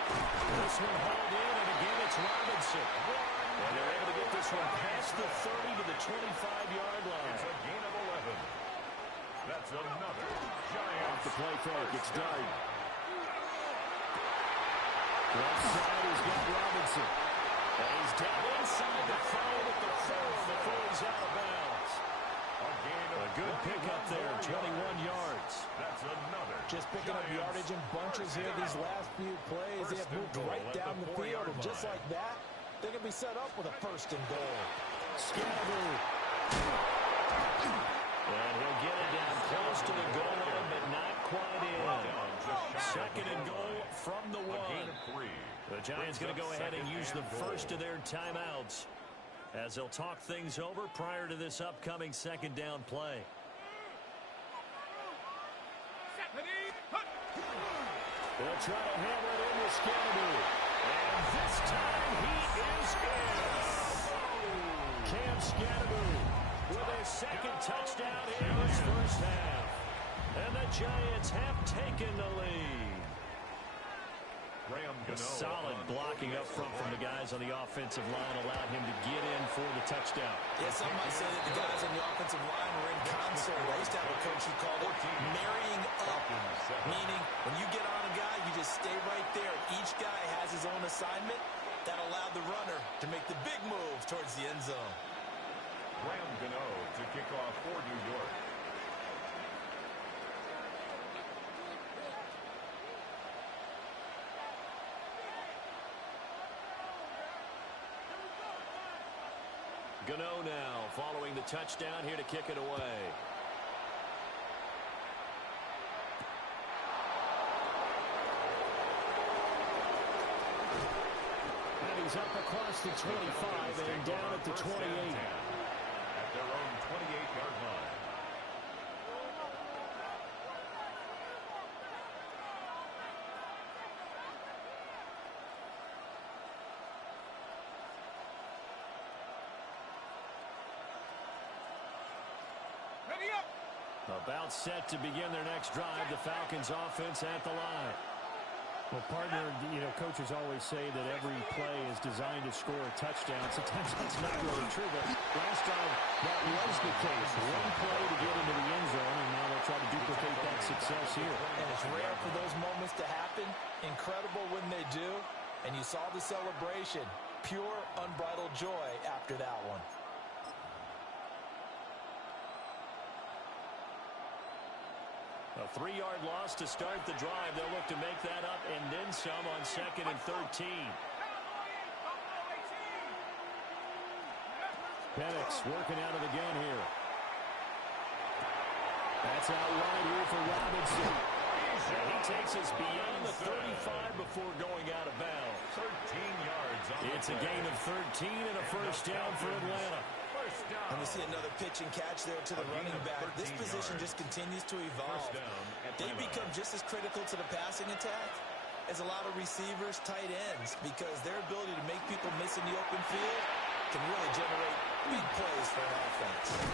This one hauled in, and again it's Robinson. And they're able to get this one past the 30 to the 25-yard line. It's a gain of 11. That's another giant. Off the play fake. It's Dart. Left side, he's got Robinson. And he's down inside the 5 at the 4 before he's out of bounds. A good pickup there, 21 yards. That's another. Just picking up yardage in bunches here these last few plays. They have moved right down the field, and just like that, they can be set up with a 1st and goal. Scannable. And he'll get it down close to the goal line, but not quite in. 2nd and goal from the 1. The Giants going to go ahead and use the first of their timeouts as they'll talk things over prior to this upcoming 2nd down play. They'll try to hammer it in with Scannable. And this time he is in. Cam Scannable with a 2nd touchdown in his first half. And the Giants have taken the lead. Solid blocking up front from the guys on the offensive line allowed him to get in for the touchdown. Yeah, some might say that the guys on the offensive line were in concert. I used to have a coach who called it marrying up, meaning when you get on a guy, you just stay right there. Each guy has his own assignment. That allowed the runner to make the big move towards the end zone. Graham Gano to kick off for New York. Gano now following the touchdown here to kick it away. And he's up across the 25 and down at the 28. At their own 28-yard line. About set to begin their next drive. The Falcons offense at the line. Well, partner, coaches always say that every play is designed to score a touchdown. Sometimes that's not really true, but last time that was the case. One play to get into the end zone, and now they'll try to duplicate that success here. And it's rare for those moments to happen. Incredible when they do. And you saw the celebration. Pure, unbridled joy after that one. A 3-yard loss to start the drive. They'll look to make that up and then some on 2nd and 13. Penix working out of the gun here. That's out wide here for Robinson. And he takes us beyond the 35 before going out of bounds. 13 yards on It's a gain of 13 and a first down for Atlanta. And we see another pitch and catch there to the running back. This position just continues to evolve. They become just as critical to the passing attack as a lot of receivers, tight ends, because their ability to make people miss in the open field can really generate big plays for an offense. And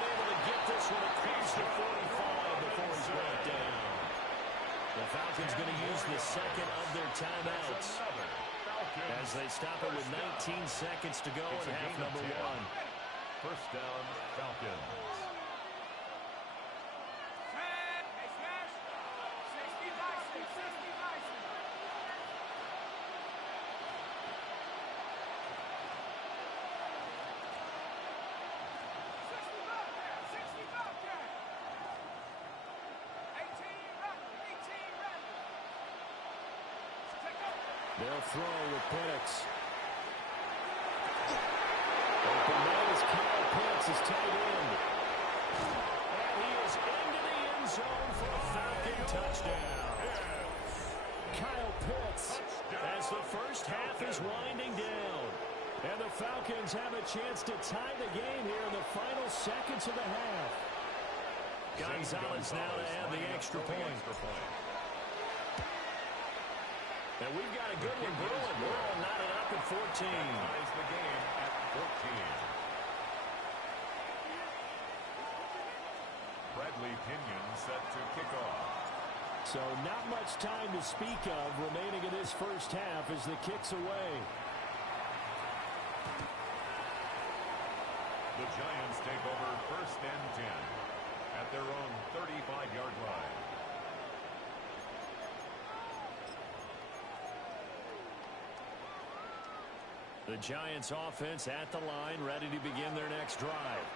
able to get this one across the 45 before he's brought down. The Falcons going to use the 2nd of their timeouts as they stop it with 19 seconds to go in half number 1. First down, Falcons. They'll throw with Penix. Open man is Kyle Pitts, his tight end. And he is into the end zone for a Falcon touchdown. Kyle Pitts as the first half is winding down. And the Falcons have a chance to tie the game here in the final seconds of the half. Gonzalez now to add the extra point. And we've got a good one brewing. We're all knotted up at 14. Ties the game at 14. Bradley Pinion set to kick off. So not much time to speak of remaining in this first half as the kick's away. The Giants take over 1st and 10. at their own 35-yard line. The Giants offense at the line, ready to begin their next drive.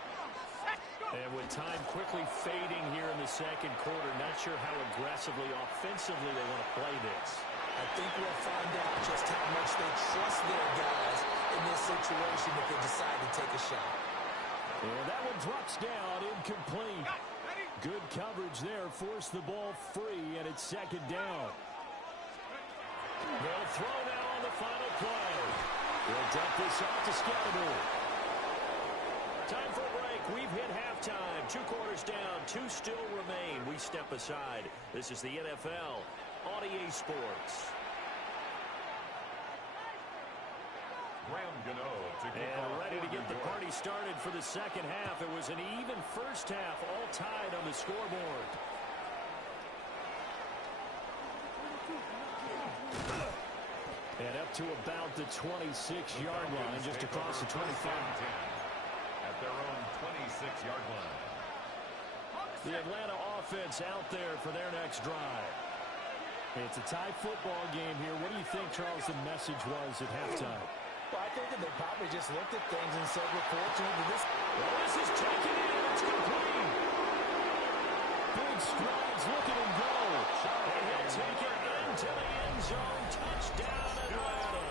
And with time quickly fading here in the second quarter, not sure how aggressively, offensively they want to play this. I think we'll find out just how much they trust their guys in this situation if they decide to take a shot. And that one drops down, incomplete. Good coverage there, forced the ball free, and it's second down. They'll throw now on the final play. They'll dump this off to Scatterbury. Time for a break. We've hit halftime. 2 quarters down. 2 still remain. We step aside. This is the NFL on EA Sports. And ready to get the party started for the second half. It was an even first half, all tied on the scoreboard. And up to about the 26-yard line, just across the 25. At their own 26-yard line. The Atlanta offense out there for their next drive. It's a tie football game here. What do you think, Charles, the message was at halftime? Well, I think that they probably just looked at things and said, we're fortunate that this... Well, this is taken in. It's complete. Big strides, look at him go. And he'll take it into the end zone. Touchdown, Atlanta.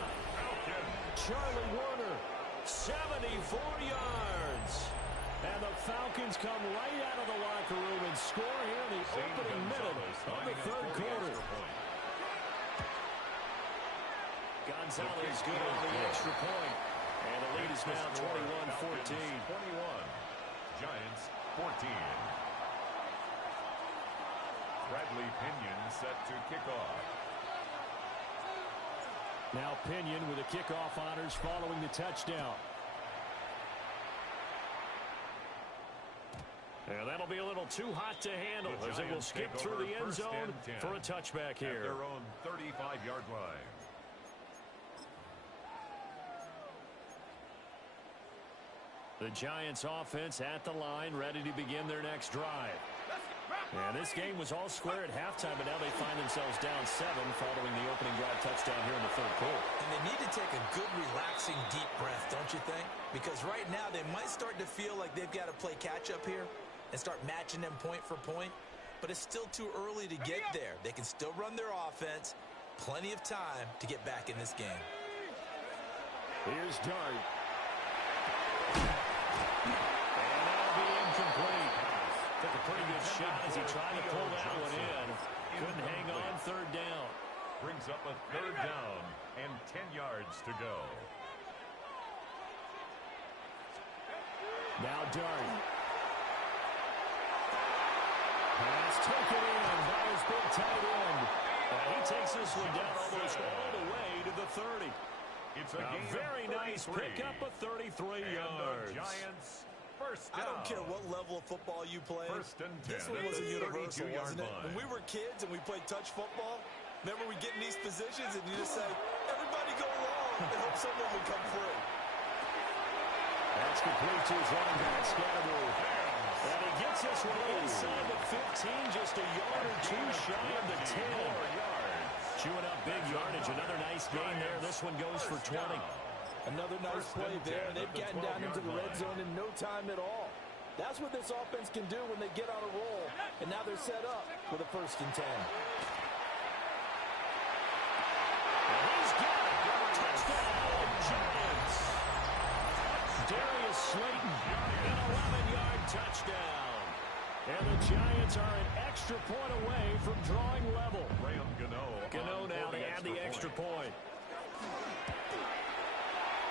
Charlie Warner, 74 yards. And the Falcons come right out of the locker room and score here in the opening minute of the third quarter. Gonzalez good on the extra point. And the lead is now 21-14. 21. Giants 14. Bradley Pinion set to kick off. Now Pinion with the kickoff honors following the touchdown. And that'll be a little too hot to handle as they will skip through the end zone for a touchback here. At their own 35-yard line. The Giants offense at the line, ready to begin their next drive. And this game was all square at halftime, but now they find themselves down 7 following the opening drive touchdown here in the third quarter. And they need to take a good, relaxing, deep breath, don't you think? Because right now they might start to feel like they've got to play catch-up here and start matching them point for point. But it's still too early to get there. They can still run their offense. Plenty of time to get back in this game. Here's Dart. And that'll be incomplete. Took a pretty good shot as he tried to pull that one in. Couldn't hang on, third down. Brings up a third down and 10 yards to go. Now Dart. Pass taken in by his big tight end. And he takes this one down almost all the way to the 30. It's a very nice pickup of 33 yards. Giants first down. I don't care what level of football you play. First and 10. This one wasn't universal, wasn't it? Line. When we were kids and we played touch football, remember we get in these positions and you just say, everybody go long and hope someone will come free. That's complete to his running back, Scatterbury. And he gets this one inside the 15, just a yard or two shy of the 10. Chewing up big yardage. Another nice gain there. This one goes for 20. Another nice play there. They've gotten down into the red zone in no time at all. That's what this offense can do when they get on a roll. And now they're set up with a 1st and 10. And he's got it. Touchdown, Giants. Darius Slayton, an 11-yard touchdown. And the Giants are an extra point away from drawing level. Gano now to add the extra point.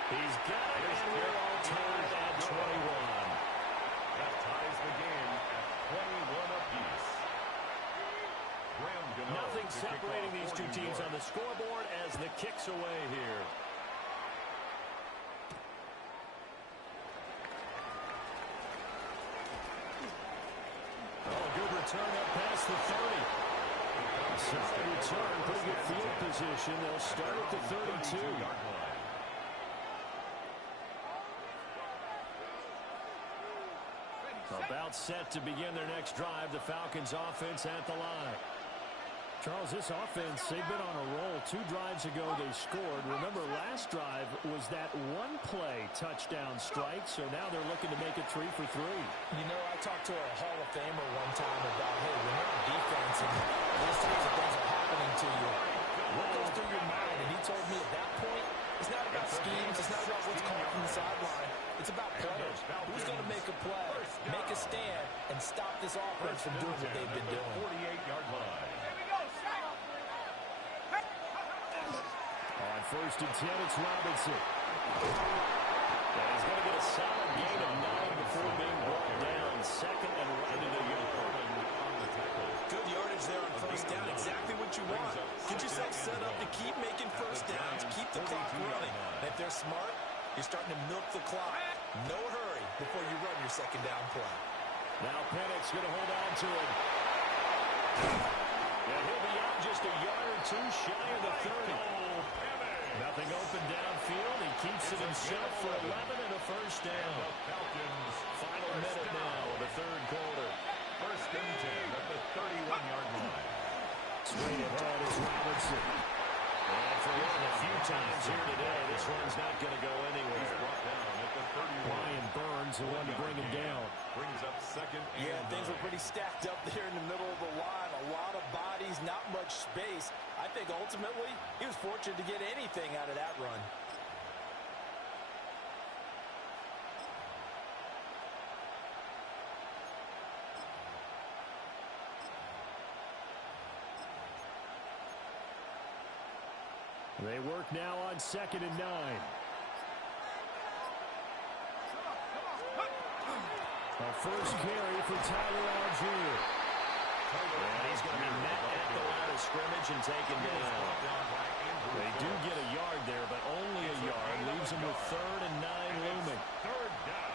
He's got it, and we're all tied at 21. That ties the game at 21 apiece. Nothing separating these two teams on the scoreboard as the kick's away here. Oh, good return up past the 30. Solid return, pretty good field position. They'll start at the 32. About set to begin their next drive. The Falcons offense at the line. Charles, this offense, they've been on a roll. 2 drives ago, they scored. Remember, last drive was that one-play touchdown strike, so now they're looking to make it 3 for 3. You know, I talked to a Hall of Famer one time about, hey, when you're on defense and those types of things are happening to you, what goes through your mind? And he told me at that point, it's not about schemes, it's not about what's called from the sideline. It's about players. Who's going to make a play, make a stand, and stop this offense from doing what they've been doing? 48-yard line. On 1st and 10, it's Robinson. And he's going to get a solid gain of 9 before being brought down. 2nd and right in the yard. Good yardage there on 1st down. Exactly what you want. Get yourself set up to keep making 1st downs, keep the clock running. And if they're smart, you're starting to milk the clock. No hurry before you run your 2nd down play. Now Penix going to hold on to it. And he'll be out just a yard or 2 shy of the 30. Nothing open downfield. He keeps it himself for 11 and a 1st down. Final minute now of the 3rd quarter. 1st and 10 at the 31-yard line. Straight ahead is Robinson. And for one, a few times here today, this one's not going to go anywhere. He's brought down at the 31. Brian Burns, the one to bring him down. Brings up 2nd and Yeah, things were pretty stacked up there in the middle of the line. A lot of bodies, not much space. I think ultimately he was fortunate to get anything out of that run. They work now on 2nd and 9. A 1st carry for Tyler Algier. And he's going to be met at the line of scrimmage and taken down. They do get a yard there, but only a yard. Leaves them with 3rd and 9 looming. 3rd down.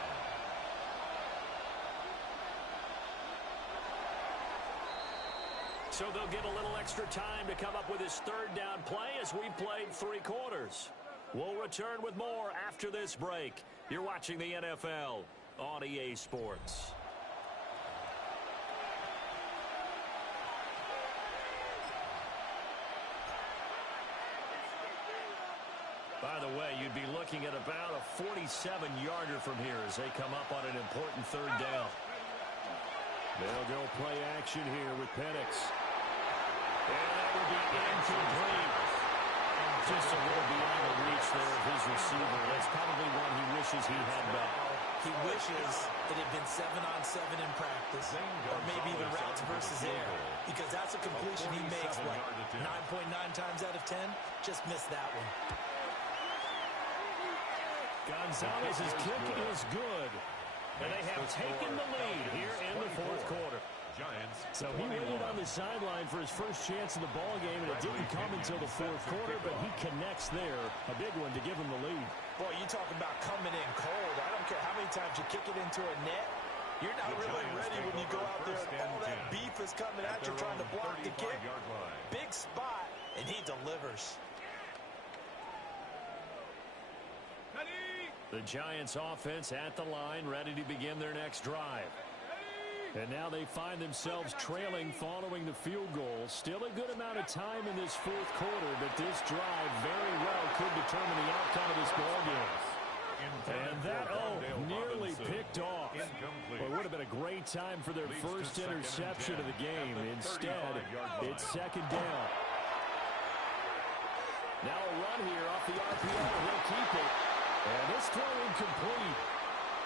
So they'll get a little extra time to come up with his 3rd down play as we played 3 quarters. We'll return with more after this break. You're watching the NFL on EA Sports. By the way, you'd be looking at about a 47-yarder from here as they come up on an important 3rd down. They'll go play action here with Penix. And that will be incomplete. Just a little beyond the reach there of his receiver. That's probably one he wishes he had back. He wishes it had been 7-on-7 in practice, or maybe the routes versus air, because that's a completion he makes, what, 9.9 times out of 10? Just missed that one. Gonzalez's kick is good. And they have taken the lead here in the 4th quarter. So he waited on the sideline for his first chance in the ball game, and it didn't come until the 4th quarter, but he connects there. A big one to give him the lead. Boy, you talk about coming in cold. I don't care how many times you kick it into a net. You're not really ready when you go out there and all that beef is coming at you trying to block the kick. Big spot, and he delivers. The Giants offense at the line, ready to begin their next drive. And now they find themselves trailing following the field goal. Still a good amount of time in this 4th quarter, but this drive very well could determine the outcome of this ball game. And that, nearly picked off. Well, it would have been a great time for their first interception of the game. Instead, it's 2nd down. Now a run here off the RPO. He'll keep it. And this throw incomplete.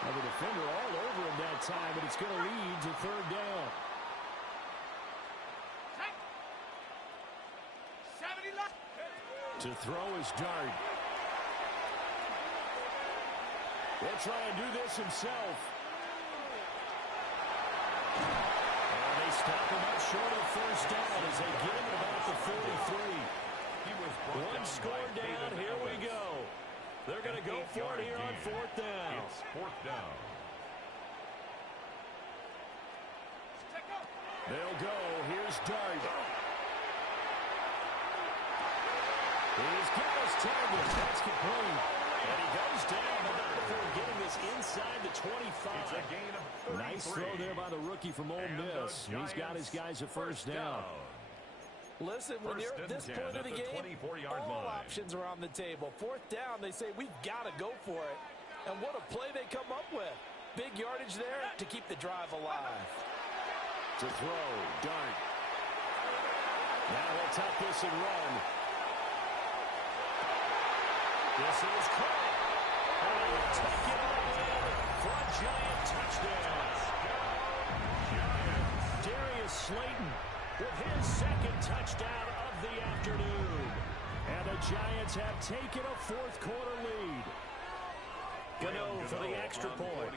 Now the defender all over him that time, but it's going to lead to 3rd down. To throw is Dart. He'll try and do this himself. And they stop him up short of 1st down as they get him at about the 43. One score down. Here we go. They're going to go for it here on 4th down. It's 4th down. They'll go. Here's Dart. He's got his target. That's complete. And he goes down, but not before getting this inside the 25. It's a gain of 33. Nice throw there by the rookie from Ole Miss. He's got his guys a first down. Listen, when you're at this point of the game, all options are on the table. Fourth down, they say, we've got to go for it. And what a play they come up with. Big yardage there to keep the drive alive. To throw, Dart. Now he'll tuck this and run. This is caught. And he'll take it all in for a Giant touchdown. Darius Slayton with his second touchdown of the afternoon. And the Giants have taken a fourth quarter lead. Gano for the extra point.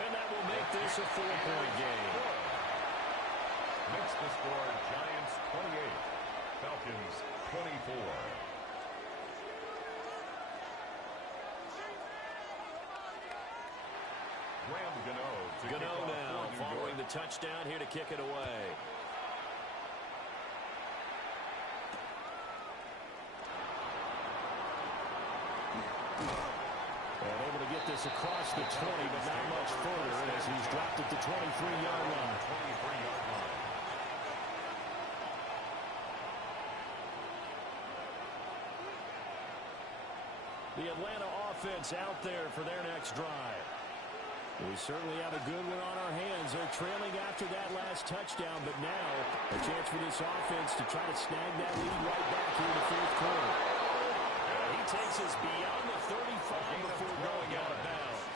And that will make this a 4-point game. Makes the score Giants 28, Falcons 24. Gano now following the touchdown here to kick it away. And able to get this across the 20, but not much further as he's dropped at the 23-yard line. The Atlanta offense out there for their next drive. We certainly have a good one on our hands. They're trailing after that last touchdown, but now a chance for this offense to try to snag that lead right back here in the fourth quarter. He takes us beyond the 35 before going out of bounds.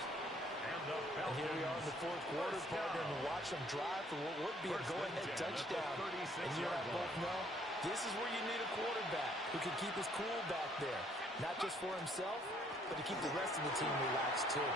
And here we are in the fourth quarter, partner, and watch them drive for what would be a go-ahead touchdown. And you and I both know this is where you need a quarterback who can keep his cool back there. Not just for himself, but to keep the rest of the team relaxed too.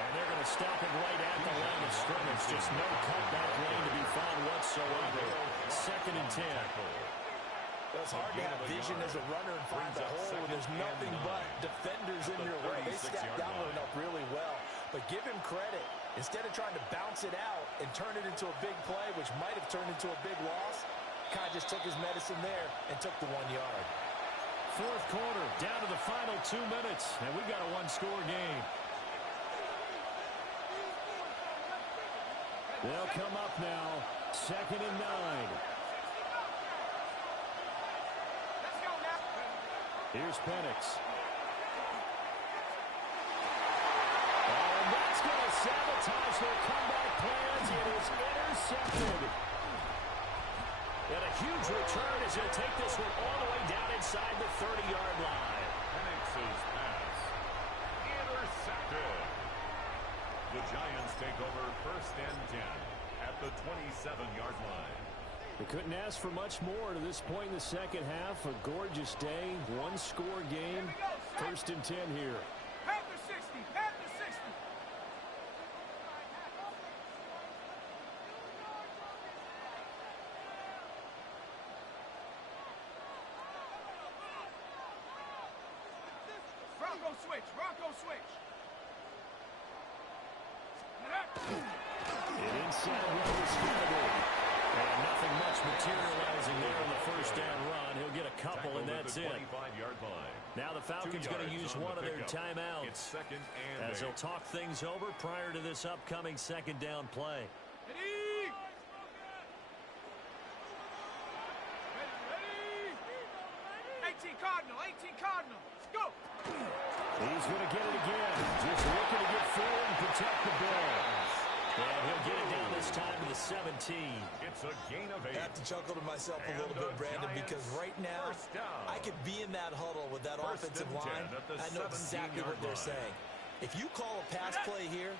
And they're going to stop him right at the line of scrimmage. Just no cutback lane to be found whatsoever. 2nd and 10. It's hard to have vision as a runner and find the hole when there's nothing but defenders in your way. They stacked that one up really well. But give him credit. Instead of trying to bounce it out and turn it into a big play, which might have turned into a big loss, kind of just took his medicine there and took the 1 yard. Fourth quarter, down to the final 2 minutes, and we've got a one-score game. They'll come up now, 2nd and 9. Here's Penix. And that's going to sabotage their comeback plans. It is intercepted. And a huge return as he'll take this one all the way down inside the 30-yard line. Penix's pass intercepted. The Giants take over 1st and 10 at the 27-yard line. They couldn't ask for much more to this point in the second half. A gorgeous day, one-score game. 1st and 10 here. Panther 60, Panther 60. Bronco switch, Bronco switch. An inside run is scattered. And nothing much materializing there on the first down run. He'll get a couple, and that's it. Now the Falcons going to use one of their timeouts as they'll talk things over prior to this upcoming 2nd down play. Ready? Ready? 18 Cardinal, 18 Cardinal. Go! He's going to get it again. Just looking to get forward and protect the ball. And he'll get it down this time to the 17. It's a gain of 8. I have to chuckle to myself a little bit, Brandon, because right now I could be in that huddle with that offensive line. I know exactly what they're saying. If you call a pass play here,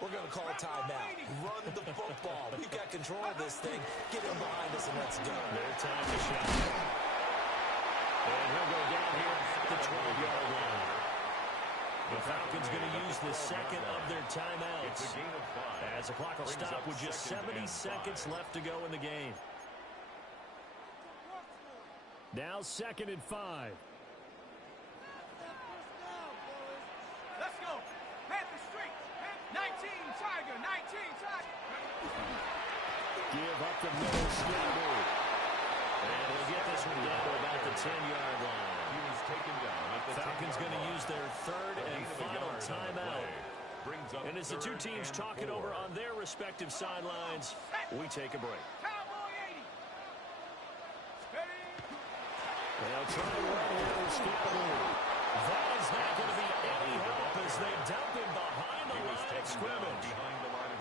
we're going to call a timeout. Run the football. We've got control of this thing. Get him behind us, and let's go. Their time to shot. And he'll go down here at the 12-yard line. The Falcons going to use the second of their timeouts as the clock will stop with just 70 seconds left to go in the game. Now 2nd and 5. Let's go. Panther Street. 19 Tiger, 19 Tiger. Give up the middle, Scotty. And we'll get this one down to about the 10-yard line. He was taken down at the Falcons going to use their third and final timeout. And as the two teams talk it over on their respective sidelines, we take a break. They'll try to run here with Scalaboo. That is not going to be any help as they dump him behind the line of scrimmage.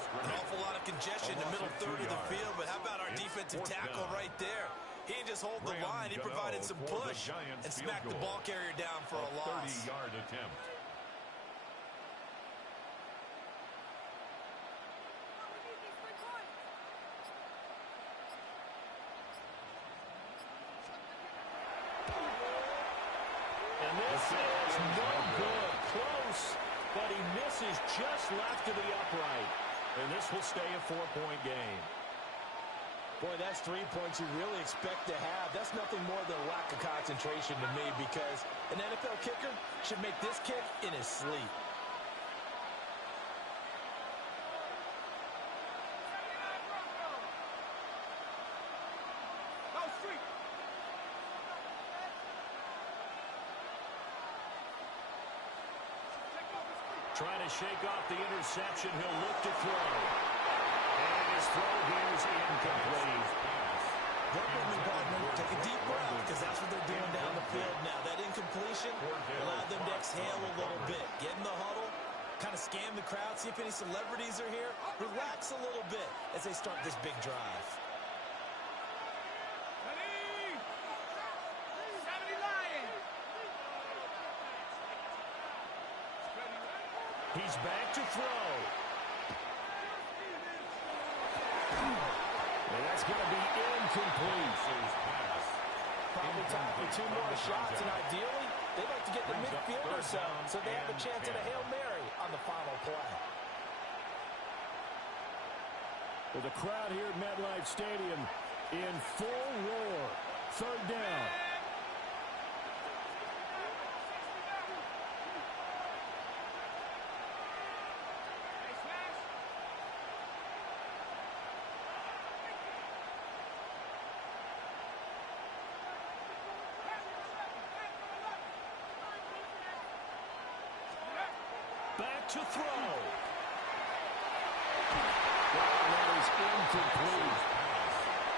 An awful lot of congestion in the middle third of the field, but how about our defensive tackle right there? He didn't just hold the line, he provided some push and smacked the ball carrier down for a loss. 30-yard attempt. And this is no good. Close, but he misses just left of the upright. And this will stay a 4-point game. Boy, that's 3 points you really expect to have. That's nothing more than a lack of concentration to me, because an NFL kicker should make this kick in his sleep. Trying to shake off the interception. He'll look to throw. And his throw here is incomplete. Work with me, partner. Take a deep breath, because that's what they're doing down the field now. That incompletion allowed them to exhale a little bit. Get in the huddle, kind of scan the crowd, see if any celebrities are here. Relax a little bit as they start this big drive. He's back to throw. And that's going to be incomplete. Probably time for 2 more shots, and ideally, they'd like to get the midfielder so they have a chance at a Hail Mary on the final play. Well, the crowd here at MetLife Stadium in full roar. Third down. Back to throw. Well, that is incomplete.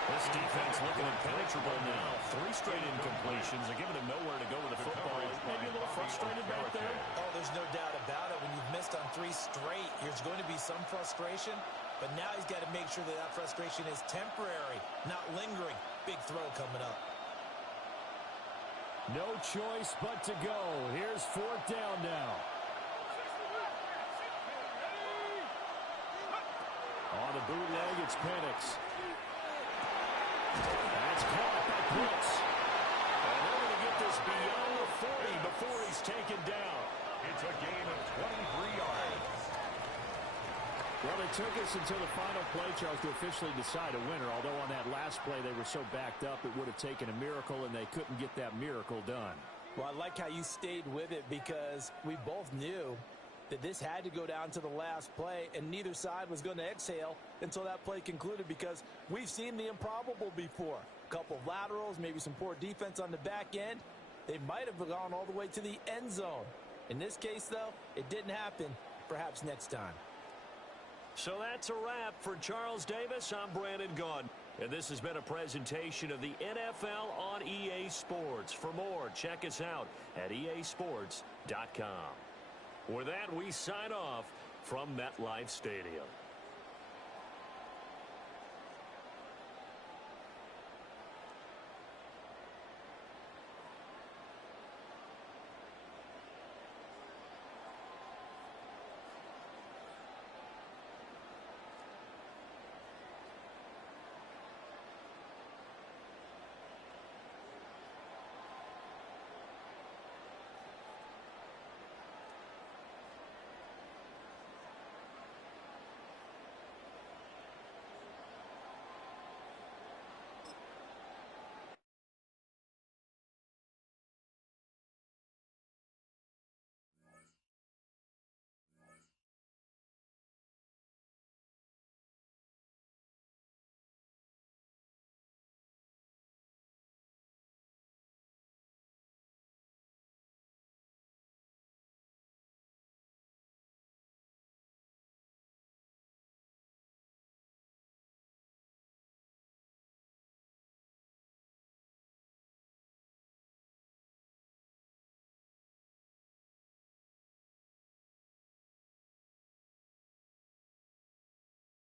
This defense looking impenetrable now. 3 straight incompletions. They're giving him nowhere to go with the football. Maybe a little frustrated back there. Oh, there's no doubt about it. When you've missed on 3 straight, there's going to be some frustration. But now he's got to make sure that that frustration is temporary, not lingering. Big throw coming up. No choice but to go. Here's 4th down now. On the bootleg, it's Penix. That's caught by Brooks. And they're going to get this beyond the 40 before he's taken down. It's a gain of 23 yards. Well, it took us until the final play, Charles, to officially decide a winner. Although on that last play they were so backed up, it would have taken a miracle, and they couldn't get that miracle done. Well, I like how you stayed with it, because we both knew that this had to go down to the last play, and neither side was going to exhale until that play concluded, because we've seen the improbable before. A couple of laterals, maybe some poor defense on the back end. They might have gone all the way to the end zone. In this case, though, it didn't happen. Perhaps next time. So that's a wrap for Charles Davis. I'm Brandon Gaudin. And this has been a presentation of the NFL on EA Sports. For more, check us out at easports.com. With that, we sign off from MetLife Stadium.